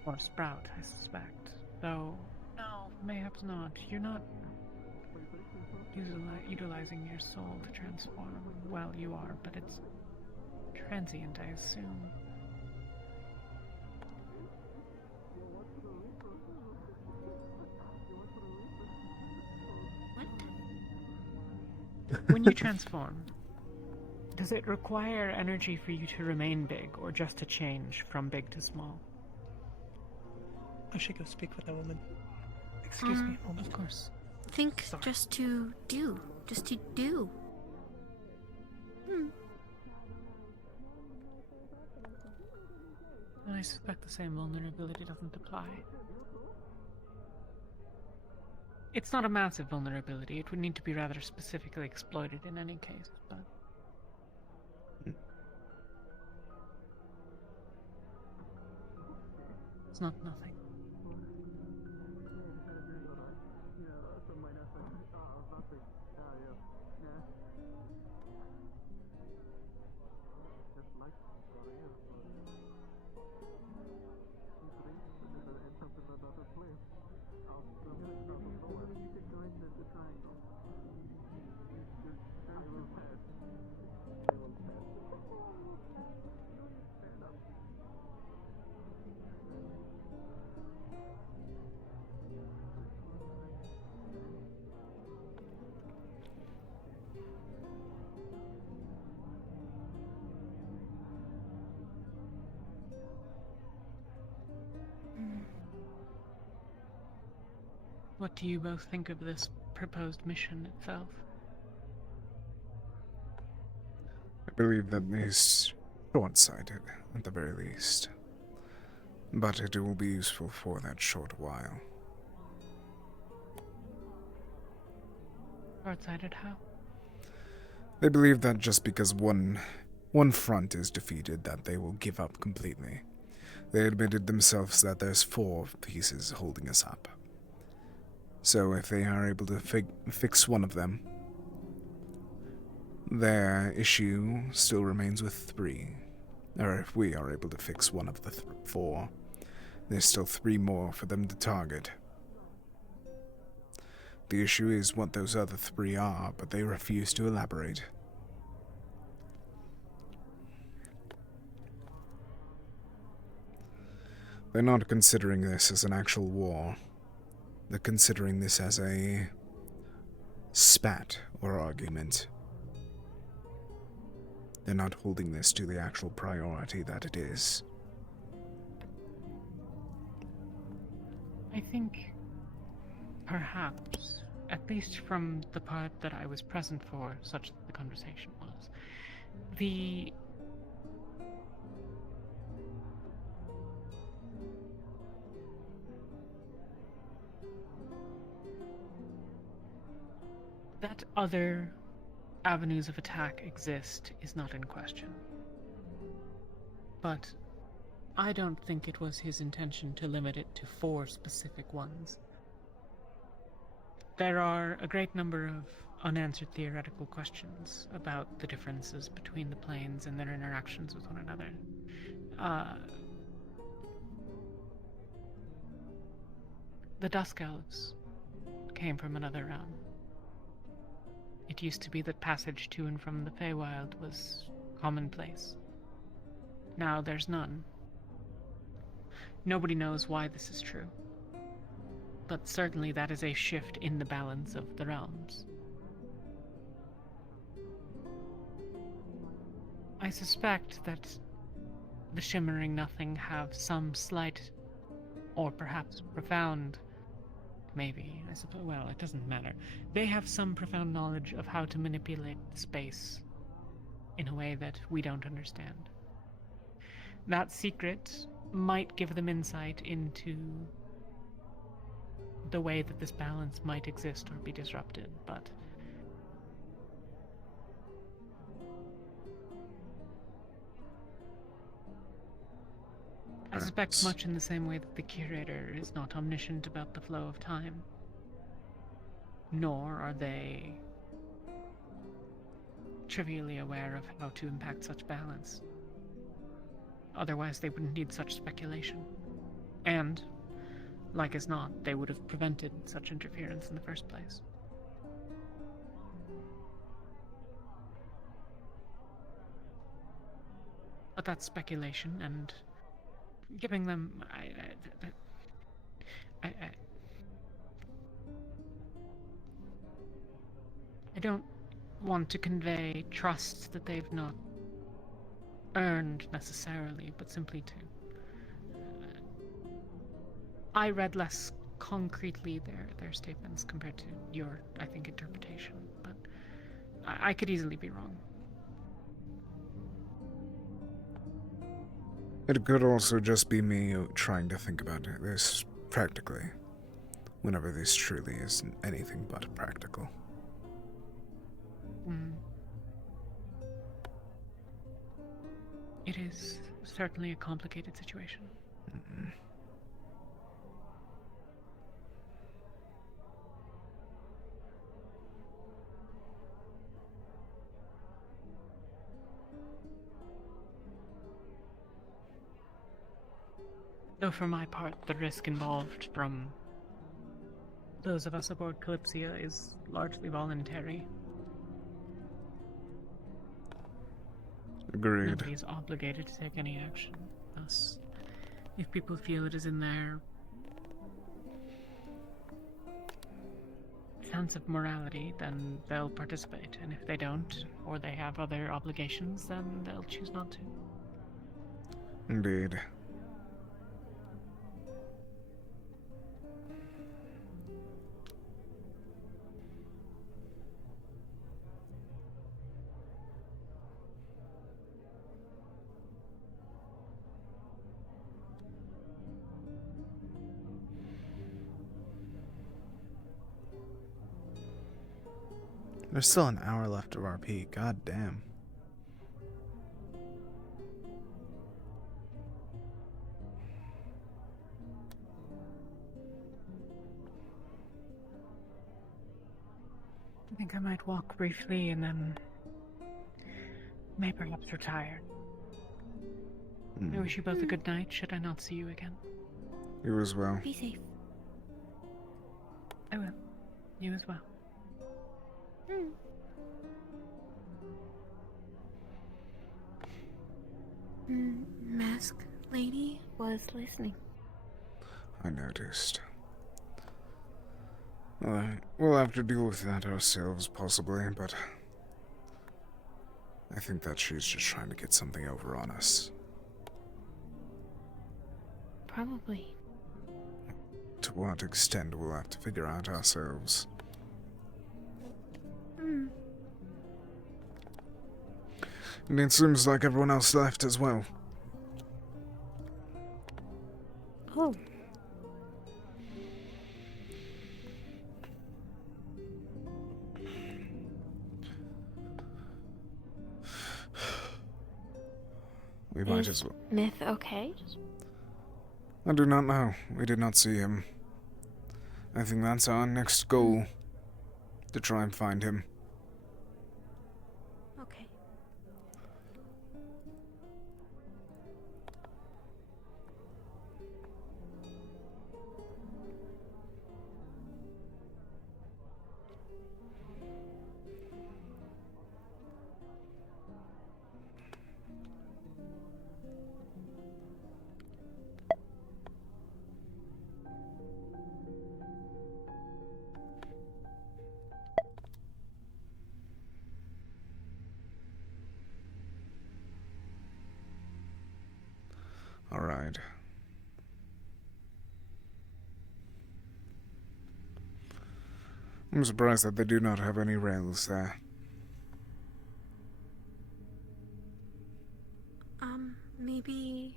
Or Sprout, I suspect. Though, no, mayhaps not. You're not utilizing your soul to transform. Well, you are, but it's transient, I assume. When you transform, does it require energy for you to remain big, or just to change from big to small? I should go speak with that woman. Excuse me a moment. Of course. Think just to do. Just to do. And I suspect the same vulnerability doesn't apply. It's not a massive vulnerability. It would need to be rather specifically exploited in any case, but... It's not nothing. What do you both think of this proposed mission itself? I believe that is short-sighted, at the very least. But it will be useful for that short while. Short-sighted how? They believe that just because one front is defeated, that they will give up completely. They admitted themselves that there's 4 pieces holding us up. So if they are able to fix one of them, their issue still remains with 3. Or if we are able to fix one of the 4, there's still 3 more for them to target. The issue is what those other 3 are, but they refuse to elaborate. They're not considering this as an actual war. They're considering this as a spat or argument. They're not holding this to the actual priority that it is. I think, perhaps, at least from the part that I was present for, such that the conversation was, that other avenues of attack exist is not in question. But I don't think it was his intention to limit it to 4 specific ones. There are a great number of unanswered theoretical questions about the differences between the planes and their interactions with one another. The Dusk Elves came from another realm. It used to be that passage to and from the Feywild was commonplace. Now there's none. Nobody knows why this is true. But certainly that is a shift in the balance of the realms. I suspect that the Shimmering Nothing have some slight, or perhaps profound, maybe, I suppose, well, it doesn't matter. They have some profound knowledge of how to manipulate space in a way that we don't understand. That secret might give them insight into the way that this balance might exist or be disrupted, but I suspect much in the same way that the curator is not omniscient about the flow of time, nor are they trivially aware of how to impact such balance. Otherwise, they wouldn't need such speculation. And, like as not, they would have prevented such interference in the first place. But that's speculation, and giving them... I don't want to convey trust that they've not earned necessarily, but simply to... I read less concretely their statements compared to your, I think, interpretation, but I could easily be wrong. It could also just be me trying to think about this practically, whenever this truly isn't anything but practical. It is certainly a complicated situation. Though for my part, the risk involved from those of us aboard Kalypsia is largely voluntary. Agreed. Nobody is obligated to take any action. Thus, if people feel it is in their sense of morality, then they'll participate. And if they don't, or they have other obligations, then they'll choose not to. Indeed. There's still an hour left of our peak. God damn. I think I might walk briefly and then may perhaps retire. I wish you both a good night, should I not see you again. You as well. Be safe. I will. You as well. Mask lady was listening. I noticed. We'll have to deal with that ourselves, possibly, but I think that she's just trying to get something over on us. Probably. To what extent we'll have to figure out ourselves. And it seems like everyone else left as well. Oh. We might as well. Myth okay? I do not know. We did not see him. I think that's our next goal. To try and find him. Okay. Alright. I'm surprised that they do not have any rails there. Maybe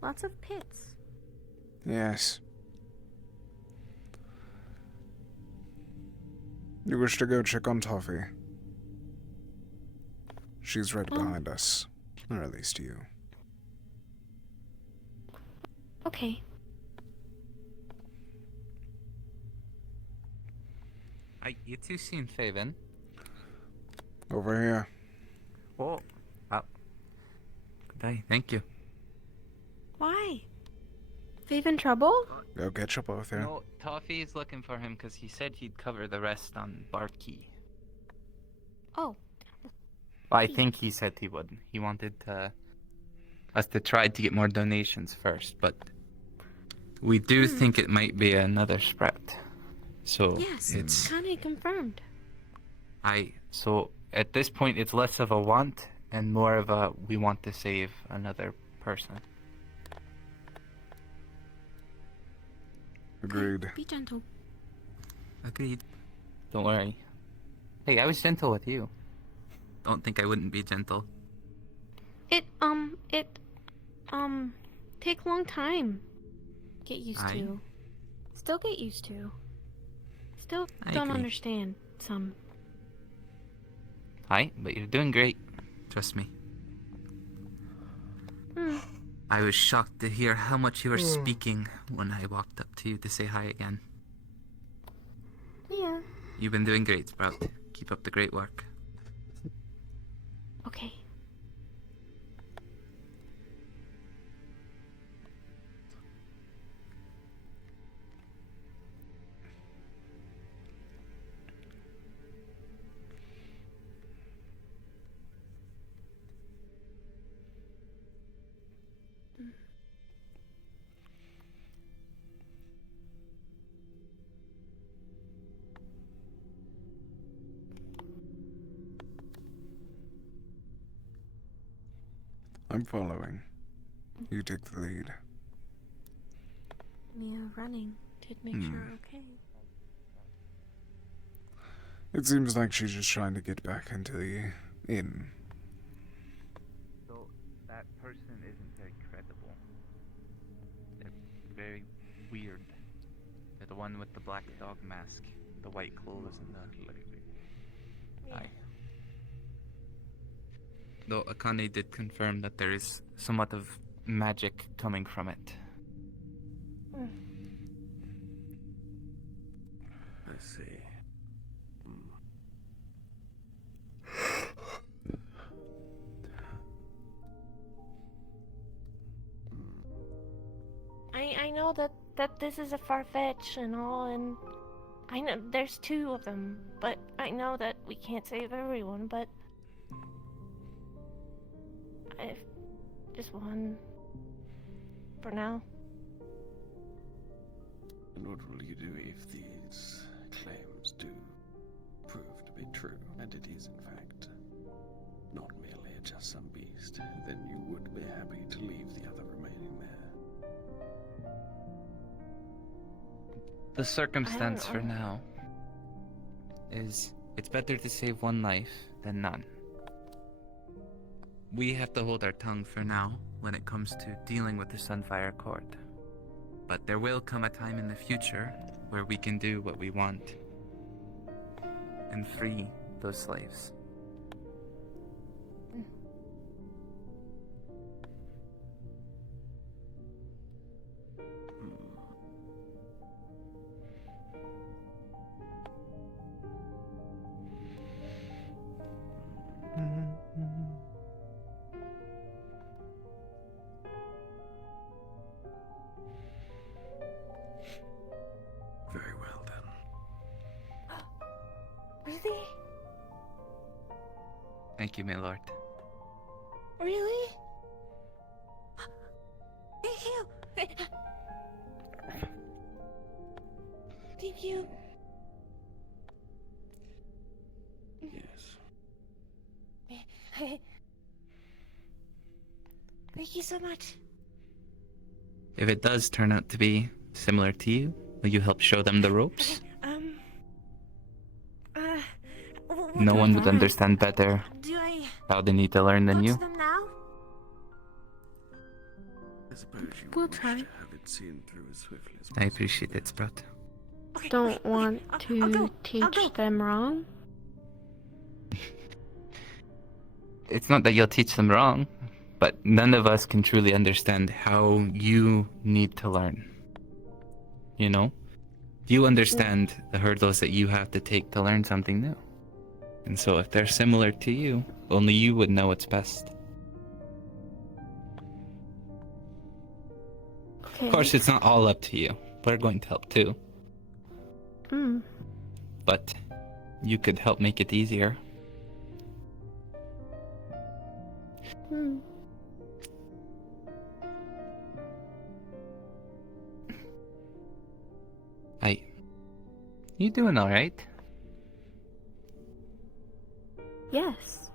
Lots of pits. Yes. You wish to go check on Toffee? She's right behind us. Or at least you. Okay. You two seen Faven? Over here. Oh. Goodbye, thank you. Why? They've in trouble? Go get you both here. No, Toffee's looking for him because he said he'd cover the rest on Barkey. Oh. Well, I think he said he would. He wanted us to try to get more donations first, but we do think it might be another sprout. So Yes, it's kinda confirmed. so at this point it's less of a want and more of a we want to save another person. Agreed. Be gentle. Agreed. Don't worry. Hey, I was gentle with you. Don't think I wouldn't be gentle. It take a long time. Get used to. Still get used to. Still I don't agree. understand some. Hi, but you're doing great. Trust me. I was shocked to hear how much you were speaking when I walked up to you to say hi again. Yeah. You've been doing great, Sprout. Keep up the great work. Okay. I'm following. You take the lead. Mia running to make sure okay. It seems like she's just trying to get back into the inn. So, that person isn't very credible. They're very weird. They're the one with the black dog mask, the white clothes, and the... Aye. Though Akane did confirm that there is somewhat of magic coming from it. I see. I know that this is a far-fetched and all, and I know there's two of them, but I know that we can't save everyone, but just one for now. And what will you do if these claims do prove to be true, and it is in fact not merely a just some beast? Then you would be happy to leave the other remaining there. The circumstance for now is it's better to save one life than none. We have to hold our tongue for now when it comes to dealing with the Sunfire Court. But there will come a time in the future where we can do what we want and free those slaves. Very well then. Really? Thank you, my lord. Really? Thank you. Thank you. Yes. Thank you so much. If it does turn out to be similar to you, will you help show them the ropes? No one would understand better Do I how they need to learn than you. them now? I suppose you We'll wish try. to have it seen through as swiftly as I appreciate it, Sprout. Don't want to teach them wrong. It's not that you'll teach them wrong, but none of us can truly understand how you need to learn. You know? You understand the hurdles that you have to take to learn something new. And so if they're similar to you, only you would know what's best. Okay. Of course, it's not all up to you. We're going to help too. Mm. But you could help make it easier. Hmm. You doing alright? Yes.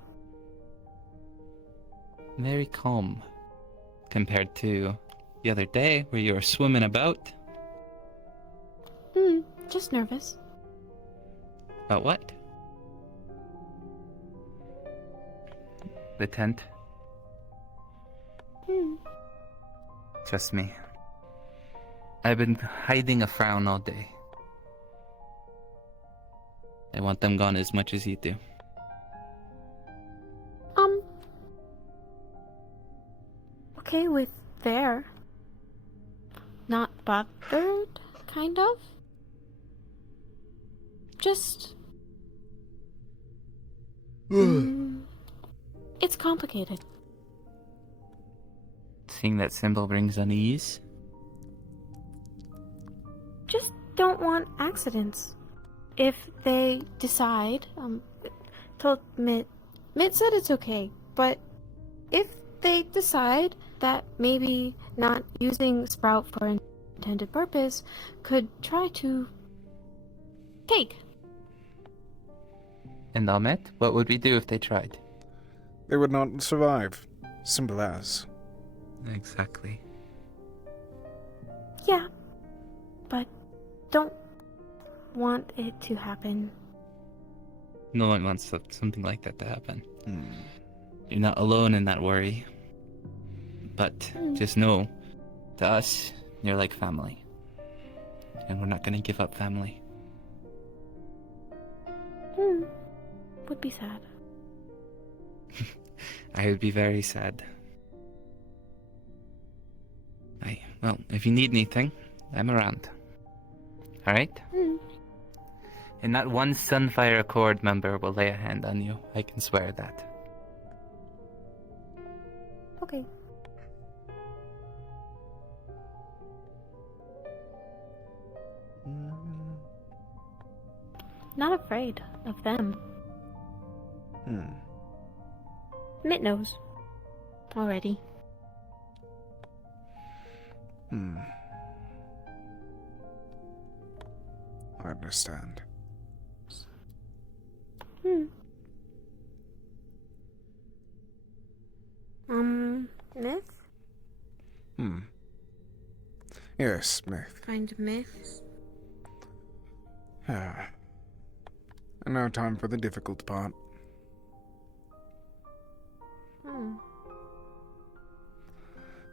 Very calm. Compared to the other day where you were swimming about. Just nervous. About what? The tent? Trust me. I've been hiding a frown all day. I want them gone as much as you do. Okay with there. Not bothered, kind of. Just. It's complicated. Seeing that symbol brings unease? Just don't want accidents. If they decide, told Mitt said it's okay, but if they decide that maybe not using Sprout for intended purpose could try to take. And Amitt, what would we do if they tried? They would not survive. Simple as. Exactly. Yeah, but don't want it to happen. No one wants something like that to happen. You're not alone in that worry. But just know, to us, you're like family. And we're not gonna give up family. Would be sad. I would be very sad. Well, if you need anything, I'm around. Alright? And not one Sunfire Accord member will lay a hand on you. I can swear that. Okay. Not afraid of them. Mitt knows. Already. I understand. Myth? Yes, myth. Find myths. And now time for the difficult part.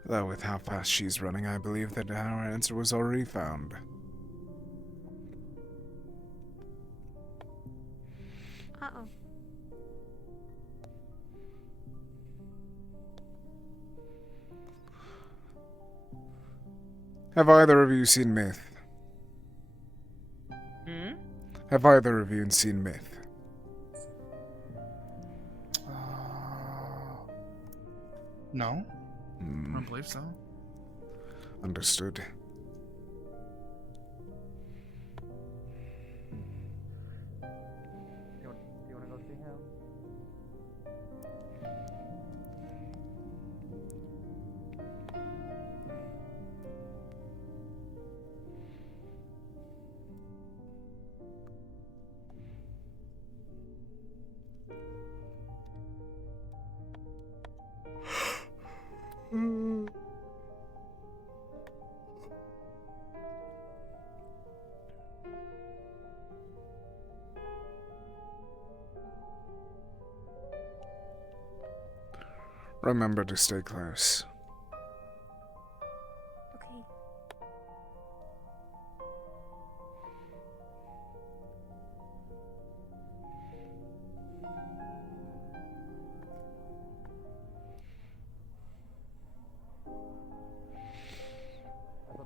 Though with how fast she's running, I believe that our answer was already found. Uh-oh. Have either of you seen Myth? Have either of you seen Myth? No? I don't believe so. Understood. You wanna go see him? Remember to stay close.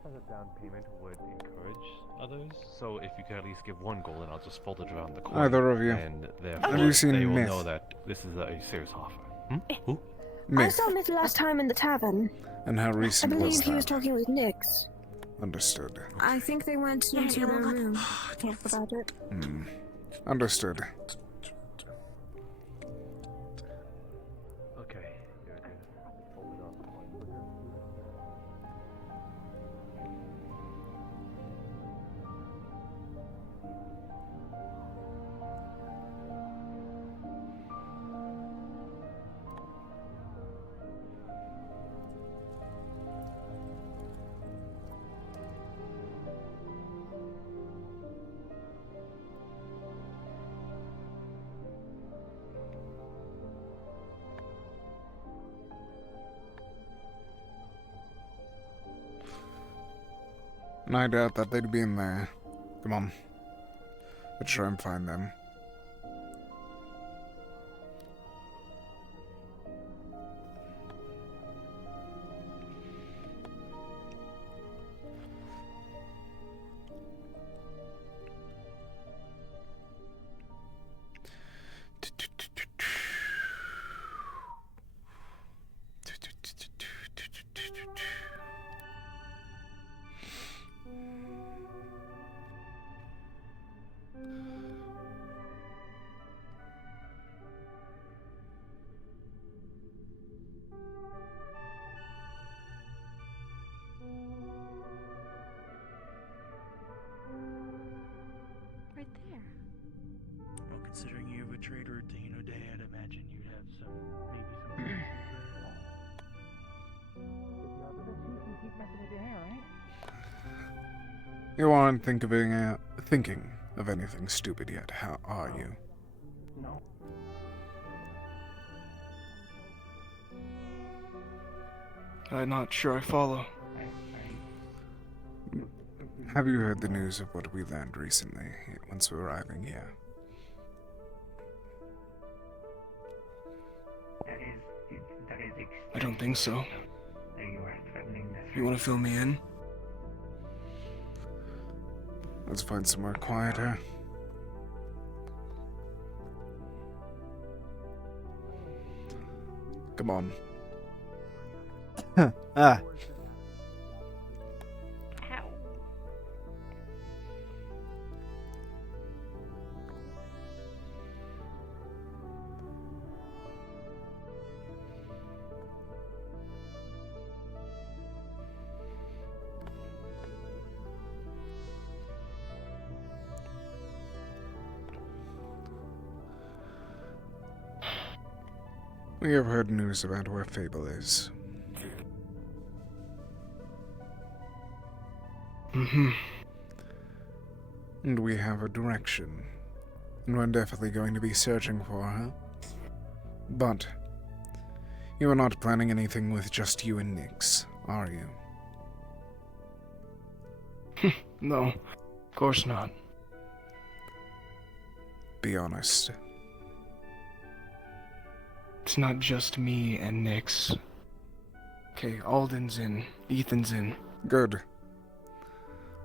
as a down payment would encourage others. So if you could at least give one goal, then I'll just fold it around the coin. Either of you. And Have therefore you seen they will Myth? know that this is a serious offer. Who? I Myth. saw Myth last time in the tavern. And how I recent was believe he was that? talking with Nyx. Understood. I think they went into their room to talk about it. Understood. Okay. You're good. Fold it on the coin. And I doubt that they'd be in there. Come on. Let's try and find them. Right there. Well, considering you have a traitor at Taino Day, I'd imagine you'd have maybe some. You aren't thinking of anything stupid yet, how are you? No. I'm not sure I follow. Have you heard the news of what we learned recently, once arriving here? I don't think so. You want to fill me in? Let's find somewhere quieter. Come on. Ah. We have heard news about where Fable is. And we have a direction. And we're definitely going to be searching for her. But you are not planning anything with just you and Nyx, are you? No, of course not. Be honest. It's not just me and Nyx. Okay, Alden's in, Ethan's in. Good.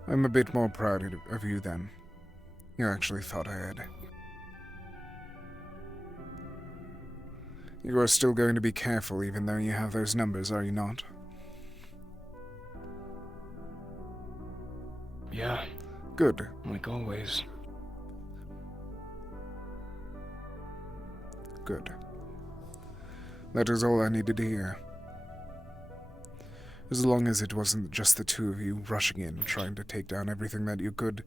I'm a bit more proud of you then. You actually thought ahead. You are still going to be careful even though you have those numbers, are you not? Yeah. Good. Like always. Good. That is all I needed to hear. As long as it wasn't just the two of you rushing in, trying to take down everything that you could.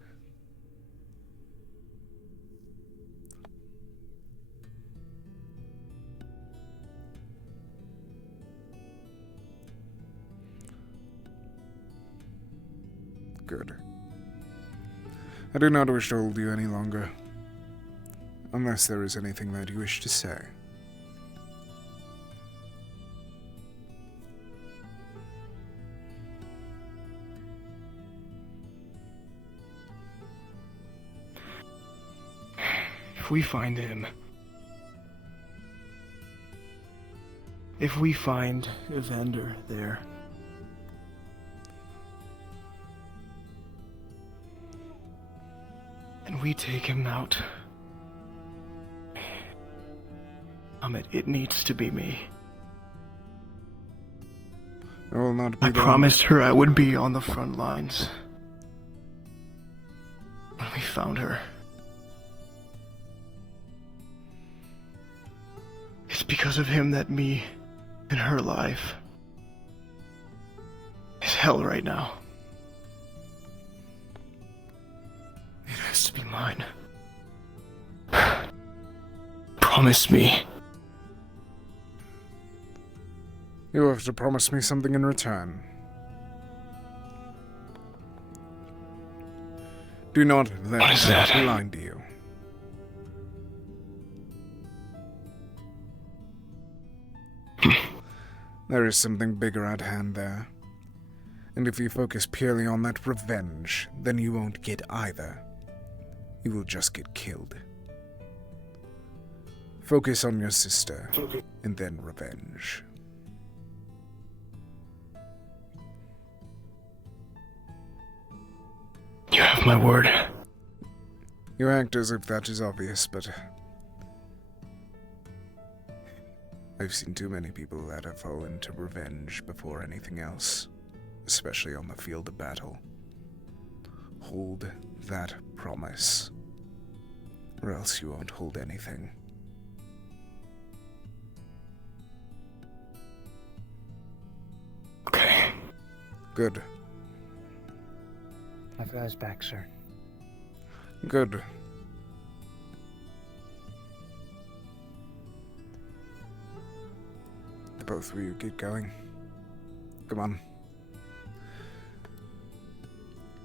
Good. I do not wish to hold you any longer. Unless there is anything that you wish to say. If we find him... If we find Evander there... we take him out. Amitt, it needs to be me. It will not be I promised her I would be on the front lines. When we found her. It's because of him that me and her life is hell right now. It has to be mine. Promise me. You have to promise me something in return. Do not let What is that? me blind you. There is something bigger at hand there. And if you focus purely on that revenge, then you won't get either. You will just get killed. Focus on your sister, and then revenge. You have my word. You act as if that is obvious, but I've seen too many people that have fallen to revenge before anything else, especially on the field of battle. Hold that promise, or else you won't hold anything. Okay. Good. I've got his back, sir. Good. The both of you get going. Come on.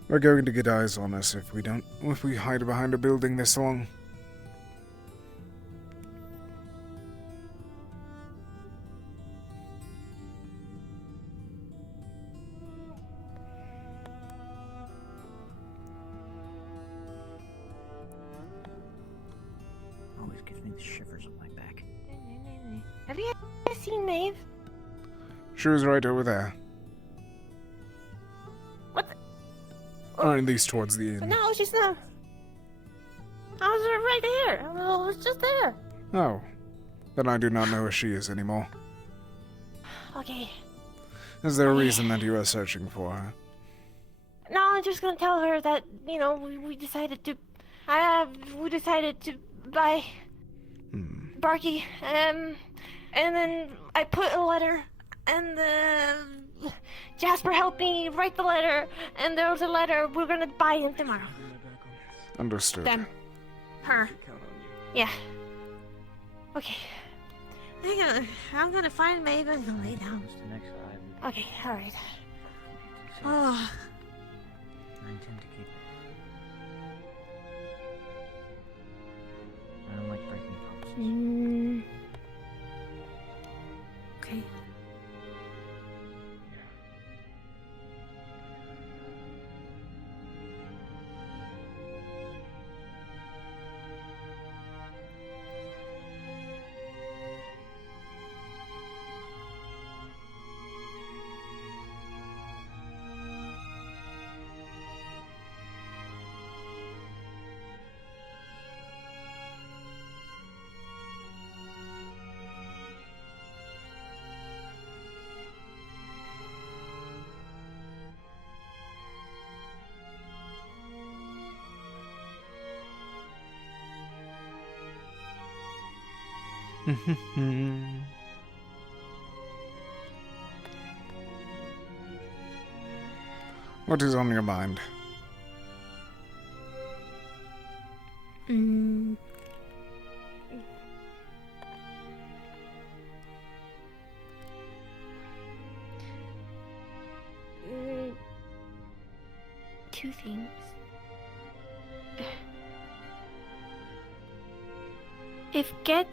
We're going to get eyes on us if we hide behind a building this long. Always gives me the shivers on my back. Have you ever seen Maeve? She was right over there. What? Or at least towards the end. No, she's not. I was right there. I was just there. Oh. Then I do not know where she is anymore. Okay. Is there a reason that you are searching for her? No, I'm just gonna tell her that, we decided to... we decided to buy... Barky, and then I put a letter, and Jasper helped me write the letter, and there was a letter. We're gonna buy him tomorrow. Understood. Them. Her. Yeah. Okay. I'm gonna find Maeve and gonna lay down. Okay, alright. Oh. I intend to keep it. I don't like breaking promises. Okay. What is on your mind? Two things. If Get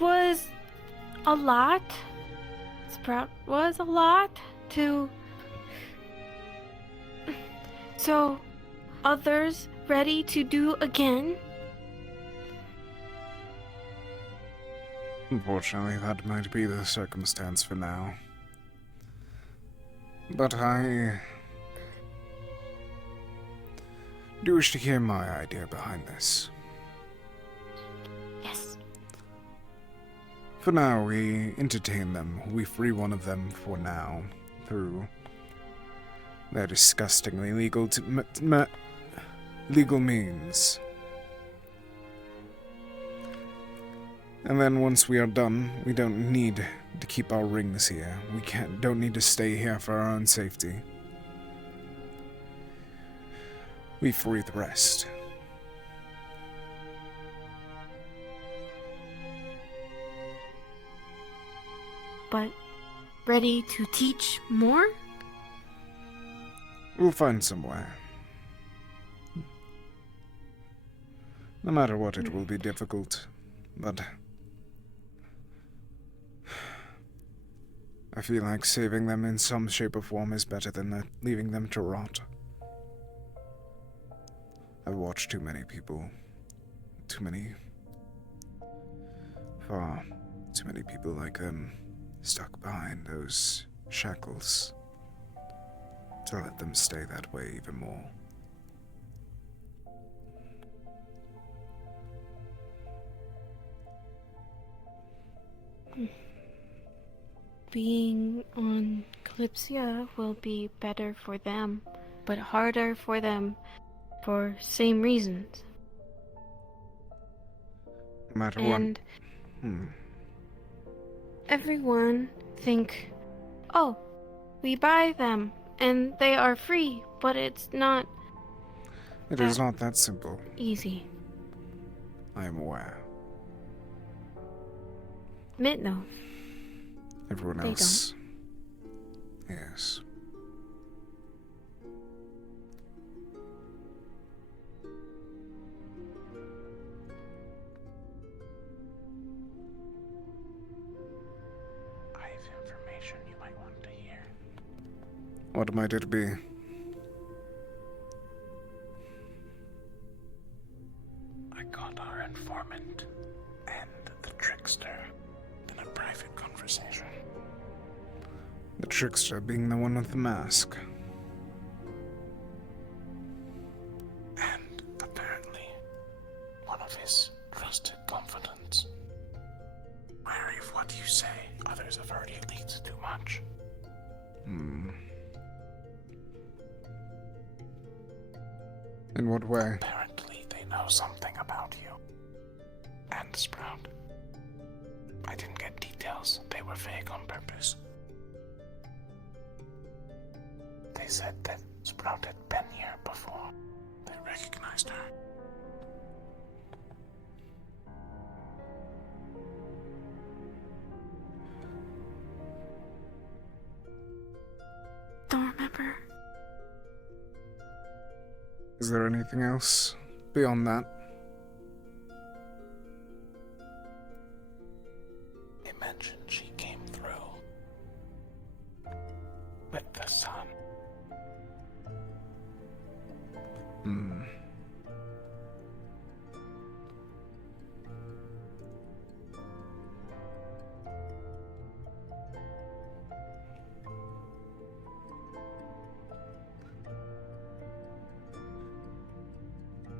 was a lot, Sprout was a lot to... So, others ready to do again? Unfortunately, that might be the circumstance for now. But I Do you wish to hear my idea behind this? Yes. For now, we entertain them. We free one of them for now through their disgustingly legal legal means. And then once we are done, we don't need to keep our rings here. We don't need to stay here for our own safety. We free the rest. But ready to teach more? We'll find somewhere. No matter what, it will be difficult, but I feel like saving them in some shape or form is better than leaving them to rot. I've watched too many people, far too many people like them stuck behind those shackles to let them stay that way even more. Being on Kalypsia will be better for them, but harder for them for same reasons. No matter and what. Everyone think, oh, we buy them and they are free, but it's not. It is not that simple. Easy. I am aware. Amitt knows. Everyone They else. Yes. I have information you might want to hear. What might it be? I got our informant and the trickster in a private conversation. The trickster being the one with the mask. And apparently, one of his trusted confidants. Wary of what you say, others have already leaked too much. In what way? Apparently, they know something about you. And Sprout. I didn't get details, they were vague on purpose. They said that Sprout had been here before. They recognized her. Don't remember. Is there anything else beyond that? They mentioned she came through with the sun.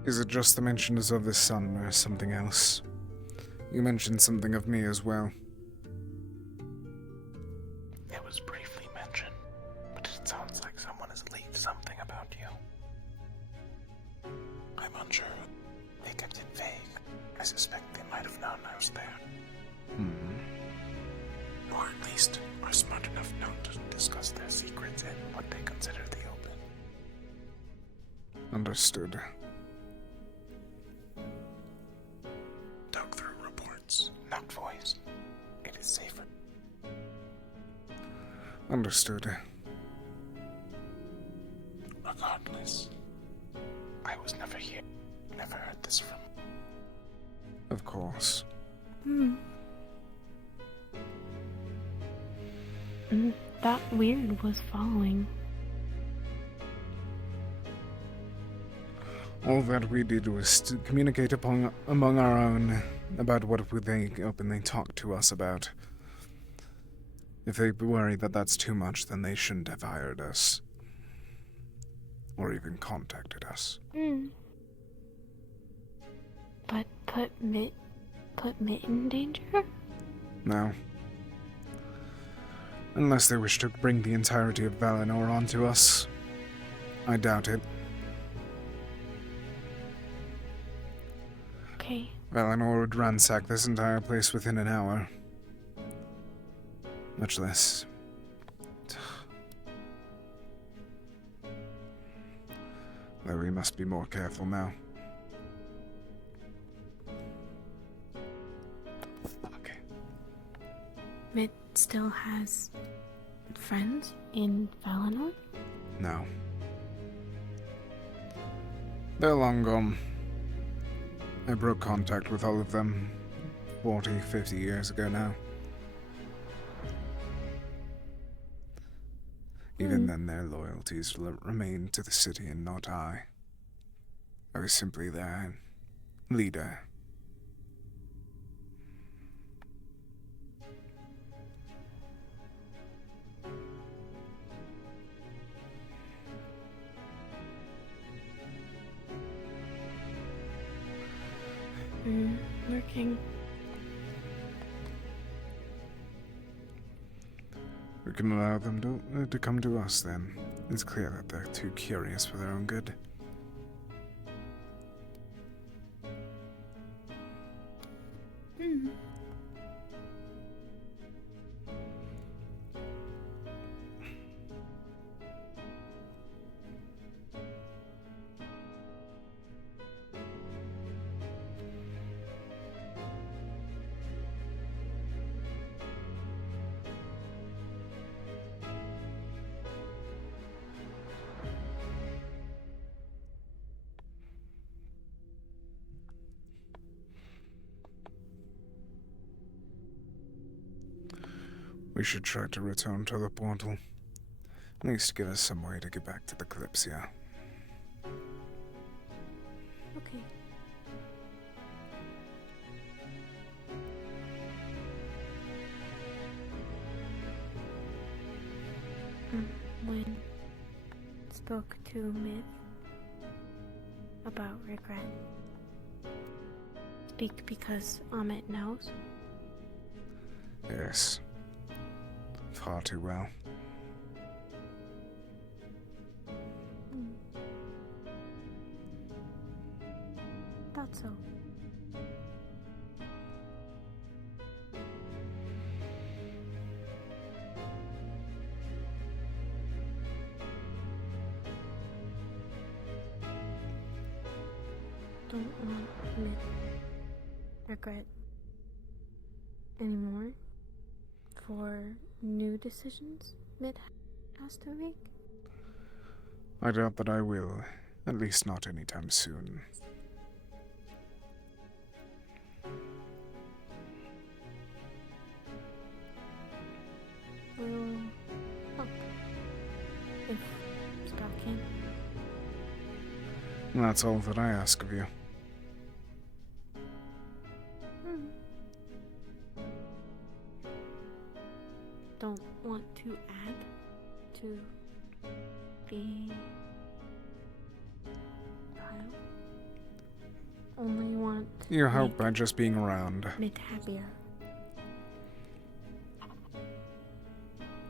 Is it just the mentions of the sun or something else? You mentioned something of me as well. It was briefly mentioned, but it sounds like someone has leaked something about you. I'm unsure. They kept it vague. I suspect they might have known I was there. Or at least are smart enough not to discuss their secrets in what they consider the open. Understood. Dug through reports, not voice. It is safer. Understood. Regardless, I was never here. Never heard this from. Of course. That weird was following. All that we did was to communicate among our own about what they openly talk to us about. If they worry that that's too much, then they shouldn't have hired us. or even contacted us. Hmm. But put Mitt in danger? No. Unless they wish to bring the entirety of Valinor onto us. I doubt it. Okay. Valinor would ransack this entire place within an hour. Much less. Though we must be more careful now. Okay. Mitt still has friends in Valinor? No. They're long gone. I broke contact with all of them 40, 50 years ago now. Even then, their loyalties remained to the city and not I. I was simply their leader. Working. We can allow them to come to us then. It's clear that they're too curious for their own good. We should try to return to the portal. At least give us some way to get back to the Kalypsia. Okay. When spoke to Myth about regret. Speak because Amitt knows. Yes. Far too well. Thought so. Don't want Myth regret anymore for new decisions Myth has to make. I doubt that I will. At least not anytime soon. We'll help if Scott can. And that's all that I ask of you. Don't want to add to the pile. Only want You help by just being around. Myth happier.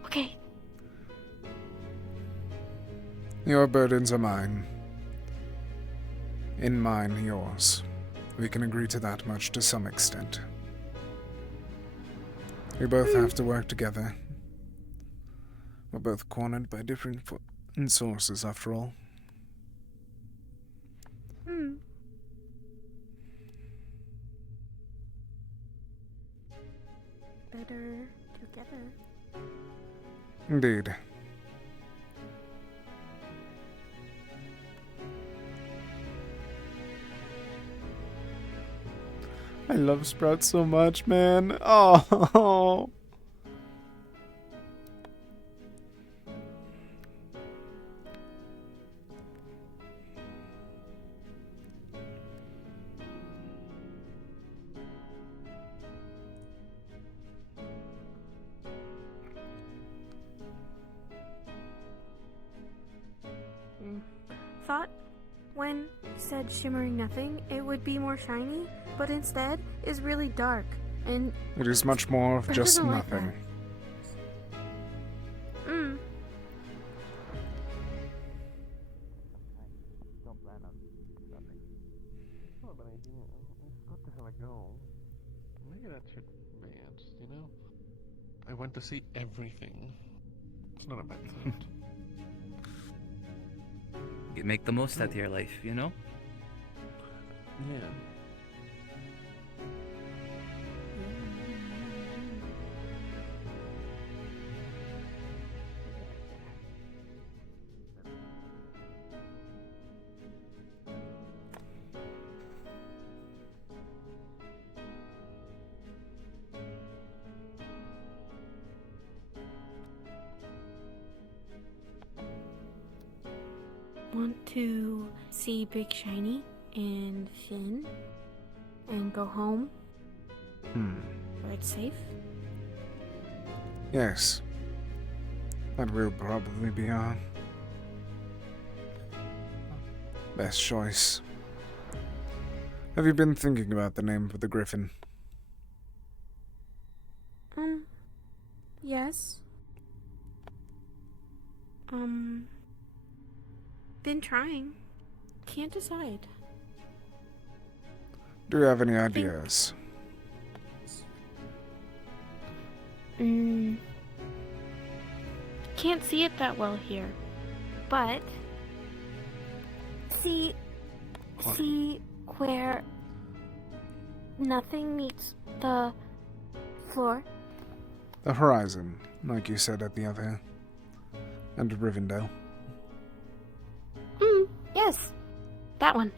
Okay. Your burdens are mine. In mine, yours. We can agree to that much to some extent. We both have to work together. We're both cornered by different sources, after all. Better together. Indeed. I love Sprout so much, man. Oh. thought when said shimmering nothing, it would be more shiny, but instead is really dark, and It is much more of Brett just doesn't like nothing. Don't plan on stopping. Oh, but it's good to have a goal. Maybe that's your bad, you know? I want to see everything. It's not a bad thought. You make the most out of your life, you know? Yeah. want to see Big Shiny and Finn and go home where it's safe. Yes. That will probably be our best choice. Have you been thinking about the name of the griffin? Yes. Been trying. Can't decide. Do you have any ideas? Can't see it that well here. But see where nothing meets the floor? The horizon, like you said at the other end of Rivendell. Yes. That one.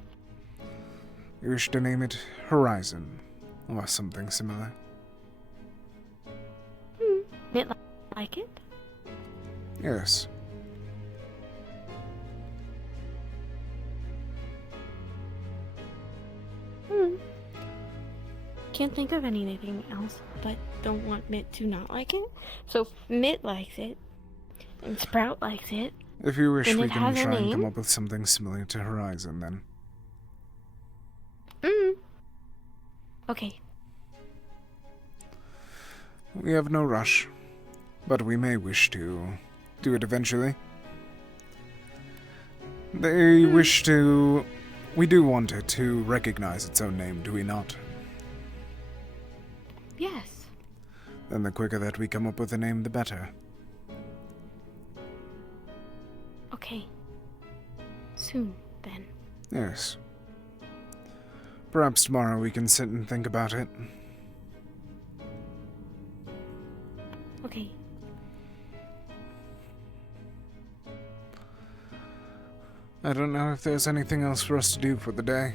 You wish to name it Horizon, or something similar. Bit like it? Yes. Can't think of anything else, but don't want Mitt to not like it. So if Mitt likes it, and Sprout likes it, If you wish, and we it can has a try and name. come up with something similar to Horizon, then. Okay. We have no rush, but we may wish to do it eventually. They wish to... We do want it to recognize its own name, do we not? Yes. Then the quicker that we come up with a name, the better. Okay. Soon, then. Yes. Perhaps tomorrow we can sit and think about it. Okay. I don't know if there's anything else for us to do for the day.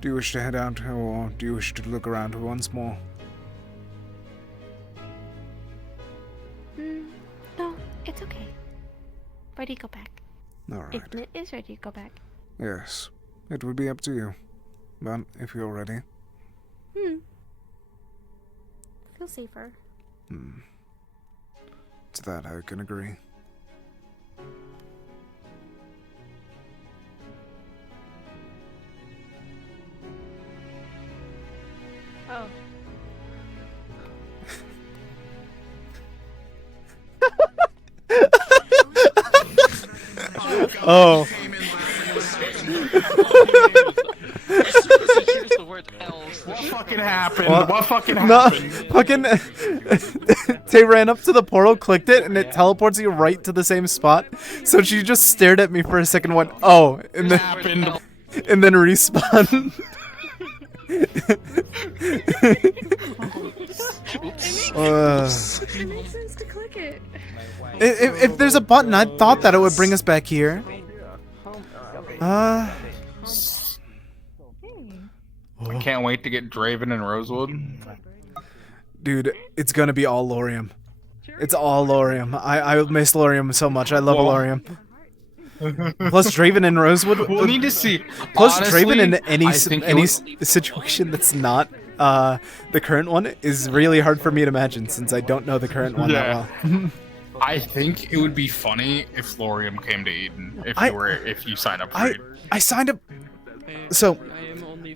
Do you wish to head out, or do you wish to look around once more? No, it's okay. Ready to go back. Alright. If Mitt is ready to go back. Yes. It would be up to you. But if you're ready. Feel safer. To that I can agree. Oh. Oh. What fucking happened? What? What fucking No, happened? fucking. Tay ran up to the portal, clicked it, and it teleports you right to the same spot. So she just stared at me for a second, went, "Oh," and then respawned. It makes sense to click it. If there's a button, I thought that it would bring us back here. I can't wait to get Draven and Rosewood. Dude, it's gonna be all Lorium. It's all Lorium. I miss Lorium so much. I love Well- Lorium. Plus Draven and Rosewood. We'll need to see. Plus Honestly, Draven in any I think it any would- situation that's not the current one is really hard for me to imagine since I don't know the current one that well. I think it would be funny if Florium came to Eden if you sign up for I Eden. I signed up. So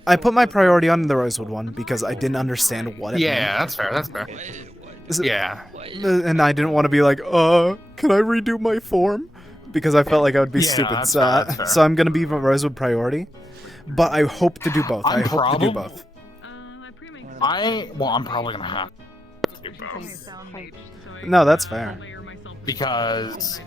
I put my priority on the Rosewood one because I didn't understand what it meant. Yeah, that's fair. That's fair. Yeah. And I didn't want to be like, can I redo my form? Because I felt like I would be Yeah, stupid. that's So, fair, that's fair. so I'm gonna be Rosewood priority. But I hope to do both. I hope to do both. I'm probably gonna have to do both No, that's fair. because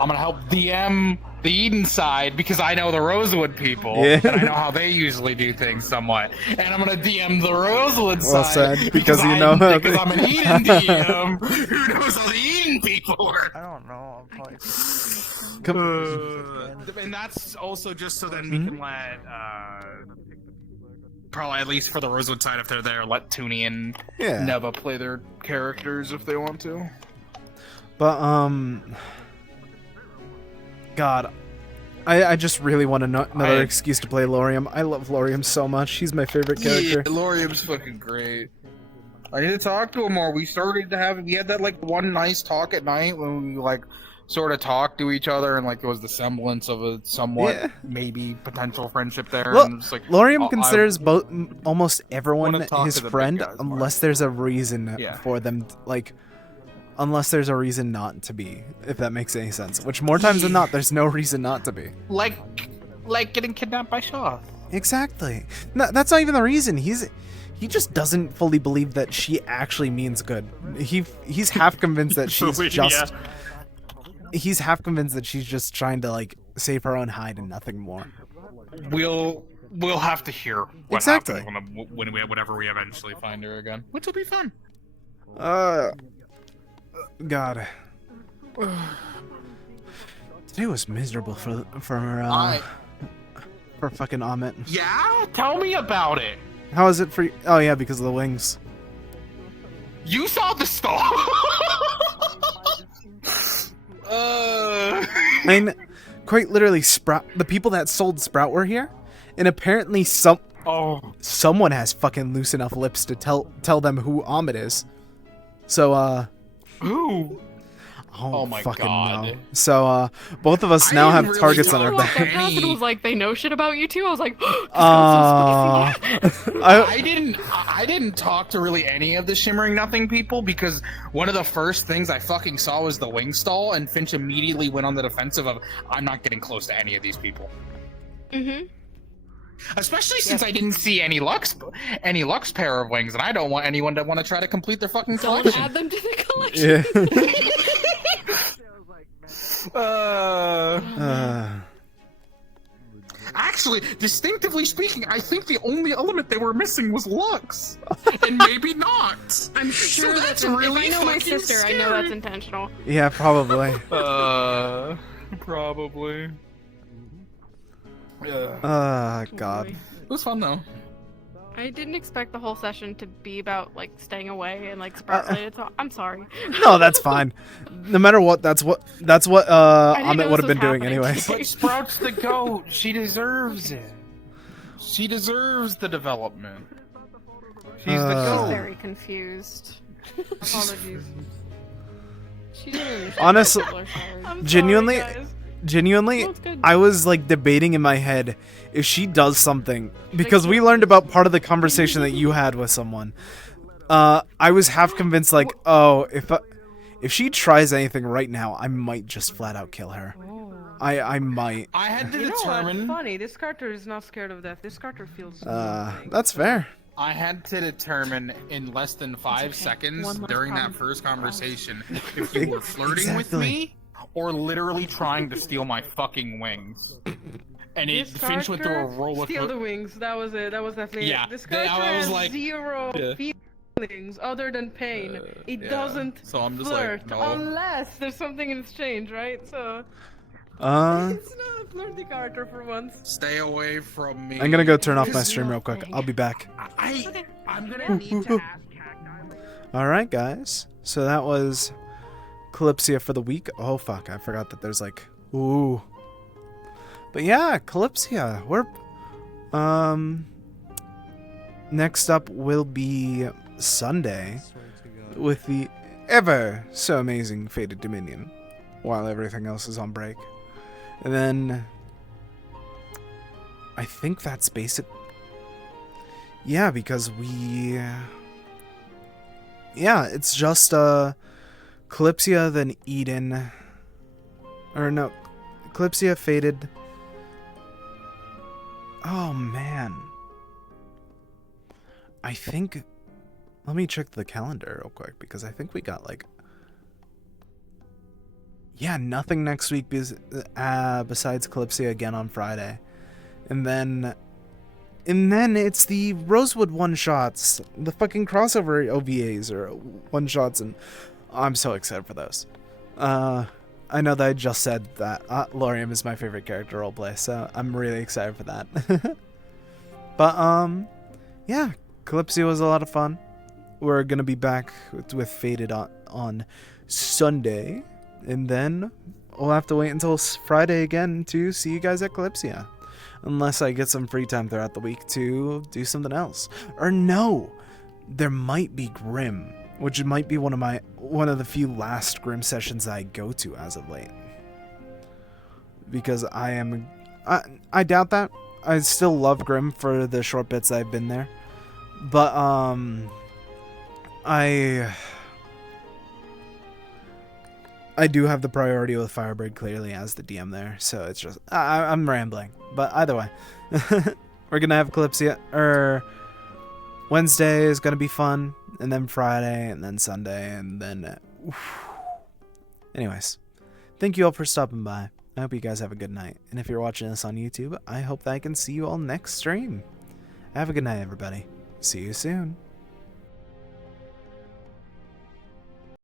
I'm gonna help DM the Eden side because I know the Rosewood people Yeah. and I know how they usually do things somewhat, and I'm gonna DM the Rosewood Well side said, because you know how because they- I'm an Eden DM who knows how the Eden people work. I don't know. I'm probably. And that's also just so then we can let probably at least for the Rosewood side if they're there, let Toonie and Yeah. Neva play their characters if they want to. But God, I just really want another excuse to play Lorium. I love Lorium so much. She's my favorite character. Yeah, Lorium's fucking great. I need to talk to him more. We had that like one nice talk at night when we like sort of talked to each other and like there was the semblance of a somewhat maybe potential friendship there. And it's like Lorium considers almost everyone wanna talk his to the big friend guys more. unless there's a reason Yeah. for them, unless there's a reason not to be, if that makes any sense. Which more times than not, there's no reason not to be. like getting kidnapped by Shaw. Exactly. No, that's not even the reason. He just doesn't fully believe that she actually means good. He's half convinced that she's just. He's half convinced that she's just trying to like save her own hide and nothing more. We'll have to hear what Exactly. happens whenever we eventually find her again, which will be fun. God. Today was miserable for fucking Amitt. Yeah, tell me about it. How is it for you? Oh yeah, because of the wings. You saw the star. Quite literally, the people that sold Sprout were here, and apparently someone has fucking loose enough lips to tell them who Amitt is. So who? Oh my fucking God. no. So both of us now have targets on our back. The person was like, they know shit about you too. I was like, I didn't talk to really any of the Shimmering Nothing people because one of the first things I fucking saw was the wing stall, and Finch immediately went on the defensive of I'm not getting close to any of these people. Mm-hmm. Especially since I didn't see any Lux pair of wings, and I don't want anyone to want to try to complete their fucking collection. Don't add them to the collection. Actually, distinctively speaking, I think the only element they were missing was Lux, and maybe not. I'm sure so that's really if I know my fucking sister, scary. I know that's intentional. Yeah, probably. Probably. God. It was fun though. I didn't expect the whole session to be about like staying away and like Sprout related. So I'm sorry. No, that's fine. No matter what, that's what Amitt would have been doing anyways. But Sprout's the GOAT. She deserves it. She deserves the development. She's the I'm GOAT. very confused. Apologies. She didn't understand Honestly, why people are sorry. I'm genuinely, sorry, guys. genuinely, No, it's good. I was like debating in my head if she does something because we learned about part of the conversation that you had with someone. I was half convinced, like, oh, if she tries anything right now, I might just flat out kill her. I might. I had to You know what's determine. funny? This Carter is not scared of death. This Carter feels. That's fair. I had to determine in less than 5 seconds One last during that problem. first conversation if you were flirting with me or literally trying to steal my fucking wings. And This Finch went through a Carter, roller steal the wings. That was it. That was definitely Yeah, it. This they- Carter I was has like- zero Yeah. feelings other than pain. It yeah. doesn't So I'm just like, flirt no. unless there's something in exchange, right? So it's not a flirty Carter for once. Stay away from me. I'm gonna go turn off my stream real quick. I'll be back. I'm gonna need to ask. All right, guys. So that was Kalypsia for the week. Oh fuck, I forgot that there's like ooh. But yeah, Kalypsia. We're next up will be Sunday with the ever so amazing Fated Dominion while everything else is on break. And then I think that's basic. Yeah, because it's just Kalypsia, then Eden. Or no, Kalypsia, Fated. Oh man. I think, let me check the calendar real quick, because I think we got like, yeah, nothing next week besides Kalypsia again on Friday. And then it's the Rosewood one-shots, the fucking crossover OVAs or one-shots, and I'm so excited for those. I know that I just said that Lorium is my favorite character roleplay, so I'm really excited for that. But, yeah, Kalypsia was a lot of fun. We're gonna be back with Fated on Sunday, and then we'll have to wait until Friday again to see you guys at Kalypsia. Unless I get some free time throughout the week to do something else. Or no, there might be Grim, which might be one of the few last Grim sessions that I go to as of late. Because I doubt that. I still love Grim for the short bits I've been there. But I do have the priority with Firebird clearly as the DM there, so it's just I'm rambling. But either way, we're gonna have Kalypsia. Wednesday is gonna be fun, and then Friday, and then Sunday, and then. Anyways, thank you all for stopping by. I hope you guys have a good night, and if you're watching this on YouTube, I hope that I can see you all next stream. Have a good night, everybody. See you soon.